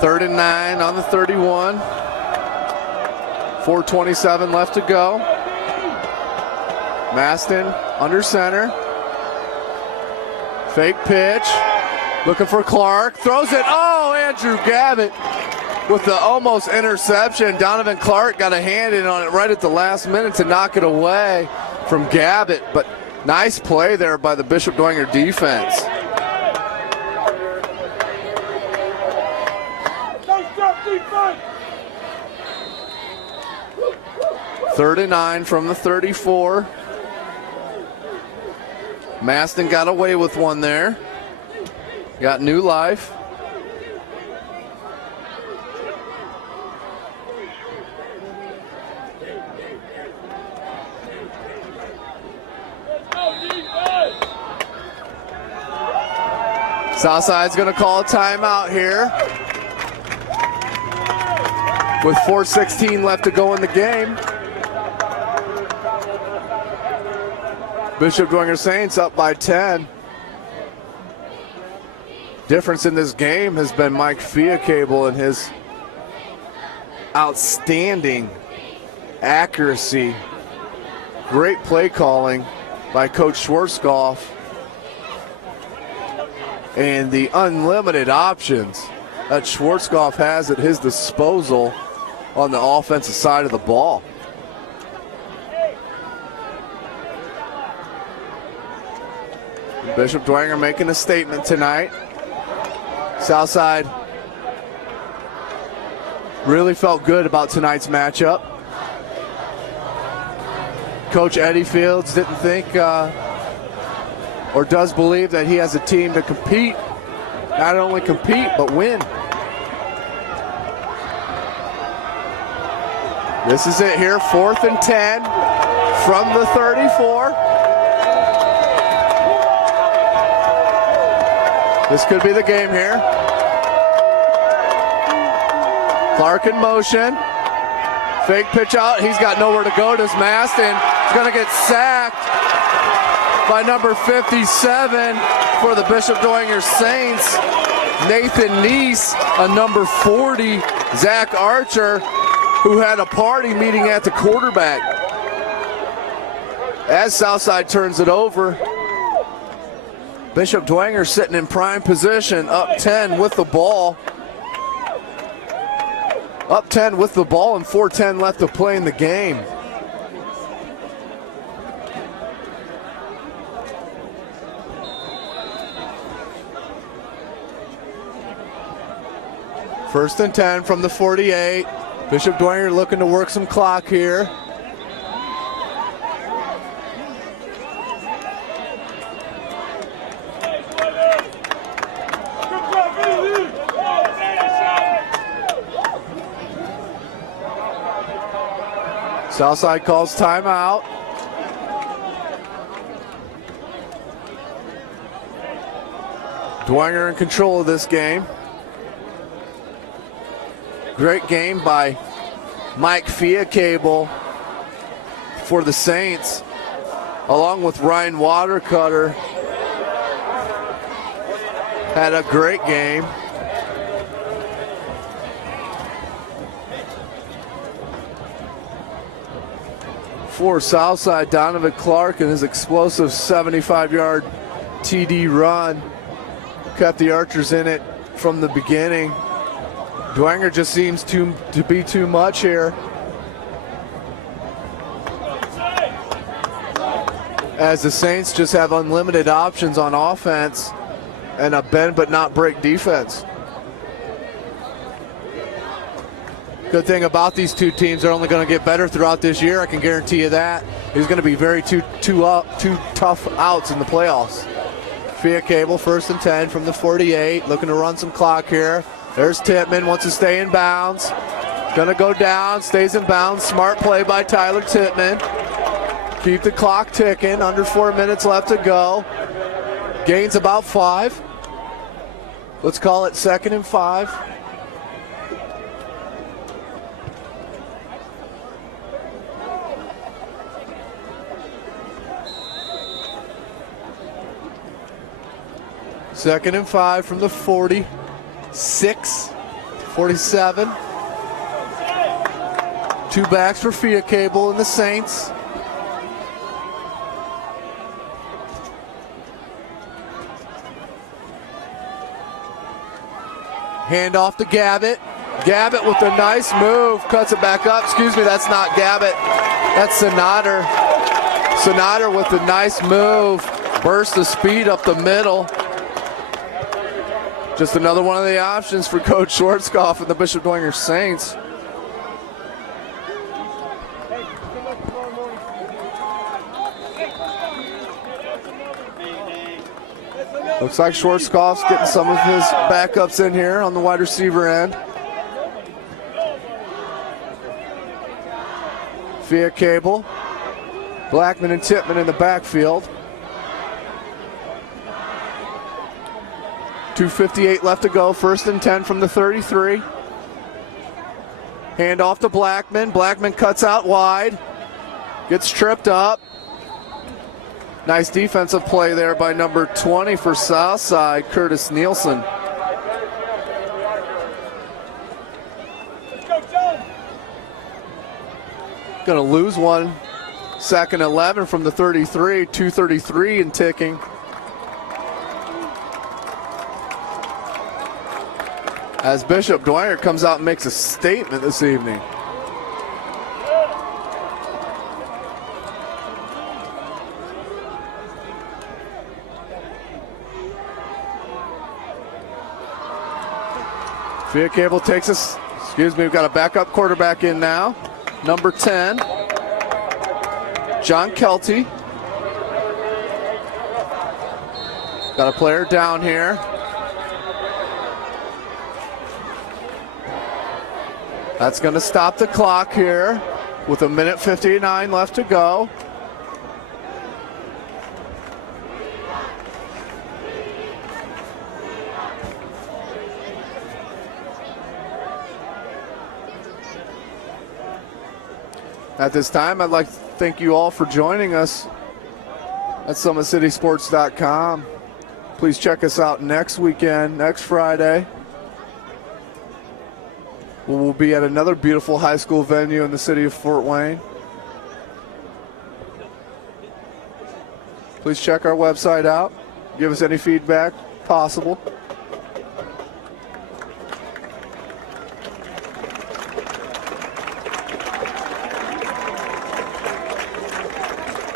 Third and 9 on the 31. 4:27 left to go. Maston under center. Fake pitch. Looking for Clark. Throws it. Oh, Andrew Gavitt with the almost interception. Donovan Clark got a hand in on it right at the last minute to knock it away from Gavitt. But nice play there by the Bishop Dwenger defense. Third and 9 from the 34. Maston got away with one there. Got new life. Southside's going to call a timeout here with 4:16 left to go in the game. Bishop Dwenger Saints up by 10. Difference in this game has been Mike Fiacable and his outstanding accuracy. Great play calling by Coach Schwarzkopf. And the unlimited options that Schwarzkopf has at his disposal on the offensive side of the ball. Bishop Dwenger making a statement tonight. Southside really felt good about tonight's matchup. Coach Eddie Fields didn't think or does believe that he has a team to compete, not only compete, but win. This is it here, 4th and 10 from the 34. This could be the game here. Clark in motion. Fake pitch out. He's got nowhere to go. Does Maston. He's going to get sacked by number 57 for the Bishop Dwenger Saints. Nathan Neese, a number 40. Zach Archer, who had a party meeting at the quarterback. As Southside turns it over, Bishop Dwenger sitting in prime position, up 10 with the ball. Up 10 with the ball and 4:10 left to play in the game. First and 10 from the 48. Bishop Dwenger looking to work some clock here. Southside calls timeout. Dwenger in control of this game. Great game by Mike Fiacable for the Saints, along with Ryan Watercutter. Had a great game. For Southside, Donovan Clark and his explosive 75-yard TD run kept the Archers in it from the beginning. Dwenger just seems to be too much here, as the Saints just have unlimited options on offense and a bend but not break defense. Good thing about these two teams, they're only going to get better throughout this year. I can guarantee you that. There's going to be very two tough outs in the playoffs. Fiacable, 1st and 10 from the 48, looking to run some clock here. There's Tittman, wants to stay in bounds. Going to go down, stays in bounds. Smart play by Tyler Tittman. Keep the clock ticking, under 4 minutes left to go. Gains about 5. Let's call it 2nd and 5. Second and 5 from the 46, 47. Two backs for Fiacable and the Saints. Hand off to Gavitt. Gavitt with a nice move, cuts it back up. Excuse me, that's not Gavitt. That's Sonater. Sonater with a nice move, burst the speed up the middle. Just another one of the options for Coach Schwarzkopf and the Bishop Dwenger Saints. Looks like Schwarzkopf's getting some of his backups in here on the wide receiver end. Fiacable, Blackman and Tittman in the backfield. 2:58 left to go, 1st and 10 from the 33. Hand off to Blackman. Blackman cuts out wide. Gets tripped up. Nice defensive play there by number 20 for Southside, Curtis Nielsen. Going to lose one. 2nd 11 from the 33, 2:33 and ticking. As Bishop Dwenger comes out and makes a statement this evening. Fiacable takes us, we've got a backup quarterback in now. Number 10, John Kelty. Got a player down here. That's going to stop the clock here. with 1:59 left to go. At this time, I'd like to thank you all for joining us at SummitCitySports.com. Please check us out next weekend, next Friday. We'll be at another beautiful high school venue in the city of Fort Wayne. Please check our website out. Give us any feedback possible.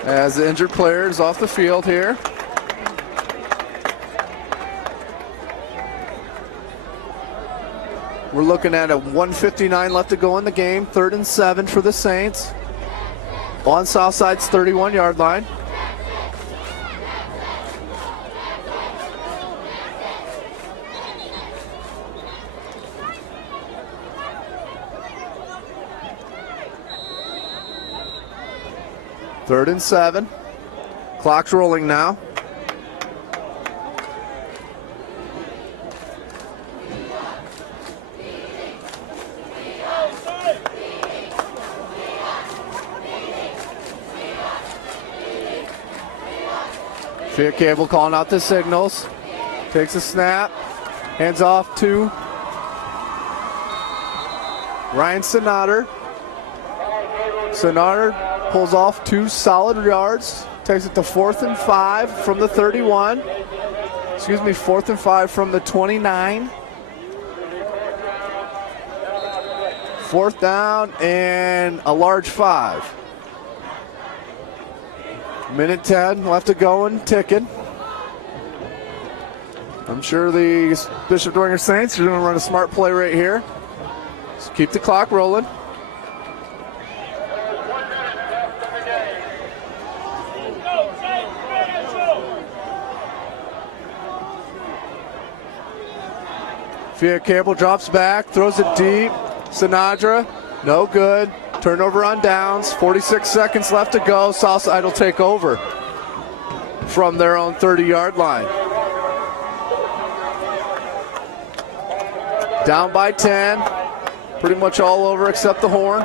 As the injured player is off the field here. We're looking at a 1:59 left to go in the game. 3rd and 7 for the Saints. On Southside's 31-yard line. Third and 7. Clock's rolling now. Fiat Cable calling out the signals. Takes a snap. Hands off to Ryan Sonater. Sonater pulls off 2 solid yards. Takes it to 4th and 5 from the 31. 4th and 5 from the 29. 4th down and a large 5. 1:10 left to go and ticking. I'm sure the Bishop Dwenger Saints are going to run a smart play right here. So keep the clock rolling. Fiat Cable drops back, throws it deep. Sinatra, no good. Turnover on downs. 46 seconds left to go. Southside will take over from their own 30-yard line. Down by 10. Pretty much all over except the horn.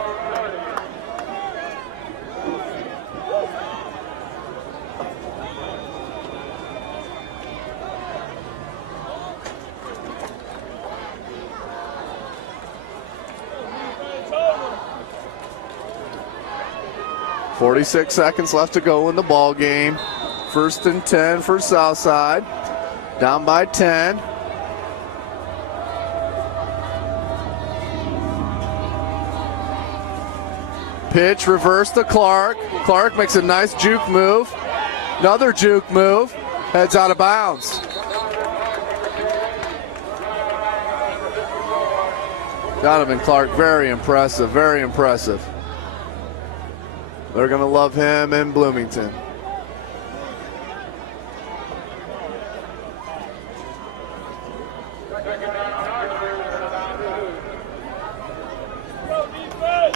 .46 seconds left to go in the ball game. 1st and 10 for Southside. Down by 10. Pitch reverse to Clark. Clark makes a nice juke move. Another juke move. Heads out of bounds. Donovan Clark, very impressive, very impressive. They're going to love him in Bloomington.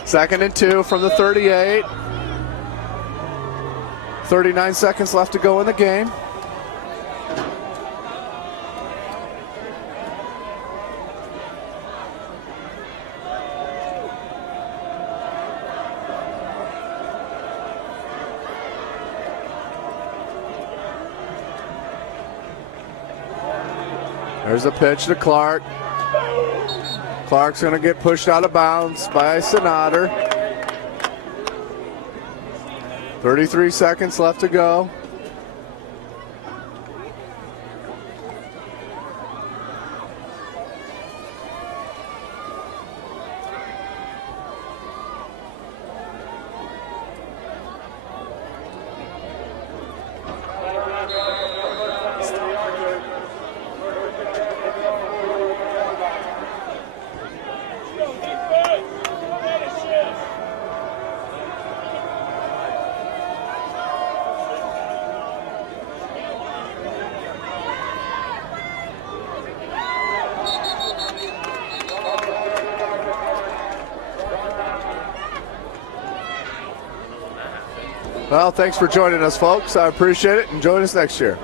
Second and 2 from the 38. 39 seconds left to go in the game. There's a pitch to Clark. Clark's going to get pushed out of bounds by Sonater. 33 seconds left to go. Well, thanks for joining us, folks. I appreciate it, and join us next year.